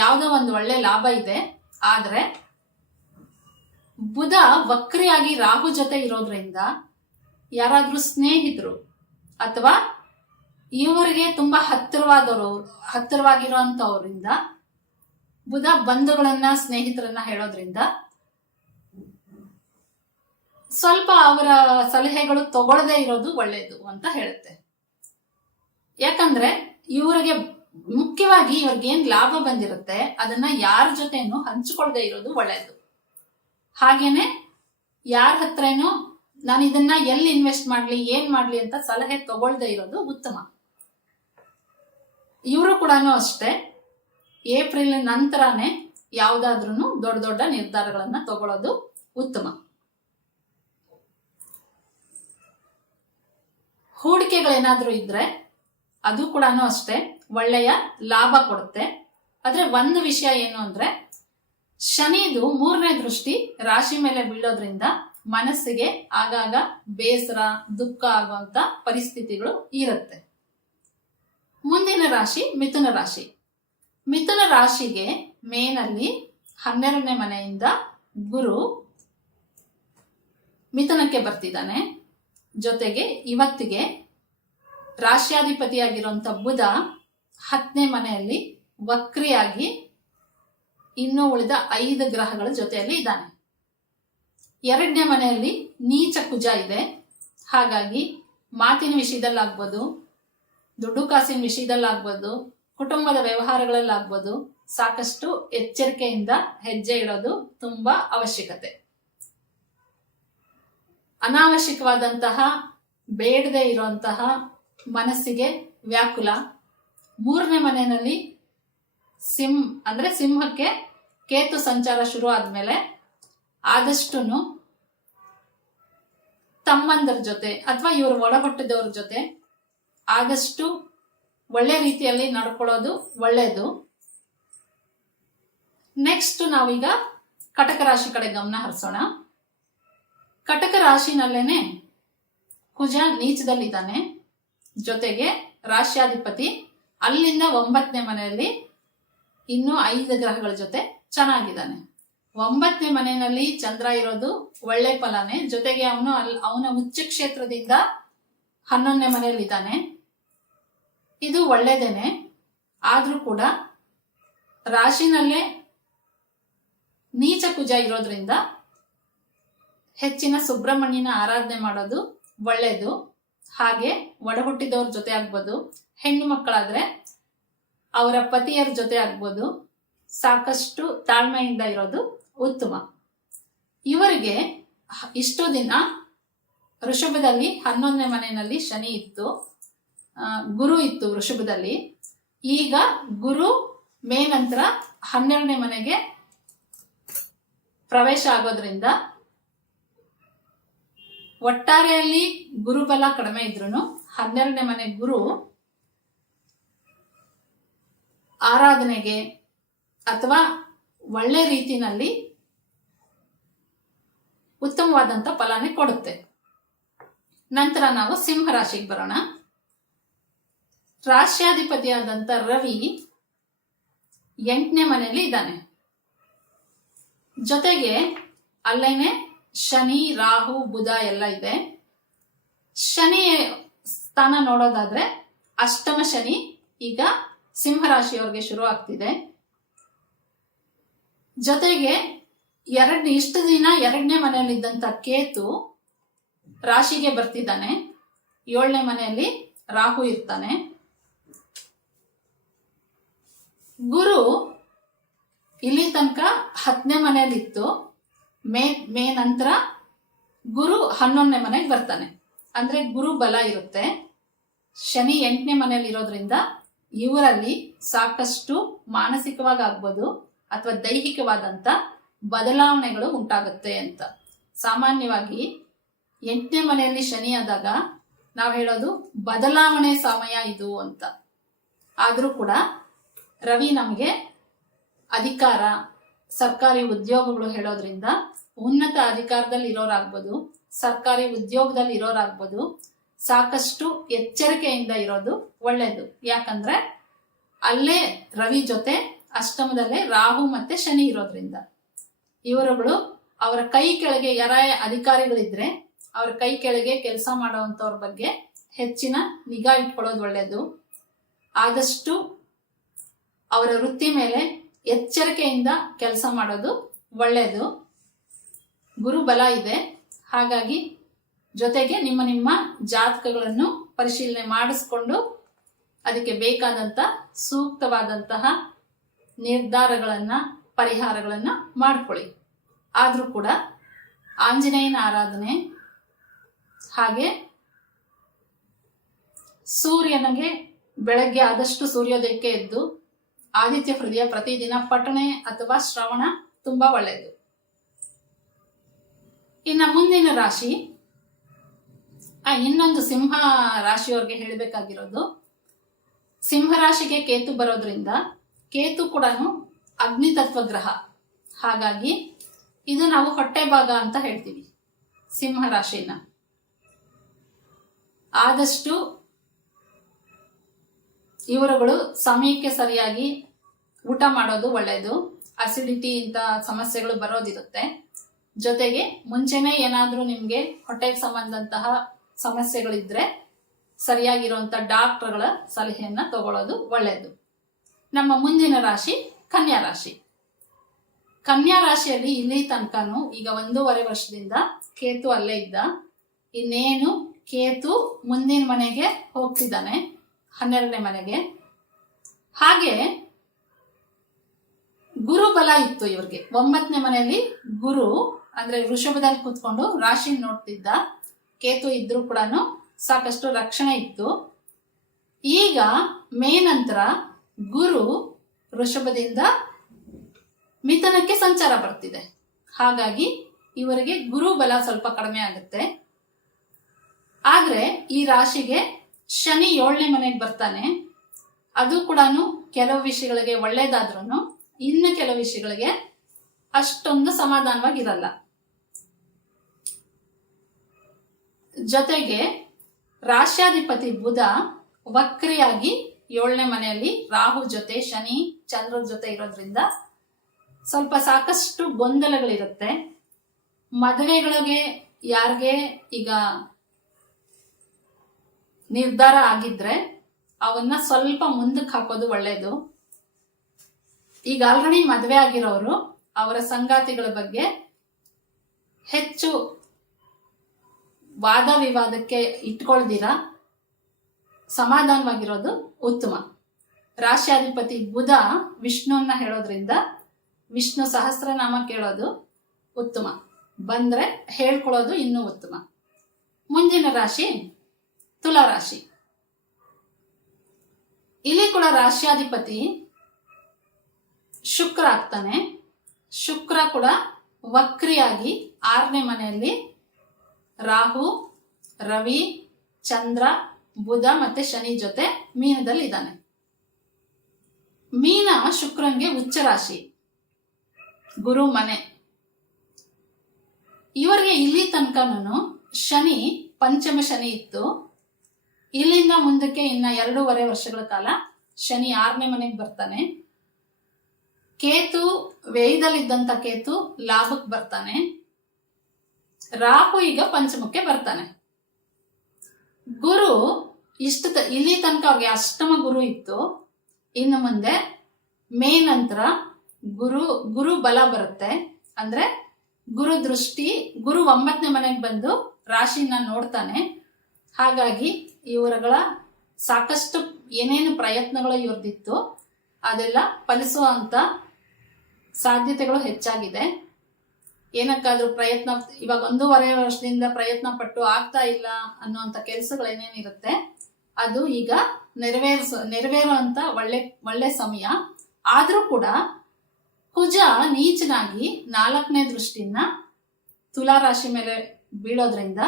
ಯಾವುದೋ ಒಂದು ಒಳ್ಳೆ ಲಾಭ ಇದೆ. ಆದ್ರೆ ಬುಧ ವಕ್ರಿಯಾಗಿ ರಾಹು ಜೊತೆ ಇರೋದ್ರಿಂದ ಯಾರಾದ್ರೂ ಸ್ನೇಹಿತರು ಅಥವಾ ಇವರಿಗೆ ತುಂಬಾ ಹತ್ತಿರವಾಗಿರುವಂತವರಿಂದ ಬುಧ ಬಂಧುಗಳನ್ನ, ಸ್ನೇಹಿತರನ್ನ ಹೇಳೋದ್ರಿಂದ ಸ್ವಲ್ಪ ಅವರ ಸಲಹೆಗಳು ತಗೊಳ್ಳದೆ ಇರೋದು ಒಳ್ಳೆಯದು ಅಂತ ಹೇಳುತ್ತೆ. ಯಾಕಂದ್ರೆ ಇವ್ರಿಗೆ ಮುಖ್ಯವಾಗಿ ಇವ್ರಿಗೆ ಏನ್ ಲಾಭ ಬಂದಿರುತ್ತೆ ಅದನ್ನ ಯಾರ ಜೊತೆನೂ ಹಂಚಿಕೊಳ್ಳದೆ ಇರೋದು ಒಳ್ಳೆಯದು. ಹಾಗೇನೆ ಯಾರ ಹತ್ರನೂ ನಾನು ಇದನ್ನ ಎಲ್ಲಿ ಇನ್ವೆಸ್ಟ್ ಮಾಡ್ಲಿ ಏನ್ ಮಾಡ್ಲಿ ಅಂತ ಸಲಹೆ ತಗೊಳ್ದೆ ಇರೋದು ಉತ್ತಮ. ಇವರು ಕೂಡ ಅಷ್ಟೇ ಏಪ್ರಿಲ್ ನಂತರನೇ ಯಾವ್ದಾದ್ರೂ ದೊಡ್ಡ ದೊಡ್ಡ ನಿರ್ಧಾರಗಳನ್ನ ತಗೊಳ್ಳೋದು ಉತ್ತಮ. ಹೂಡಿಕೆಗಳೇನಾದ್ರೂ ಇದ್ರೆ ಅದು ಕೂಡ ಅಷ್ಟೇ ಒಳ್ಳೆಯ ಲಾಭ ಕೊಡುತ್ತೆ. ಆದ್ರೆ ಒಂದು ವಿಷಯ ಏನು ಅಂದ್ರೆ ಶನಿದು 3ನೇ ದೃಷ್ಟಿ ರಾಶಿ ಮೇಲೆ ಬೀಳೋದ್ರಿಂದ ಮನಸ್ಸಿಗೆ ಆಗಾಗ ಬೇಸರ ದುಃಖ ಆಗುವಂತ ಪರಿಸ್ಥಿತಿಗಳು ಇರುತ್ತೆ. ಮುಂದಿನ ರಾಶಿ ಮಿಥುನ ರಾಶಿ. ಮಿಥುನ ರಾಶಿಗೆ ಮೇನಲ್ಲಿ 12ನೇ ಮನೆಯಿಂದ ಗುರು ಮಿಥುನಕ್ಕೆ ಬರ್ತಿದ್ದಾನೆ. ಜೊತೆಗೆ ಇವತ್ತಿಗೆ ರಾಶ್ಯಾಧಿಪತಿಯಾಗಿರುವಂತ ಬುಧ 10ನೇ ಮನೆಯಲ್ಲಿ ವಕ್ರಿಯಾಗಿ ಇನ್ನು ಉಳಿದ 5 ಗ್ರಹಗಳ ಜೊತೆಯಲ್ಲಿ ಇದ್ದಾನೆ. 2ನೇ ಮನೆಯಲ್ಲಿ ನೀಚ ಕುಜ ಇದೆ. ಹಾಗಾಗಿ ಮಾತಿನ ವಿಷಯದಲ್ಲಾಗ್ಬೋದು, ದುಡ್ಡು ಕಾಸಿನ ವಿಷಯದಲ್ಲಾಗ್ಬೋದು, ಕುಟುಂಬದ ವ್ಯವಹಾರಗಳಲ್ಲಾಗ್ಬೋದು ಸಾಕಷ್ಟು ಎಚ್ಚರಿಕೆಯಿಂದ ಹೆಜ್ಜೆ ಇಡೋದು ತುಂಬಾ ಅವಶ್ಯಕತೆ. ಅನಾವಶ್ಯಕವಾದಂತಹ ಬೇಡದೆ ಇರುವಂತಹ ಮನಸ್ಸಿಗೆ ವ್ಯಾಕುಲ. 3ನೇ ಮನೆಯಲ್ಲಿ ಸಿಂಹಕ್ಕೆ ಕೇತು ಸಂಚಾರ ಶುರು ಆದ್ಮೇಲೆ ಆದಷ್ಟು ತಮ್ಮಂದರ ಜೊತೆ ಅಥವಾ ಇವರು ಒಳಗೊಟ್ಟಿದವ್ರ ಜೊತೆ ಆದಷ್ಟು ಒಳ್ಳೆ ರೀತಿಯಲ್ಲಿ ನಡ್ಕೊಳ್ಳೋದು ಒಳ್ಳೆಯದು. ನೆಕ್ಸ್ಟ್ ನಾವೀಗ ಕಟಕ ರಾಶಿ ಕಡೆ ಗಮನ ಹರಿಸೋಣ. ಕಟಕ ರಾಶಿನಲ್ಲೇನೆ ಕುಜ ನೀಚದಲ್ಲಿದ್ದಾನೆ. ಜೊತೆಗೆ ರಾಶ್ಯಾಧಿಪತಿ ಅಲ್ಲಿಂದ 9ನೇ ಮನೆಯಲ್ಲಿ ಇನ್ನು 5 ಗ್ರಹಗಳ ಜೊತೆ ಚೆನ್ನಾಗಿದ್ದಾನೆ. 9ನೇ ಮನೆಯಲ್ಲಿ ಚಂದ್ರ ಇರೋದು ಒಳ್ಳೆ ಫಲನೇ. ಜೊತೆಗೆ ಅವನ ಉಚ್ಚ ಕ್ಷೇತ್ರದಿಂದ 11ನೇ ಮನೆಯಲ್ಲಿ ಇದ್ದಾನೆ. ಇದು ಒಳ್ಳೇದೇನೆ. ಆದ್ರೂ ಕೂಡ ರಾಶಿನಲ್ಲೇ ನೀಚ ಕುಜ ಇರೋದ್ರಿಂದ ಹೆಚ್ಚಿನ ಸುಬ್ರಹ್ಮಣ್ಯನ ಆರಾಧನೆ ಮಾಡೋದು ಒಳ್ಳೇದು. ಹಾಗೆ ಒಡಹುಟ್ಟಿದವ್ರ ಜೊತೆ ಆಗ್ಬೋದು, ಹೆಣ್ಣು ಮಕ್ಕಳಾದ್ರೆ ಅವರ ಪತಿಯರ ಜೊತೆ ಆಗ್ಬೋದು, ಸಾಕಷ್ಟು ತಾಳ್ಮೆಯಿಂದ ಇರೋದು ಉತ್ತಮ. ಇವರಿಗೆ ಇಷ್ಟು ದಿನ ವೃಷಭದಲ್ಲಿ 11ನೇ ಮನೆಯಲ್ಲಿ ಶನಿ ಇತ್ತು, ಗುರು ಇತ್ತು ವೃಷಭದಲ್ಲಿ. ಈಗ ಗುರು ಮೇ ನಂತರ 12ನೇ ಮನೆಗೆ ಪ್ರವೇಶ ಆಗೋದ್ರಿಂದ ಒಟ್ಟಾರೆಯಲ್ಲಿ ಗುರುಬಲ ಕಡಿಮೆ ಇದ್ರು 12ನೇ ಮನೆ ಗುರು ಆರಾಧನೆಗೆ ಅಥವಾ ಒಳ್ಳೆ ರೀತಿನಲ್ಲಿ ಉತ್ತಮವಾದಂತ ಫಲನೇ ಕೊಡುತ್ತೆ. ನಂತರ ನಾವು ಸಿಂಹ ರಾಶಿಗೆ ಬರೋಣ. ರಾಶ್ಯಾಧಿಪತಿಯಾದಂತ ರವಿ 8ನೇ ಮನೆಯಲ್ಲಿ ಇದ್ದಾನೆ. ಜೊತೆಗೆ ಅಲ್ಲೇನೆ ಶನಿ, ರಾಹು, ಬುಧ ಎಲ್ಲ ಇದೆ. ಶನಿ ಸ್ಥಾನ ನೋಡೋದಾದ್ರೆ ಅಷ್ಟಮ ಶನಿ ಈಗ ಸಿಂಹ ರಾಶಿಯವ್ರಿಗೆ ಶುರು ಆಗ್ತಿದೆ. ಜೊತೆಗೆ ಇಷ್ಟು ದಿನ 2ನೇ ಮನೆಯಲ್ಲಿದ್ದಂತ ಕೇತು ರಾಶಿಗೆ ಬರ್ತಿದ್ದಾನೆ. 7ನೇ ಮನೆಯಲ್ಲಿ ರಾಹು ಇರ್ತಾನೆ. ಗುರು ಇಲ್ಲಿ ತನಕ 10ನೇ ಮನೆಯಲ್ಲಿತ್ತು. ಮೇ ನಂತರ ಗುರು 11ನೇ ಮನೆಗೆ ಬರ್ತಾನೆ. ಅಂದ್ರೆ ಗುರು ಬಲ ಇರುತ್ತೆ. ಶನಿ 8ನೇ ಮನೆಯಲ್ಲಿ ಇರೋದ್ರಿಂದ ಇವರಲ್ಲಿ ಸಾಕಷ್ಟು ಮಾನಸಿಕವಾಗಿ ಆಗ್ಬೋದು ಅಥವಾ ದೈಹಿಕವಾದಂತ ಬದಲಾವಣೆಗಳು ಉಂಟಾಗುತ್ತೆ ಅಂತ. ಸಾಮಾನ್ಯವಾಗಿ 8ನೇ ಮನೆಯಲ್ಲಿ ಶನಿ ಆದಾಗ ನಾವು ಹೇಳೋದು ಬದಲಾವಣೆ ಸಮಯ ಇದು ಅಂತ. ಆದ್ರೂ ಕೂಡ ರವಿ ನಮಗೆ ಅಧಿಕಾರ, ಸರ್ಕಾರಿ ಉದ್ಯೋಗಗಳು ಹೇಳೋದ್ರಿಂದ ಉನ್ನತ ಅಧಿಕಾರದಲ್ಲಿ ಇರೋರಾಗ್ಬೋದು, ಸರ್ಕಾರಿ ಉದ್ಯೋಗದಲ್ಲಿ ಇರೋರಾಗ್ಬೋದು, ಸಾಕಷ್ಟು ಎಚ್ಚರಿಕೆಯಿಂದ ಇರೋದು ಒಳ್ಳೇದು. ಯಾಕಂದ್ರೆ ಅಲ್ಲೇ ರವಿ ಜೊತೆ ಅಷ್ಟಮದಲ್ಲೇ ರಾಹು ಮತ್ತೆ ಶನಿ ಇರೋದ್ರಿಂದ ಇವರುಗಳು ಅವರ ಕೈ ಕೆಳಗೆ ಯಾರ ಅಧಿಕಾರಿಗಳಿದ್ರೆ ಅವ್ರ ಕೈ ಕೆಳಗೆ ಕೆಲಸ ಮಾಡುವಂತವ್ರ ಬಗ್ಗೆ ಹೆಚ್ಚಿನ ನಿಗಾ ಇಟ್ಕೊಳ್ಳೋದು ಒಳ್ಳೇದು. ಆದಷ್ಟು ಅವರ ವೃತ್ತಿ ಮೇಲೆ ಎಚ್ಚರಿಕೆಯಿಂದ ಕೆಲಸ ಮಾಡೋದು ಒಳ್ಳೇದು. ಗುರು ಬಲ ಇದೆ. ಹಾಗಾಗಿ ಜೊತೆಗೆ ನಿಮ್ಮ ಜಾತಕಗಳನ್ನು ಪರಿಶೀಲನೆ ಮಾಡಿಸ್ಕೊಂಡು ಅದಕ್ಕೆ ಬೇಕಾದಂತ ಸೂಕ್ತವಾದಂತಹ ನಿರ್ಧಾರಗಳನ್ನ ಪರಿಹಾರಗಳನ್ನ ಮಾಡ್ಕೊಳ್ಳಿ. ಆದ್ರೂ ಕೂಡ ಆಂಜನೇಯನ ಆರಾಧನೆ ಹಾಗೆ ಸೂರ್ಯನಿಗೆ ಬೆಳಗ್ಗೆ ಆದಷ್ಟು ಸೂರ್ಯೋದಯಕ್ಕೆ ಎದ್ದು ಆದಿತ್ಯ ಹೃದಯ ಪ್ರತಿದಿನ ಪಠಣೆ ಅಥವಾ ಶ್ರವಣ ತುಂಬಾ ಒಳ್ಳೆಯದು. ಇನ್ನ ಮುಂದಿನ ರಾಶಿ ಇನ್ನೊಂದು ಸಿಂಹ ರಾಶಿಯವ್ರಿಗೆ ಹೇಳಬೇಕಾಗಿರೋದು, ಸಿಂಹ ರಾಶಿಗೆ ಕೇತು ಬರೋದ್ರಿಂದ ಕೇತು ಕೂಡ ಅಗ್ನಿ ತತ್ವ ಗ್ರಹ. ಹಾಗಾಗಿ ಇದು ನಾವು ಹೊಟ್ಟೆ ಭಾಗ ಅಂತ ಹೇಳ್ತೀವಿ ಸಿಂಹ ರಾಶಿನ. ಆದಷ್ಟು ಇವರುಗಳು ಸಮಯಕ್ಕೆ ಸರಿಯಾಗಿ ಊಟ ಮಾಡೋದು ಒಳ್ಳೆಯದು. ಅಸಿಡಿಟಿ ಇಂತ ಸಮಸ್ಯೆಗಳು ಬರೋದಿರುತ್ತೆ. ಜೊತೆಗೆ ಮುಂಚೆನೆ ಏನಾದ್ರೂ ನಿಮ್ಗೆ ಹೊಟ್ಟೆಗೆ ಸಂಬಂಧಂತಹ ಸಮಸ್ಯೆಗಳಿದ್ರೆ ಸರಿಯಾಗಿರುವಂತ ಡಾಕ್ಟರ್ಗಳ ಸಲಹೆಯನ್ನ ತಗೊಳ್ಳೋದು ಒಳ್ಳೆಯದು. ನಮ್ಮ ಮುಂದಿನ ರಾಶಿ ಕನ್ಯಾ ರಾಶಿ. ಕನ್ಯಾ ರಾಶಿಯಲ್ಲಿ ಇಲ್ಲಿ ತನಕನೂ ಈಗ 1.5 ವರ್ಷದಿಂದ ಕೇತು ಅಲ್ಲೇ ಇದ್ದ. ಇನ್ನೇನು ಕೇತು ಮುಂದಿನ ಮನೆಗೆ ಹೋಗ್ತಿದ್ದಾನೆ, 12ನೇ ಮನೆಗೆ. ಹಾಗೆ ಗುರು ಬಲ ಇತ್ತು ಇವ್ರಿಗೆ. 9ನೇ ಮನೆಯಲ್ಲಿ ಗುರು ಅಂದ್ರೆ ವೃಷಭದಲ್ಲಿ ಕೂತ್ಕೊಂಡು ರಾಶಿ ನೋಡ್ತಿದ್ದ. ಕೇತು ಇದ್ರೂ ಕೂಡ ಸಾಕಷ್ಟು ರಕ್ಷಣೆ ಇತ್ತು. ಈಗ ಮೇ ನಂತರ ಗುರು ವೃಷಭದಿಂದ ಮಿಥುನಕ್ಕೆ ಸಂಚಾರ ಬರ್ತಿದೆ. ಹಾಗಾಗಿ ಇವರಿಗೆ ಗುರು ಬಲ ಸ್ವಲ್ಪ ಕಡಿಮೆ ಆಗುತ್ತೆ. ಆದ್ರೆ ಈ ರಾಶಿಗೆ ಶನಿ 7ನೇ ಮನೆಗೆ ಬರ್ತಾನೆ. ಅದು ಕೂಡ ಕೆಲವು ವಿಷಯಗಳಿಗೆ ಒಳ್ಳೇದಾದ್ರೂ ಇನ್ನು ಕೆಲವು ವಿಷಯಗಳಿಗೆ ಅಷ್ಟೊಂದು ಸಮಾಧಾನವಾಗಿರಲ್ಲ. ಜೊತೆಗೆ ರಾಶ್ಯಾಧಿಪತಿ ಬುಧ ವಕ್ರಿಯಾಗಿ 7ನೇ ಮನೆಯಲ್ಲಿ ರಾಹು ಜೊತೆ ಶನಿ ಚಂದ್ರ ಜೊತೆ ಇರೋದ್ರಿಂದ ಸ್ವಲ್ಪ ಸಾಕಷ್ಟು ಗೊಂದಲಗಳಿರುತ್ತೆ. ಮದುವೆಗಳಿಗೆ ಯಾರಿಗೆ ಈಗ ನಿರ್ಧಾರ ಆಗಿದ್ರೆ ಅವನ್ನ ಸ್ವಲ್ಪ ಮುಂದಕ್ಕೆ ಹಾಕೋದು ಒಳ್ಳೇದು. ಈಗ ಆಲ್ರೆಡಿ ಮದುವೆ ಆಗಿರೋರು ಅವರ ಸಂಗಾತಿಗಳ ಬಗ್ಗೆ ಹೆಚ್ಚು ವಾದ ವಿವಾದಕ್ಕೆ ಇಟ್ಕೊಳ್ದಿರ ಸಮಾಧಾನವಾಗಿರೋದು ಉತ್ತಮ. ರಾಶ್ಯಾಧಿಪತಿ ಬುಧ ವಿಷ್ಣುವನ್ನ ಹೇಳೋದ್ರಿಂದ ವಿಷ್ಣು ಸಹಸ್ರನಾಮ ಕೇಳೋದು ಉತ್ತಮ. ಬಂದ್ರೆ ಹೇಳ್ಕೊಳ್ಳೋದು ಇನ್ನೂ ಉತ್ತಮ. ಮುಂದಿನ ರಾಶಿ ತುಲಾ ರಾಶಿ. ಇಲ್ಲಿ ಕೂಡ ರಾಶ್ಯಾಧಿಪತಿ ಶುಕ್ರ ಆಗ್ತಾನೆ. ಶುಕ್ರ ಕೂಡ ವಕ್ರಿಯಾಗಿ 6ನೇ ಮನೆಯಲ್ಲಿ ರಾಹು ರವಿ ಚಂದ್ರ ಬುಧ ಮತ್ತೆ ಶನಿ ಜೊತೆ ಮೀನದಲ್ಲಿ ಇದ್ದಾನೆ. ಮೀನ ಶುಕ್ರನ್ಗೆ ಉಚ್ಚ ರಾಶಿ, ಗುರು ಮನೆ. ಇವರಿಗೆ ಇಲ್ಲಿ ತನಕನೂ ಶನಿ ಪಂಚಮ ಶನಿ ಇತ್ತು. ಇಲ್ಲಿಂದ ಮುಂದಕ್ಕೆ ಇನ್ನ 2.5 ವರ್ಷಗಳ ಕಾಲ ಶನಿ 6ನೇ ಮನೆಗೆ ಬರ್ತಾನೆ. ಕೇತು ವ್ಯಯದಲ್ಲಿದ್ದಂತ ಕೇತು ಲಾಭಕ್ಕೆ ಬರ್ತಾನೆ. ರಾಹು ಈಗ ಪಂಚಮಕ್ಕೆ ಬರ್ತಾನೆ. ಗುರು ಇಲ್ಲಿ ತನಕ ಅವ್ರಿಗೆ ಅಷ್ಟಮ ಗುರು ಇತ್ತು. ಇನ್ನು ಮುಂದೆ ಮೇ ನಂತರ ಗುರು ಬಲ ಬರುತ್ತೆ. ಅಂದ್ರೆ ಗುರು ದೃಷ್ಟಿ, ಗುರು 9ನೇ ಮನೆಗೆ ಬಂದು ರಾಶಿನ ನೋಡ್ತಾನೆ. ಹಾಗಾಗಿ ಇವರುಗಳ ಸಾಕಷ್ಟು ಏನೇನು ಪ್ರಯತ್ನಗಳು ಇವ್ರದಿತ್ತು ಅದೆಲ್ಲ ಫಲಿಸುವಂತ ಸಾಧ್ಯತೆಗಳು ಹೆಚ್ಚಾಗಿದೆ. ಏನಕ್ಕಾದ್ರೂ ಪ್ರಯತ್ನ ಇವಾಗ 1.5 ವರ್ಷದಿಂದ ಪ್ರಯತ್ನ ಪಟ್ಟು ಆಗ್ತಾ ಇಲ್ಲ ಅನ್ನುವಂತ ಕೆಲಸಗಳು ಏನೇನಿರುತ್ತೆ ಅದು ಈಗ ನೆರವೇರುವಂತ ಒಳ್ಳೆ ಸಮಯ. ಆದ್ರೂ ಕೂಡ ಕುಜ ನೀಚನಾಗಿ 4ನೇ ದೃಷ್ಟಿನ ತುಲಾ ರಾಶಿ ಮೇಲೆ ಬೀಳೋದ್ರಿಂದ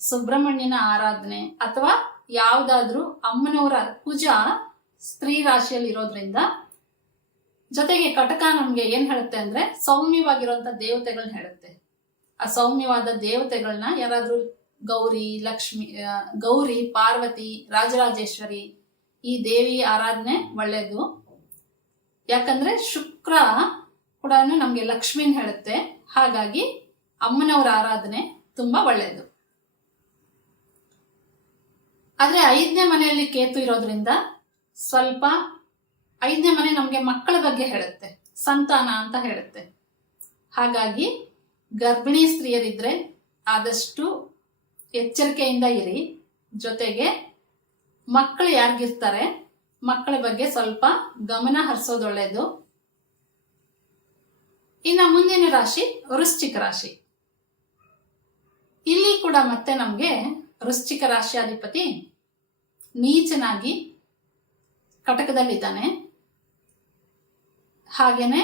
ಸುಬ್ರಹ್ಮಣ್ಯನ ಆರಾಧನೆ ಅಥವಾ ಯಾವ್ದಾದ್ರೂ ಅಮ್ಮನವರ ಕುಜ ಸ್ತ್ರೀ ರಾಶಿಯಲ್ಲಿ ಇರೋದ್ರಿಂದ, ಜೊತೆಗೆ ಕಟಕ ನಮ್ಗೆ ಏನ್ ಹೇಳುತ್ತೆ ಅಂದ್ರೆ ಸೌಮ್ಯವಾಗಿರುವಂತ ದೇವತೆಗಳನ್ನ ಹೇಳುತ್ತೆ. ಆ ಸೌಮ್ಯವಾದ ದೇವತೆಗಳನ್ನ ಯಾರಾದ್ರೂ ಗೌರಿ ಪಾರ್ವತಿ ರಾಜರಾಜೇಶ್ವರಿ ಈ ದೇವಿ ಆರಾಧನೆ ಒಳ್ಳೇದು. ಯಾಕಂದ್ರೆ ಶುಕ್ರ ಕೂಡ ನಮ್ಗೆ ಲಕ್ಷ್ಮಿನ್ ಹೇಳುತ್ತೆ. ಹಾಗಾಗಿ ಅಮ್ಮನವರ ಆರಾಧನೆ ತುಂಬಾ ಒಳ್ಳೇದು. ಆದ್ರೆ 5ನೇ ಮನೆಯಲ್ಲಿ ಕೇತು ಇರೋದ್ರಿಂದ ಸ್ವಲ್ಪ 5ನೇ ಮನೆ ನಮ್ಗೆ ಮಕ್ಕಳ ಬಗ್ಗೆ ಹೇಳುತ್ತೆ, ಸಂತಾನ ಅಂತ ಹೇಳುತ್ತೆ. ಹಾಗಾಗಿ ಗರ್ಭಿಣಿ ಸ್ತ್ರೀಯರಿದ್ರೆ ಆದಷ್ಟು ಎಚ್ಚರಿಕೆಯಿಂದ ಇರಿ. ಜೊತೆಗೆ ಮಕ್ಕಳು ಯಾರಿಗಿರ್ತಾರೆ ಮಕ್ಕಳ ಬಗ್ಗೆ ಸ್ವಲ್ಪ ಗಮನ ಹರಿಸೋದು ಒಳ್ಳೆಯದು. ಇನ್ನು ಮುಂದಿನ ರಾಶಿ ವೃಶ್ಚಿಕ ರಾಶಿ. ಇಲ್ಲಿ ಕೂಡ ಮತ್ತೆ ನಮ್ಗೆ ವೃಶ್ಚಿಕ ರಾಶಿ ಅಧಿಪತಿ ನೀಚನಾಗಿ ಕಟಕದಲ್ಲಿದ್ದಾನೆ. ಹಾಗೇನೆ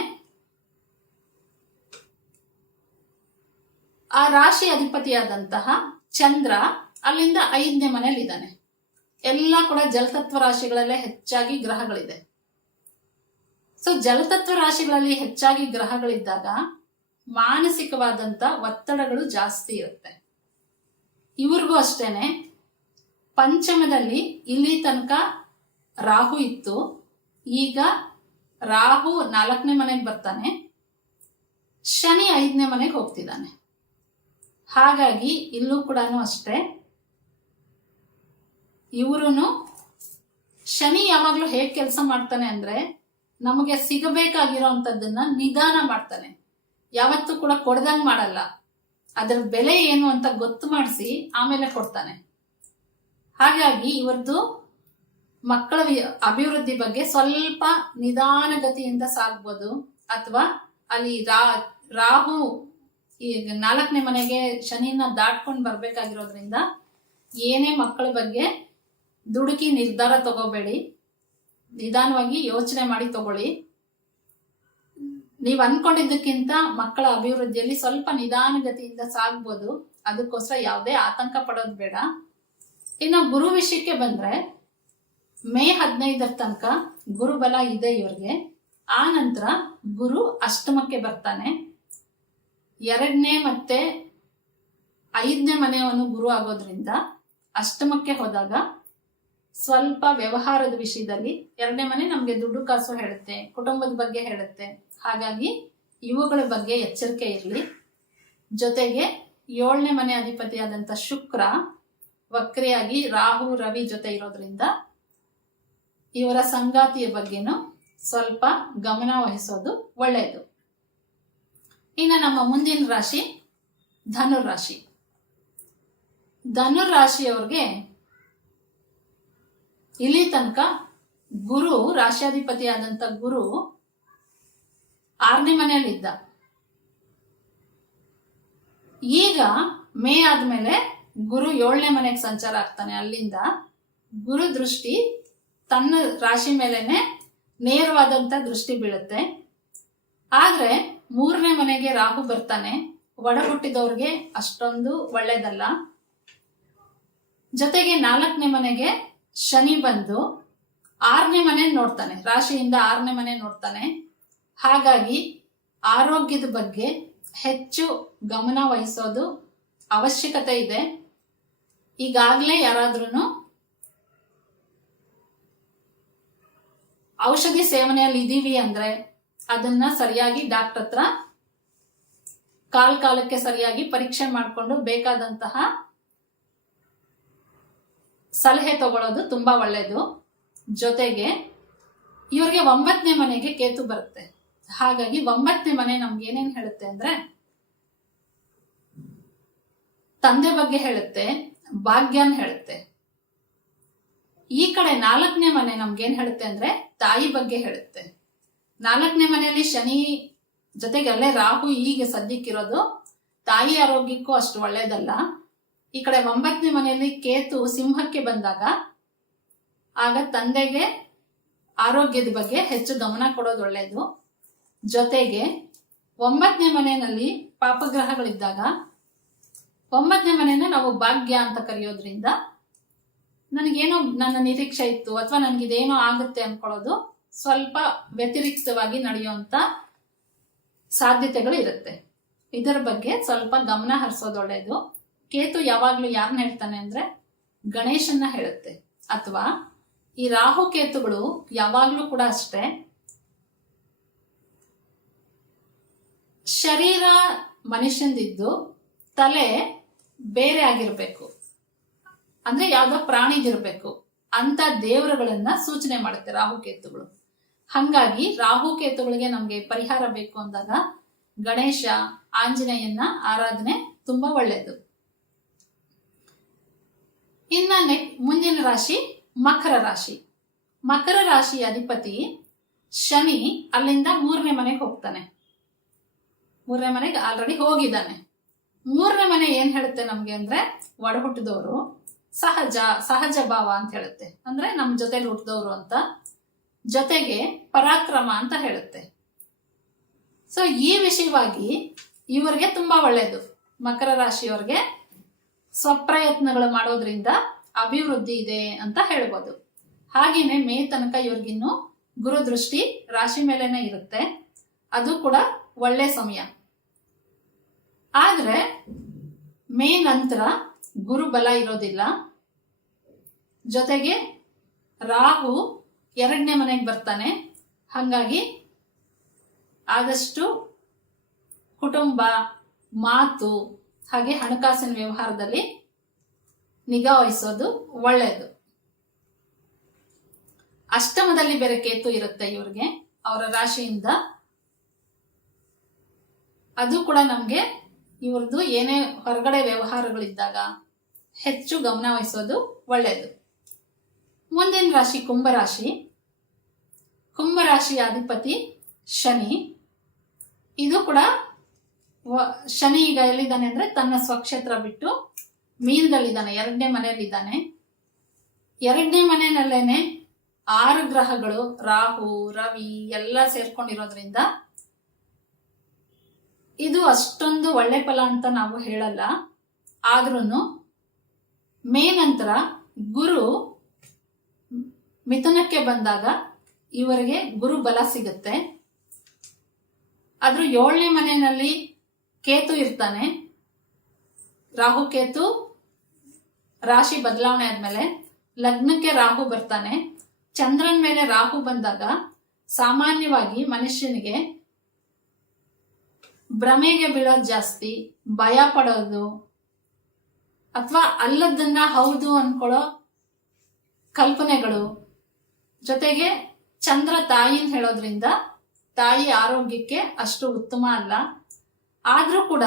ಆ ರಾಶಿ ಅಧಿಪತಿಯಾದಂತಹ ಚಂದ್ರ ಅಲ್ಲಿಂದ 5ನೇ ಮನೆಯಲ್ಲಿದ್ದಾನೆ. ಎಲ್ಲ ಕೂಡ ಜಲತತ್ವ ರಾಶಿಗಳಲ್ಲೇ ಹೆಚ್ಚಾಗಿ ಗ್ರಹಗಳಿದೆ. ಸೊ ಜಲತತ್ವ ರಾಶಿಗಳಲ್ಲಿ ಹೆಚ್ಚಾಗಿ ಗ್ರಹಗಳಿದ್ದಾಗ ಮಾನಸಿಕವಾದಂತ ಒತ್ತಡಗಳು ಜಾಸ್ತಿ ಇರುತ್ತೆ. ಇವ್ರಿಗೂ ಅಷ್ಟೇನೆ ಪಂಚಮದಲ್ಲಿ ಇಲ್ಲಿ ತನಕ ರಾಹು ಇತ್ತು. ಈಗ ರಾಹು 4ನೇ ಮನೆಗೆ ಬರ್ತಾನೆ, ಶನಿ 5ನೇ ಮನೆಗೆ ಹೋಗ್ತಿದ್ದಾನೆ. ಹಾಗಾಗಿ ಇಲ್ಲೂ ಕೂಡ ಅಷ್ಟೇ ಇವ್ರುನು ಶನಿ ಯಾವಾಗ್ಲೂ ಹೇಗೆ ಕೆಲಸ ಮಾಡ್ತಾನೆ ಅಂದ್ರೆ ನಮಗೆ ಸಿಗಬೇಕಾಗಿರೋಂಥದ್ದನ್ನ ನಿಧಾನ ಮಾಡ್ತಾನೆ. ಯಾವತ್ತೂ ಕೂಡ ಕೊಡ್ದಂಗ್ ಮಾಡಲ್ಲ. ಅದರ ಬೆಲೆ ಏನು ಅಂತ ಗೊತ್ತು ಮಾಡಿಸಿ ಆಮೇಲೆ ಕೊಡ್ತಾನೆ. ಹಾಗಾಗಿ ಇವ್ರದ್ದು ಮಕ್ಕಳ ಅಭಿವೃದ್ಧಿ ಬಗ್ಗೆ ಸ್ವಲ್ಪ ನಿಧಾನಗತಿಯಿಂದ ಸಾಗ್ಬೋದು. ಅಥವಾ ಅಲ್ಲಿ ರಾಹು ಈಗ 4ನೇ ಮನೆಗೆ ಶನಿನ ದಾಟ್ಕೊಂಡು ಬರ್ಬೇಕಾಗಿರೋದ್ರಿಂದ ಏನೇ ಮಕ್ಕಳ ಬಗ್ಗೆ ದುಡುಕಿ ನಿರ್ಧಾರ ತಗೋಬೇಡಿ. ನಿಧಾನವಾಗಿ ಯೋಚನೆ ಮಾಡಿ ತಗೊಳ್ಳಿ. ನೀವು ಅನ್ಕೊಂಡಿದ್ದಕ್ಕಿಂತ ಮಕ್ಕಳ ಅಭಿವೃದ್ಧಿಯಲ್ಲಿ ಸ್ವಲ್ಪ ನಿಧಾನಗತಿಯಿಂದ ಸಾಗ್ಬೋದು. ಅದಕ್ಕೋಸ್ಕರ ಯಾವುದೇ ಆತಂಕ ಪಡೋದು ಬೇಡ. ಇನ್ನು ಗುರು ವಿಷಯಕ್ಕೆ ಬಂದ್ರೆ ಮೇ 15ರ ತನಕ ಗುರುಬಲ ಇದೆ ಇವ್ರಿಗೆ. ಆ ನಂತರ ಗುರು ಅಷ್ಟಮಕ್ಕೆ ಬರ್ತಾನೆ. 2ನೇ ಮತ್ತೆ 5ನೇ ಮನೆಯವನು ಗುರು ಆಗೋದ್ರಿಂದ ಅಷ್ಟಮಕ್ಕೆ ಹೋದಾಗ ಸ್ವಲ್ಪ ವ್ಯವಹಾರದ ವಿಷಯದಲ್ಲಿ 2ನೇ ಮನೆ ನಮ್ಗೆ ದುಡ್ಡು ಕಾಸು ಹೇಳುತ್ತೆ, ಕುಟುಂಬದ ಬಗ್ಗೆ ಹೇಳುತ್ತೆ. ಹಾಗಾಗಿ ಇವುಗಳ ಬಗ್ಗೆ ಎಚ್ಚರಿಕೆ ಇರಲಿ. ಜೊತೆಗೆ 7ನೇ ಮನೆ ಅಧಿಪತಿಯಾದಂಥ ಶುಕ್ರ ವಕ್ರಿಯಾಗಿ ರಾಹು ರವಿ ಜೊತೆ ಇರೋದ್ರಿಂದ ಇವರ ಸಂಗಾತಿಯ ಬಗ್ಗೆನೂ ಸ್ವಲ್ಪ ಗಮನ ವಹಿಸೋದು ಒಳ್ಳೆಯದು. ಇನ್ನು ನಮ್ಮ ಮುಂದಿನ ರಾಶಿ ಧನುರಾಶಿ. ಧನುರಾಶಿಯವ್ರಿಗೆ ಇಲ್ಲಿ ತನಕ ಗುರು ರಾಶಿಯಾಧಿಪತಿಯಾದಂಥ ಗುರು 6ನೇ ಮನೆಯಲ್ಲಿದ್ದ. ಈಗ ಮೇ ಆದ್ಮೇಲೆ ಗುರು 7ನೇ ಮನೆಗೆ ಸಂಚಾರ ಆಗ್ತಾನೆ. ಅಲ್ಲಿಂದ ಗುರು ದೃಷ್ಟಿ ತನ್ನ ರಾಶಿ ಮೇಲೆನೆ ನೇರವಾದಂತ ದೃಷ್ಟಿ ಬೀಳುತ್ತೆ. ಆದ್ರೆ 3ನೇ ಮನೆಗೆ ರಾಹು ಬರ್ತಾನೆ. ಒಡ ಹುಟ್ಟಿದವ್ರಿಗೆ ಅಷ್ಟೊಂದು ಒಳ್ಳೇದಲ್ಲ. ಜೊತೆಗೆ 4ನೇ ಮನೆಗೆ ಶನಿ ಬಂದು 6ನೇ ಮನೆ ನೋಡ್ತಾನೆ, ರಾಶಿಯಿಂದ 6ನೇ ಮನೆ ನೋಡ್ತಾನೆ. ಹಾಗಾಗಿ ಆರೋಗ್ಯದ ಬಗ್ಗೆ ಹೆಚ್ಚು ಗಮನ ವಹಿಸೋದು ಅವಶ್ಯಕತೆ ಇದೆ. ಈಗಾಗಲೇ ಯಾರಾದ್ರೂ ಔಷಧಿ ಸೇವನೆಯಲ್ಲಿ ಇದೀವಿ ಅಂದ್ರೆ ಅದನ್ನ ಸರಿಯಾಗಿ ಡಾಕ್ಟರ್ ಹತ್ರ ಕಾಲಕ್ಕೆ ಸರಿಯಾಗಿ ಪರೀಕ್ಷೆ ಮಾಡಿಕೊಂಡು ಬೇಕಾದಂತಹ ಸಲಹೆ ತಗೊಳ್ಳೋದು ತುಂಬಾ ಒಳ್ಳೇದು. ಜೊತೆಗೆ ಇವ್ರಿಗೆ 9ನೇ ಮನೆಗೆ ಕೇತು ಬರುತ್ತೆ. ಹಾಗಾಗಿ 9ನೇ ಮನೆ ನಮ್ಗೆ ಏನೇನ್ ಹೇಳುತ್ತೆ ಅಂದ್ರೆ ತಂದೆ ಬಗ್ಗೆ ಹೇಳುತ್ತೆ, ಭಾಗ್ಯನ್ ಹೇಳುತ್ತೆ. ಈ ಕಡೆ 4ನೇ ಮನೆ ನಮ್ಗೇನ್ ಹೇಳುತ್ತೆ ಅಂದ್ರೆ ತಾಯಿ ಬಗ್ಗೆ ಹೇಳುತ್ತೆ. 4ನೇ ಮನೆಯಲ್ಲಿ ಶನಿ ಜೊತೆಗೆ ಅಲ್ಲೇ ರಾಹು ಈಗ ಸದ್ಯಕ್ಕಿರೋದು ತಾಯಿ ಆರೋಗ್ಯಕ್ಕೂ ಅಷ್ಟು ಒಳ್ಳೇದಲ್ಲ. ಈ ಕಡೆ 9ನೇ ಮನೆಯಲ್ಲಿ ಕೇತು ಸಿಂಹಕ್ಕೆ ಬಂದಾಗ ಆಗ ತಂದೆಗೆ ಆರೋಗ್ಯದ ಬಗ್ಗೆ ಹೆಚ್ಚು ಗಮನ ಕೊಡೋದು ಒಳ್ಳೇದು. ಜೊತೆಗೆ 9ನೇ ಮನೆಯಲ್ಲಿ ಪಾಪಗ್ರಹಗಳಿದ್ದಾಗ 9ನೇ ಮನೆಯನ್ನ ನಾವು ಭಾಗ್ಯ ಅಂತ ಕರೆಯೋದ್ರಿಂದ ನನಗೇನೋ ನನ್ನ ನಿರೀಕ್ಷೆ ಇತ್ತು ಅಥವಾ ನನ್ಗಿದೇನೋ ಆಗುತ್ತೆ ಅನ್ಕೊಳ್ಳೋದು ಸ್ವಲ್ಪ ವ್ಯತಿರಿಕ್ತವಾಗಿ ನಡೆಯುವಂತ ಸಾಧ್ಯತೆಗಳು ಇರುತ್ತೆ. ಇದರ ಬಗ್ಗೆ ಸ್ವಲ್ಪ ಗಮನ ಹರಿಸೋದು ಒಳ್ಳೇದು. ಕೇತು ಯಾವಾಗ್ಲೂ ಯಾರನ್ನ ಹೇಳ್ತಾನೆ ಅಂದ್ರೆ ಗಣೇಶನ್ನ ಹೇಳುತ್ತೆ. ಅಥವಾ ಈ ರಾಹು ಕೇತುಗಳು ಯಾವಾಗ್ಲೂ ಕೂಡ ಅಷ್ಟೇ ಶರೀರ ಮನುಷ್ಯಂದಿದ್ದು ತಲೆ ಬೇರೆ ಆಗಿರ್ಬೇಕು, ಅಂದ್ರೆ ಯಾವ್ದೋ ಪ್ರಾಣಿದಿರ್ಬೇಕು ಅಂತ ದೇವರುಗಳನ್ನ ಸೂಚನೆ ಮಾಡುತ್ತೆ ರಾಹುಕೇತುಗಳು. ಹಂಗಾಗಿ ರಾಹುಕೇತುಗಳಿಗೆ ನಮ್ಗೆ ಪರಿಹಾರ ಬೇಕು ಅಂದಾಗ ಗಣೇಶ, ಆಂಜನೇಯನ ಆರಾಧನೆ ತುಂಬಾ ಒಳ್ಳೇದು. ಇನ್ನ ಮುಂದಿನ ರಾಶಿ ಮಕರ ರಾಶಿ. ಮಕರ ರಾಶಿ ಅಧಿಪತಿ ಶನಿ ಅಲ್ಲಿಂದ 3ನೇ ಮನೆಗೆ ಹೋಗ್ತಾನೆ. 3ನೇ ಮನೆಗೆ ಆಲ್ರೆಡಿ ಹೋಗಿದ್ದಾನೆ. 3ನೇ ಮನೆ ಏನ್ ಹೇಳುತ್ತೆ ನಮ್ಗೆ ಅಂದ್ರೆ, ಒಡ ಹುಟ್ಟಿದವರು, ಸಹಜ ಭಾವ ಅಂತ ಹೇಳುತ್ತೆ. ಅಂದ್ರೆ ನಮ್ ಜೊತೆಲಿ ಹುಟ್ಟಿದವರು ಅಂತ, ಜೊತೆಗೆ ಪರಾಕ್ರಮ ಅಂತ ಹೇಳುತ್ತೆ. ಸೊ ಈ ವಿಷಯವಾಗಿ ಇವರಿಗೆ ತುಂಬಾ ಒಳ್ಳೆಯದು. ಮಕರ ರಾಶಿಯವರಿಗೆ ಸ್ವಪ್ರಯತ್ನಗಳು ಮಾಡೋದ್ರಿಂದ ಅಭಿವೃದ್ಧಿ ಇದೆ ಅಂತ ಹೇಳ್ಬೋದು. ಹಾಗೇನೆ ಮೇ ತನಕ ಇವ್ರಿಗಿನ್ನು ಗುರು ದೃಷ್ಟಿ ರಾಶಿ ಮೇಲೆನೆ ಇರುತ್ತೆ. ಅದು ಕೂಡ ಒಳ್ಳೆ ಸಮಯ. ಆದ್ರೆ ಮೇ ನಂತರ ಗುರು ಬಲ ಇರೋದಿಲ್ಲ. ಜೊತೆಗೆ ರಾಹು 2ನೇ ಮನೆಗೆ ಬರ್ತಾನೆ. ಹಾಗಾಗಿ ಆದಷ್ಟು ಕುಟುಂಬ, ಮಾತು ಹಾಗೆ ಹಣಕಾಸಿನ ವ್ಯವಹಾರದಲ್ಲಿ ನಿಗಾ ವಹಿಸೋದು ಒಳ್ಳೆಯದು. ಅಷ್ಟಮದಲ್ಲಿ ಬೇರೆ ಕೇತು ಇರುತ್ತೆ ಇವ್ರಿಗೆ ಅವರ ರಾಶಿಯಿಂದ. ಅದು ಕೂಡ ನಮ್ಗೆ ಇವ್ರದ್ದು ಏನೇ ಹೊರಗಡೆ ವ್ಯವಹಾರಗಳಿದ್ದಾಗ ಹೆಚ್ಚು ಗಮನ ವಹಿಸೋದು ಒಳ್ಳೆಯದು. ಮುಂದಿನ ರಾಶಿ ಕುಂಭರಾಶಿ. ಕುಂಭರಾಶಿಯ ಅಧಿಪತಿ ಶನಿ. ಇದು ಕೂಡ ಶನಿ ಈಗ ಎಲ್ಲಿದ್ದಾನೆ ಅಂದ್ರೆ ತನ್ನ ಸ್ವಕ್ಷೇತ್ರ ಬಿಟ್ಟು ಮೀನದಲ್ಲಿದ್ದಾನೆ, 2ನೇ ಮನೆಯಲ್ಲಿದ್ದಾನೆ. 2ನೇ ಮನೆಯಲ್ಲೇನೆ 6 ಗ್ರಹಗಳು, ರಾಹು, ರವಿ ಎಲ್ಲ ಸೇರ್ಕೊಂಡಿರೋದ್ರಿಂದ ಇದು ಅಷ್ಟೊಂದು ಒಳ್ಳೆ ಫಲ ಅಂತ ನಾವು ಹೇಳಲ್ಲ. ಆದ್ರೂ ಮೇ ನಂತರ ಗುರು ಮಿಥುನಕ್ಕೆ ಬಂದಾಗ ಇವರಿಗೆ ಗುರು ಬಲ ಸಿಗುತ್ತೆ. ಆದ್ರೂ 7ನೇ ಮನೆಯಲ್ಲಿ ಕೇತು ಇರ್ತಾನೆ. ರಾಹು ಕೇತು ರಾಶಿ ಬದಲಾವಣೆ ಆದ್ಮೇಲೆ ಲಗ್ನಕ್ಕೆ ರಾಹು ಬರ್ತಾನೆ. ಚಂದ್ರನ ಮೇಲೆ ರಾಹು ಬಂದಾಗ ಸಾಮಾನ್ಯವಾಗಿ ಮನುಷ್ಯನಿಗೆ ಭ್ರಮೆಗೆ ಬೀಳೋದು ಜಾಸ್ತಿ, ಭಯ ಪಡೋದು ಅಥವಾ ಅಲ್ಲದನ್ನ ಹೌದು ಅನ್ಕೊಳ್ಳೋ ಕಲ್ಪನೆಗಳು. ಜೊತೆಗೆ ಚಂದ್ರ ತಾಯಿನ ಹೇಳೋದ್ರಿಂದ ತಾಯಿ ಆರೋಗ್ಯಕ್ಕೆ ಅಷ್ಟು ಉತ್ತಮ ಅಲ್ಲ. ಆದ್ರೂ ಕೂಡ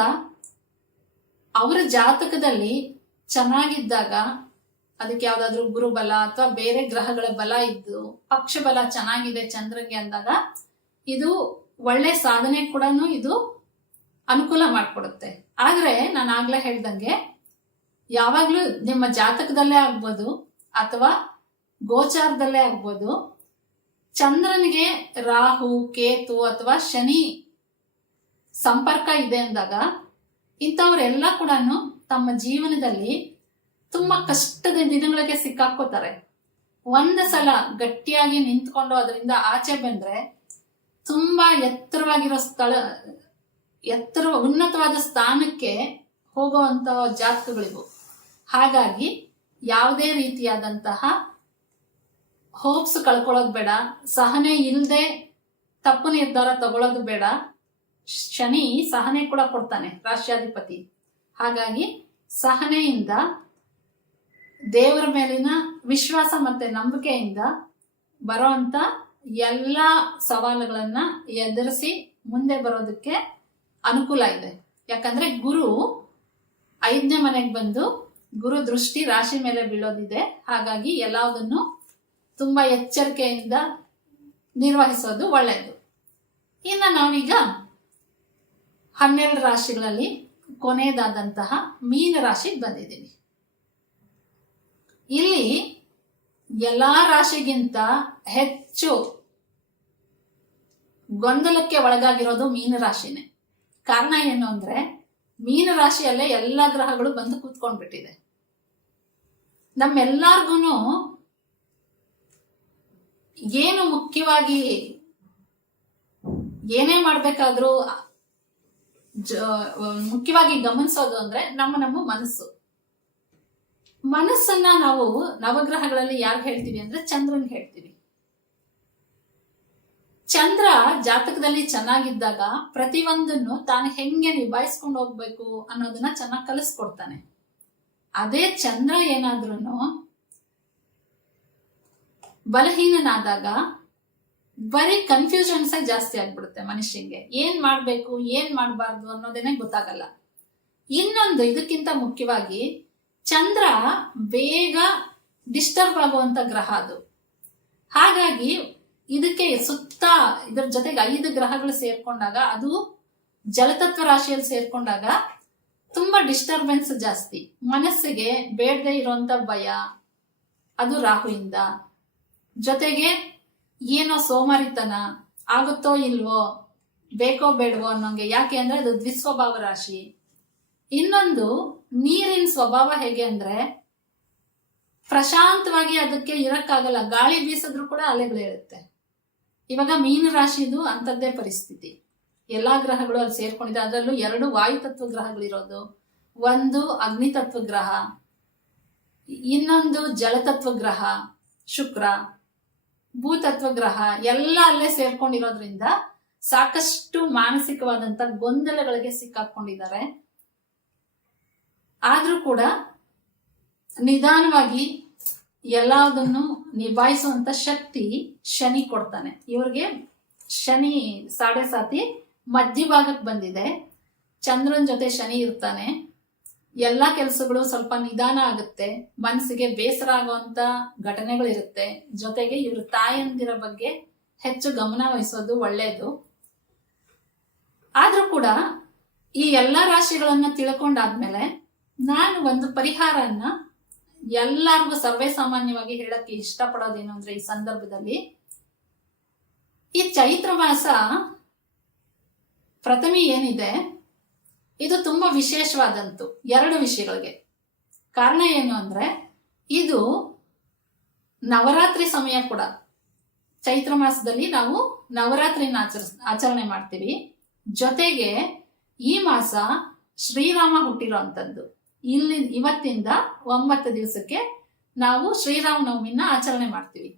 ಅವರ ಜಾತಕದಲ್ಲಿ ಚೆನ್ನಾಗಿದ್ದಾಗ, ಅದಕ್ಕೆ ಯಾವ್ದಾದ್ರು ಗುರುಬಲ ಅಥವಾ ಬೇರೆ ಗ್ರಹಗಳ ಬಲ ಇದ್ದು ಪಕ್ಷ ಬಲ ಚೆನ್ನಾಗಿದೆ ಚಂದ್ರಗೆ ಅಂದಾಗ ಇದು ಒಳ್ಳೆ ಸಾಧನೆ ಕೂಡ ಇದು ಅನುಕೂಲ ಮಾಡಿಕೊಡುತ್ತೆ. ಆದ್ರೆ ನಾನು ಆಗ್ಲೇ ಹೇಳ್ದಂಗೆ ಯಾವಾಗ್ಲೂ ನಿಮ್ಮ ಜಾತಕದಲ್ಲೇ ಆಗ್ಬೋದು ಅಥವಾ ಗೋಚಾರದಲ್ಲೇ ಆಗ್ಬೋದು, ಚಂದ್ರನಿಗೆ ರಾಹು, ಕೇತು ಅಥವಾ ಶನಿ ಸಂಪರ್ಕ ಇದೆ ಅಂದಾಗ ಇಂಥವರೆಲ್ಲ ಕೂಡ ತಮ್ಮ ಜೀವನದಲ್ಲಿ ತುಂಬಾ ಕಷ್ಟದ ದಿನಗಳಿಗೆ ಸಿಕ್ಕಾಕೋತಾರೆ. ಒಂದು ಸಲ ಗಟ್ಟಿಯಾಗಿ ನಿಂತ್ಕೊಂಡು ಅದರಿಂದ ಆಚೆ ಬಂದ್ರೆ ತುಂಬಾ ಉನ್ನತವಾದ ಸ್ಥಾನಕ್ಕೆ ಹೋಗುವಂತ ಜಾತಕಗಳಿವು. ಹಾಗಾಗಿ ಯಾವುದೇ ರೀತಿಯಾದಂತಹ ಹೋಪ್ಸ್ ಕಳ್ಕೊಳ್ಳೋದು ಬೇಡ, ಸಹನೆ ಇಲ್ಲದೆ ತಪ್ಪು ನಿರ್ಧಾರ ತಗೊಳ್ಳೋದು ಬೇಡ. ಶನಿ ಸಹನೆ ಕೂಡ ಕೊಡ್ತಾನೆ, ರಾಶ್ಯಾಧಿಪತಿ. ಹಾಗಾಗಿ ಸಹನೆಯಿಂದ, ದೇವರ ಮೇಲಿನ ವಿಶ್ವಾಸ ಮತ್ತೆ ನಂಬಿಕೆಯಿಂದ ಬರೋಂತ ಎಲ್ಲ ಸವಾಲುಗಳನ್ನ ಎದುರಿಸಿ ಮುಂದೆ ಬರೋದಕ್ಕೆ ಅನುಕೂಲ ಇದೆ. ಯಾಕಂದ್ರೆ ಗುರು 5ನೇ ಮನೆಗೆ ಬಂದು ಗುರು ದೃಷ್ಟಿ ರಾಶಿ ಮೇಲೆ ಬೀಳೋದಿದೆ. ಹಾಗಾಗಿ ಎಲ್ಲದನ್ನು ತುಂಬಾ ಎಚ್ಚರಿಕೆಯಿಂದ ನಿರ್ವಹಿಸೋದು ಒಳ್ಳೆಯದು. ಇನ್ನು ನಾವೀಗ 12 ರಾಶಿಗಳಲ್ಲಿ ಕೊನೆಯದಾದಂತಹ ಮೀನ ರಾಶಿಗೆ ಬಂದಿದ್ದೀವಿ. ಇಲ್ಲಿ ಎಲ್ಲಾ ರಾಶಿಗಿಂತ ಹೆಚ್ಚು ಗೊಂದಲಕ್ಕೆ ಒಳಗಾಗಿರೋದು ಮೀನ ರಾಶಿನೇ. ಕಾರಣ ಏನು ಅಂದ್ರೆ, ಮೀನ ರಾಶಿಯಲ್ಲೇ ಎಲ್ಲ ಗ್ರಹಗಳು ಬಂದು ಕೂತ್ಕೊಂಡ್ಬಿಟ್ಟಿದೆ. ನಮ್ಮೆಲ್ಲಾರ್ಗು ಏನು ಮುಖ್ಯವಾಗಿ ಏನೇ ಮಾಡ್ಬೇಕಾದ್ರೂ ಮುಖ್ಯವಾಗಿ ಗಮನಿಸೋದು ಅಂದ್ರೆ ನಮ್ಮ ಮನಸ್ಸನ್ನ ನಾವು ನವಗ್ರಹಗಳಲ್ಲಿ ಯಾರು ಹೇಳ್ತೀವಿ ಅಂದ್ರೆ ಚಂದ್ರನ್ ಹೇಳ್ತೀವಿ. ಚಂದ್ರ ಜಾತಕದಲ್ಲಿ ಚೆನ್ನಾಗಿದ್ದಾಗ ಪ್ರತಿಯೊಂದನ್ನು ತಾನು ಹೆಂಗೆ ನಿಭಾಯಿಸ್ಕೊಂಡು ಹೋಗ್ಬೇಕು ಅನ್ನೋದನ್ನ ಚೆನ್ನಾಗಿ ಕಲಿಸ್ಕೊಡ್ತಾನೆ. ಅದೇ ಚಂದ್ರ ಏನಾದ್ರೂ ಬಲಹೀನನಾದಾಗ ಬರೀ ಕನ್ಫ್ಯೂಷನ್ಸ್ ಜಾಸ್ತಿ ಆಗ್ಬಿಡುತ್ತೆ ಮನುಷ್ಯಂಗೆ. ಏನ್ ಮಾಡ್ಬೇಕು ಏನ್ ಮಾಡ್ಬಾರ್ದು ಅನ್ನೋದೇನೆ ಗೊತ್ತಾಗಲ್ಲ. ಇನ್ನೊಂದು ಇದಕ್ಕಿಂತ ಮುಖ್ಯವಾಗಿ ಚಂದ್ರ ಬೇಗ ಡಿಸ್ಟರ್ಬ್ ಆಗುವಂತ ಗ್ರಹ ಅದು. ಹಾಗಾಗಿ ಇದಕ್ಕೆ ಸುತ್ತ ಇದರ ಜೊತೆಗೆ 5 ಗ್ರಹಗಳು ಸೇರ್ಕೊಂಡಾಗ, ಅದು ಜಲತತ್ವ ರಾಶಿಯಲ್ಲಿ ಸೇರ್ಕೊಂಡಾಗ ತುಂಬಾ ಡಿಸ್ಟರ್ಬೆನ್ಸ್ ಜಾಸ್ತಿ. ಮನಸ್ಸಿಗೆ ಬೇಡದೆ ಇರುವಂತ ಭಯ, ಅದು ರಾಹುಯಿಂದ. ಜೊತೆಗೆ ಏನೋ ಸೋಮಾರಿತನ, ಆಗುತ್ತೋ ಇಲ್ವೋ, ಬೇಕೋ ಬೇಡವೋ ಅನ್ನೋಂಗೆ. ಯಾಕೆ ಅಂದ್ರೆ ಅದು ದ್ವಿಸ್ವಭಾವ ರಾಶಿ. ಇನ್ನೊಂದು ನೀರಿನ ಸ್ವಭಾವ ಹೇಗೆ ಅಂದ್ರೆ ಪ್ರಶಾಂತವಾಗಿ ಅದಕ್ಕೆ ಇರಕ್ಕಾಗಲ್ಲ, ಗಾಳಿ ಬೀಸಿದ್ರು ಕೂಡ ಅಲೆಗಳು ಇರುತ್ತೆ. ಇವಾಗ ಮೀನ ರಾಶಿದು ಅಂತದ್ದೇ ಪರಿಸ್ಥಿತಿ. ಎಲ್ಲಾ ಗ್ರಹಗಳು ಅಲ್ಲಿ ಸೇರ್ಕೊಂಡಿದೆ. ಅದರಲ್ಲೂ 2 ವಾಯುತತ್ವ ಗ್ರಹಗಳಿರೋದು, ಒಂದು ಅಗ್ನಿತತ್ವ ಗ್ರಹ, ಇನ್ನೊಂದು ಜಲತತ್ವ ಗ್ರಹ ಶುಕ್ರ, ಭೂತತ್ವ ಗ್ರಹ ಎಲ್ಲ ಅಲ್ಲೇ ಸೇರ್ಕೊಂಡಿರೋದ್ರಿಂದ ಸಾಕಷ್ಟು ಮಾನಸಿಕವಾದಂತ ಗೊಂದಲಗಳಿಗೆ ಸಿಕ್ಕಾಕೊಂಡಿದ್ದಾರೆ. ಆದ್ರೂ ಕೂಡ ನಿಧಾನವಾಗಿ ಎಲ್ಲದನ್ನು ನಿಭಾಯಿಸುವಂತ ಶಕ್ತಿ ಶನಿ ಕೊಡ್ತಾನೆ. ಇವ್ರಿಗೆ ಶನಿ 7.5 ಮಧ್ಯಭಾಗಕ್ಕೆ ಬಂದಿದೆ. ಚಂದ್ರನ್ ಜೊತೆ ಶನಿ ಇರ್ತಾನೆ. ಎಲ್ಲಾ ಕೆಲಸಗಳು ಸ್ವಲ್ಪ ನಿಧಾನ ಆಗುತ್ತೆ, ಮನಸ್ಸಿಗೆ ಬೇಸರ ಆಗುವಂತ ಘಟನೆಗಳಿರುತ್ತೆ. ಜೊತೆಗೆ ಇವ್ರ ತಾಯಂದಿರ ಬಗ್ಗೆ ಹೆಚ್ಚು ಗಮನ ವಹಿಸೋದು ಒಳ್ಳೆಯದು. ಆದ್ರೂ ಕೂಡ ಈ ಎಲ್ಲಾ ರಾಶಿಗಳನ್ನ ತಿಳ್ಕೊಂಡಾದ್ಮೇಲೆ ನಾನು ಒಂದು ಪರಿಹಾರನ್ನ ಎಲ್ಲಾರ್ಗು ಸರ್ವೇ ಸಾಮಾನ್ಯವಾಗಿ ಹೇಳಕ್ಕೆ ಇಷ್ಟಪಡೋದೇನು ಅಂದ್ರೆ, ಈ ಸಂದರ್ಭದಲ್ಲಿ ಈ ಚೈತ್ರ ಮಾಸ ಪ್ರಥಮಿ ಏನಿದೆ, ಇದು ತುಂಬಾ ವಿಶೇಷವಾದಂತು 2 ವಿಷಯಗಳಿಗೆ. ಕಾರಣ ಏನು ಅಂದ್ರೆ, ಇದು ನವರಾತ್ರಿ ಸಮಯ ಕೂಡ. ಚೈತ್ರ ಮಾಸದಲ್ಲಿ ನಾವು ನವರಾತ್ರಿನ ಆಚರಣೆ ಮಾಡ್ತೀವಿ. ಜೊತೆಗೆ ಈ ಮಾಸ ಶ್ರೀರಾಮ ಹುಟ್ಟಿರುವಂತದ್ದು. ಇವತ್ತಿಂದ 9 ದಿವಸಕ್ಕೆ ನಾವು ಶ್ರೀರಾಮನವಮಿನ ಆಚರಣೆ ಮಾಡ್ತೀವಿ.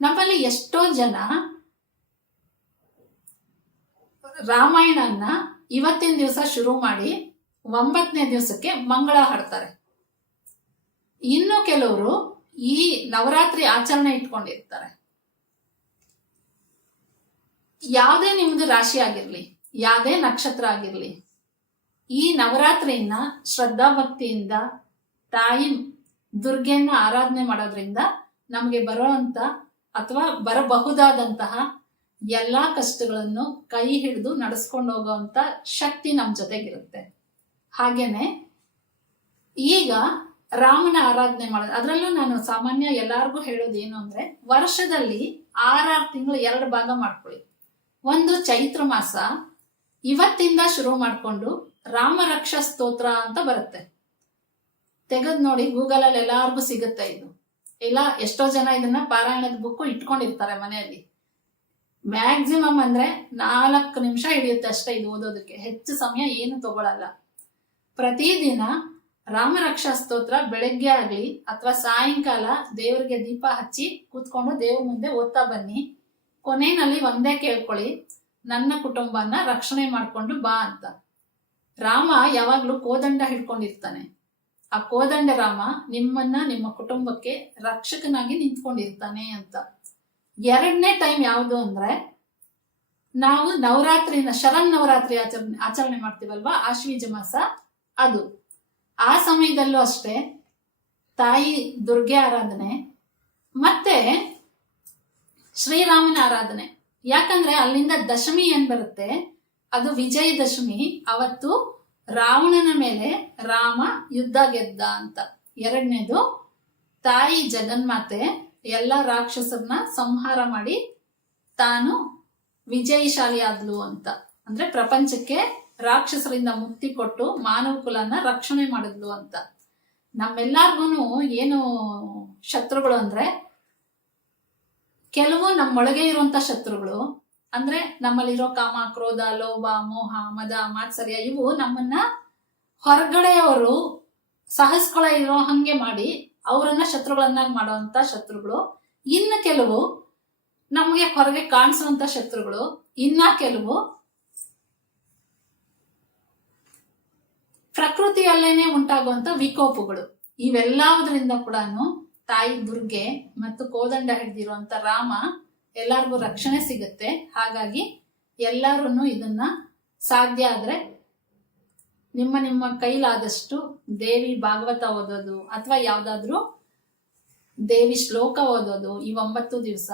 ನಮ್ಮಲ್ಲಿ ಎಷ್ಟೋ ಜನ ರಾಮಾಯಣನ ಇವತ್ತಿನ ದಿವಸ ಶುರು ಮಾಡಿ 9ನೇ ದಿವಸಕ್ಕೆ ಮಂಗಳ ಹಾಡ್ತಾರೆ. ಇನ್ನು ಕೆಲವರು ಈ ನವರಾತ್ರಿ ಆಚರಣೆ ಇಟ್ಕೊಂಡಿರ್ತಾರೆ. ಯಾವುದೇ ನಿಮ್ದು ರಾಶಿ ಆಗಿರ್ಲಿ, ಯಾವುದೇ ನಕ್ಷತ್ರ ಆಗಿರ್ಲಿ, ಈ ನವರಾತ್ರಿಯನ್ನ ಶ್ರದ್ಧಾ ಭಕ್ತಿಯಿಂದ ತಾಯಿ ದುರ್ಗೆಯನ್ನ ಆರಾಧನೆ ಮಾಡೋದ್ರಿಂದ ನಮಗೆ ಬರುವಂತ ಅಥವಾ ಬರಬಹುದಾದಂತಹ ಎಲ್ಲಾ ಕಷ್ಟಗಳನ್ನು ಕೈ ಹಿಡಿದು ನಡೆಸ್ಕೊಂಡು ಹೋಗುವಂತ ಶಕ್ತಿ ನಮ್ ಜೊತೆಗಿರುತ್ತೆ. ಹಾಗೇನೆ ಈಗ ರಾಮನ ಆರಾಧನೆ ಮಾಡೋದು, ಅದರಲ್ಲೂ ನಾನು ಸಾಮಾನ್ಯ ಎಲ್ಲಾರ್ಗು ಹೇಳೋದು ಏನು ಅಂದ್ರೆ, ವರ್ಷದಲ್ಲಿ 6 ತಿಂಗಳು 2 ಭಾಗ ಮಾಡ್ಕೊಳ್ಳಿ. ಒಂದು ಚೈತ್ರ ಮಾಸ, ಇವತ್ತಿಂದ ಶುರು ಮಾಡ್ಕೊಂಡು ರಾಮ ರಕ್ಷಾ ಸ್ತೋತ್ರ ಅಂತ ಬರುತ್ತೆ. ತೆಗೆದ್ ನೋಡಿ, ಗೂಗಲ್ ಅಲ್ಲಿ ಎಲ್ಲಾರ್ಗು ಸಿಗುತ್ತೆ ಇದು. ಇಲ್ಲ ಎಷ್ಟೋ ಜನ ಇದನ್ನ ಪಾರಾಯಣದ ಬುಕ್ ಇಟ್ಕೊಂಡಿರ್ತಾರೆ ಮನೆಯಲ್ಲಿ. ಮ್ಯಾಕ್ಸಿಮಮ್ ಅಂದ್ರೆ 4 ನಿಮಿಷ ಹಿಡಿಯುತ್ತೆ ಅಷ್ಟೇ ಇದು ಓದೋದಕ್ಕೆ, ಹೆಚ್ಚು ಸಮಯ ಏನು ತಗೊಳಲ್ಲ. ಪ್ರತಿದಿನ ರಾಮ ರಕ್ಷಾ ಸ್ತೋತ್ರ ಬೆಳಗ್ಗೆ ಆಗ್ಲಿ ಅಥವಾ ಸಾಯಂಕಾಲ ದೇವರಿಗೆ ದೀಪ ಹಚ್ಚಿ ಕೂತ್ಕೊಂಡು ದೇವ್ರ ಮುಂದೆ ಓದ್ತಾ ಬನ್ನಿ. ಕೊನೆಯಲ್ಲಿ ಒಂದೇ ಕೇಳ್ಕೊಳ್ಳಿ, ನನ್ನ ಕುಟುಂಬನ ರಕ್ಷಣೆ ಮಾಡ್ಕೊಂಡು ಬಾ ಅಂತ. ರಾಮ ಯಾವಾಗ್ಲೂ ಕೋದಂಡ ಹಿಡ್ಕೊಂಡಿರ್ತಾನೆ. ಆ ಕೋದಂಡ ರಾಮ ನಿಮ್ಮನ್ನ ನಿಮ್ಮ ಕುಟುಂಬಕ್ಕೆ ರಕ್ಷಕನಾಗಿ ನಿಂತ್ಕೊಂಡಿರ್ತಾನೆ ಅಂತ. 2ನೇ ಟೈಮ್ ಯಾವುದು ಅಂದ್ರೆ, ನಾವು ನವರಾತ್ರಿನ ಶರನ್ನವರಾತ್ರಿ ಆಚರಣೆ ಮಾಡ್ತೀವಲ್ವಾ, ಆಶ್ವೀಜ ಮಾಸ, ಅದು. ಆ ಸಮಯದಲ್ಲೂ ಅಷ್ಟೇ ತಾಯಿ ದುರ್ಗೆ ಆರಾಧನೆ ಮತ್ತೆ ಶ್ರೀರಾಮನ ಆರಾಧನೆ. ಯಾಕಂದ್ರೆ ಅಲ್ಲಿಂದ ದಶಮಿ ಏನ್ ಬರುತ್ತೆ, ಅದು ವಿಜಯದಶಮಿ. ಅವತ್ತು ರಾವಣನ ಮೇಲೆ ರಾಮ ಯುದ್ಧ ಗೆದ್ದ ಅಂತ. 2ನೇದು ತಾಯಿ ಜಗನ್ಮಾತೆ ಎಲ್ಲ ರಾಕ್ಷಸರನ್ನ ಸಂಹಾರ ಮಾಡಿ ತಾನು ವಿಜಯಶಾಲಿ ಆದ್ಲು ಅಂತ. ಅಂದ್ರೆ ಪ್ರಪಂಚಕ್ಕೆ ರಾಕ್ಷಸರಿಂದ ಮುಕ್ತಿ ಕೊಟ್ಟು ಮಾನವ ಕುಲನ ರಕ್ಷಣೆ ಮಾಡಿದ್ಲು ಅಂತ. ನಮ್ಮೆಲ್ಲಾರ್ಗು ಏನು ಶತ್ರುಗಳು ಅಂದ್ರೆ, ಕೆಲವು ನಮ್ಮೊಳಗೆ ಇರುವಂತ ಶತ್ರುಗಳು ಅಂದ್ರೆ ನಮ್ಮಲ್ಲಿರೋ ಕಾಮ, ಕ್ರೋಧ, ಲೋಭ, ಮೋಹ, ಮದ, ಮಾತ್ಸರ್ಯ, ಇವು ನಮ್ಮನ್ನ ಹೊರಗಡೆಯವರು ಸಹಸ್ಕೊಳ ಇರೋ ಹಂಗೆ ಮಾಡಿ ಅವರನ್ನ ಶತ್ರುಗಳನ್ನಾಗಿ ಮಾಡುವಂತ ಶತ್ರುಗಳು. ಇನ್ನು ಕೆಲವು ನಮಗೆ ಹೊರಗೆ ಕಾಣಿಸುವಂತ ಶತ್ರುಗಳು. ಇನ್ನ ಕೆಲವು ಪ್ರಕೃತಿಯಲ್ಲೇನೆ ಉಂಟಾಗುವಂತ ವಿಕೋಪಗಳು. ಇವೆಲ್ಲದರಿಂದ ಕೂಡ ತಾಯಿ ದುರ್ಗೆ ಮತ್ತು ಕೋದಂಡ ಹಿಡಿದಿರುವಂತ ರಾಮ ಎಲ್ಲಾರ್ಗು ರಕ್ಷಣೆ ಸಿಗುತ್ತೆ. ಹಾಗಾಗಿ ಎಲ್ಲಾರು ಇದನ್ನ ಸಾಧ್ಯ ಆದ್ರೆ ನಿಮ್ಮ ಕೈಲಾದಷ್ಟು ದೇವಿ ಭಾಗವತ ಓದೋದು ಅಥವಾ ಯಾವ್ದಾದ್ರು ದೇವಿ ಶ್ಲೋಕ ಓದೋದು ಈ 9 ದಿವಸ,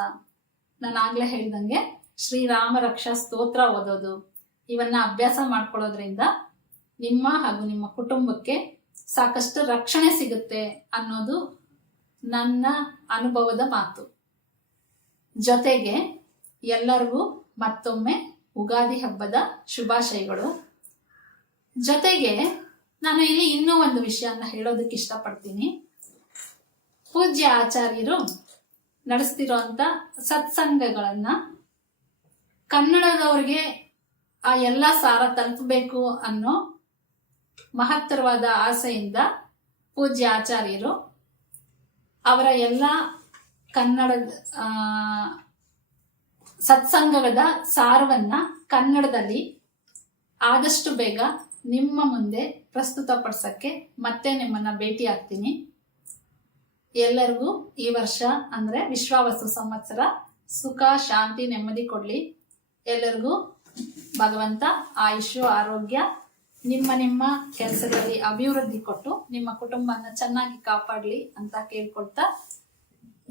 ನಾನು ಆಗ್ಲೇ ಹೇಳ್ದಂಗೆ ಶ್ರೀರಾಮ ರಕ್ಷಾ ಸ್ತೋತ್ರ ಓದೋದು, ಇವನ್ನ ಅಭ್ಯಾಸ ಮಾಡ್ಕೊಳ್ಳೋದ್ರಿಂದ ನಿಮ್ಮ ಹಾಗೂ ನಿಮ್ಮ ಕುಟುಂಬಕ್ಕೆ ಸಾಕಷ್ಟು ರಕ್ಷಣೆ ಸಿಗುತ್ತೆ ಅನ್ನೋದು ನನ್ನ ಅನುಭವದ ಮಾತು. ಜೊತೆಗೆ ಎಲ್ಲರಿಗೂ ಮತ್ತೊಮ್ಮೆ ಉಗಾದಿ ಹಬ್ಬದ ಶುಭಾಶಯಗಳು. ಜೊತೆಗೆ ನಾನು ಇಲ್ಲಿ ಇನ್ನೂ ಒಂದು ವಿಷಯನ ಹೇಳೋದಕ್ಕೆ ಇಷ್ಟಪಡ್ತೀನಿ. ಪೂಜ್ಯ ಆಚಾರ್ಯರು ನಡೆಸ್ತಿರೋಂಥ ಸತ್ಸಂಗಗಳನ್ನ ಕನ್ನಡದವ್ರಿಗೆ ಆ ಎಲ್ಲ ಸಾರ ತಲುಪಬೇಕು ಅನ್ನೋ ಮಹತ್ತರವಾದ ಆಸೆಯಿಂದ ಪೂಜ್ಯ ಆಚಾರ್ಯರು ಅವರ ಎಲ್ಲ ಕನ್ನಡದ ಸತ್ಸಂಗದ ಸಾರವನ್ನ ಕನ್ನಡದಲ್ಲಿ ಆದಷ್ಟು ಬೇಗ ನಿಮ್ಮ ಮುಂದೆ ಪ್ರಸ್ತುತಪಡಿಸಕ್ಕೆ ಮತ್ತೆ ನಿಮ್ಮನ್ನ ಭೇಟಿ ಆಗ್ತೀನಿ. ಎಲ್ಲರಿಗೂ ಈ ವರ್ಷ ಅಂದ್ರೆ ವಿಶ್ವಾವಸು ಸಂವತ್ಸರ ಸುಖ ಶಾಂತಿ ನೆಮ್ಮದಿ ಕೊಡ್ಲಿ. ಎಲ್ಲರಿಗೂ ಭಗವಂತ ಆಯುಷು ಆರೋಗ್ಯ ನಿಮ್ಮ ಕೆಲಸದಲ್ಲಿ ಅಭಿವೃದ್ಧಿ ಕೊಟ್ಟು ನಿಮ್ಮ ಕುಟುಂಬನ ಚೆನ್ನಾಗಿ ಕಾಪಾಡ್ಲಿ ಅಂತ ಕೇಳ್ಕೊಳ್ತಾ,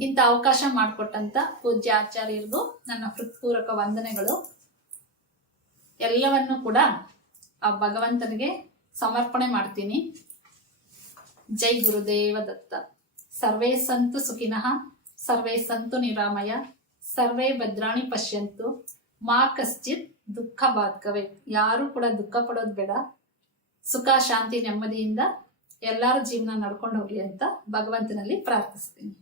ಇಂಥ ಅವಕಾಶ ಮಾಡಿಕೊಟ್ಟಂತ ಪೂಜ್ಯ ಆಚಾರ್ಯರಿಗೂ ನನ್ನ ಹೃತ್ಪೂರ್ವಕ ವಂದನೆಗಳು. ಎಲ್ಲವನ್ನು ಕೂಡ ಆ ಭಗವಂತನಿಗೆ ಸಮರ್ಪಣೆ ಮಾಡ್ತೀನಿ. ಜೈ ಗುರುದೇವ ದತ್ತ. ಸರ್ವೇ ಸಂತು ಸುಖಿನಃ, ಸರ್ವೇ ಸಂತು ನಿರಾಮಯ, ಸರ್ವೇ ಭದ್ರಾಣಿ ಪಶ್ಯಂತು, ಮಾ ಕಶ್ಚಿತ್ ದುಃಖ ಬಾಧಕವೇ. ಯಾರು ಕೂಡ ದುಃಖ ಪಡೋದು ಬೇಡ. ಸುಖ ಶಾಂತಿ ನೆಮ್ಮದಿಯಿಂದ ಎಲ್ಲರ ಜೀವನ ನಡ್ಕೊಂಡು ಹೋಗ್ಲಿ ಅಂತ ಭಗವಂತನಲ್ಲಿ ಪ್ರಾರ್ಥಿಸ್ತೀನಿ.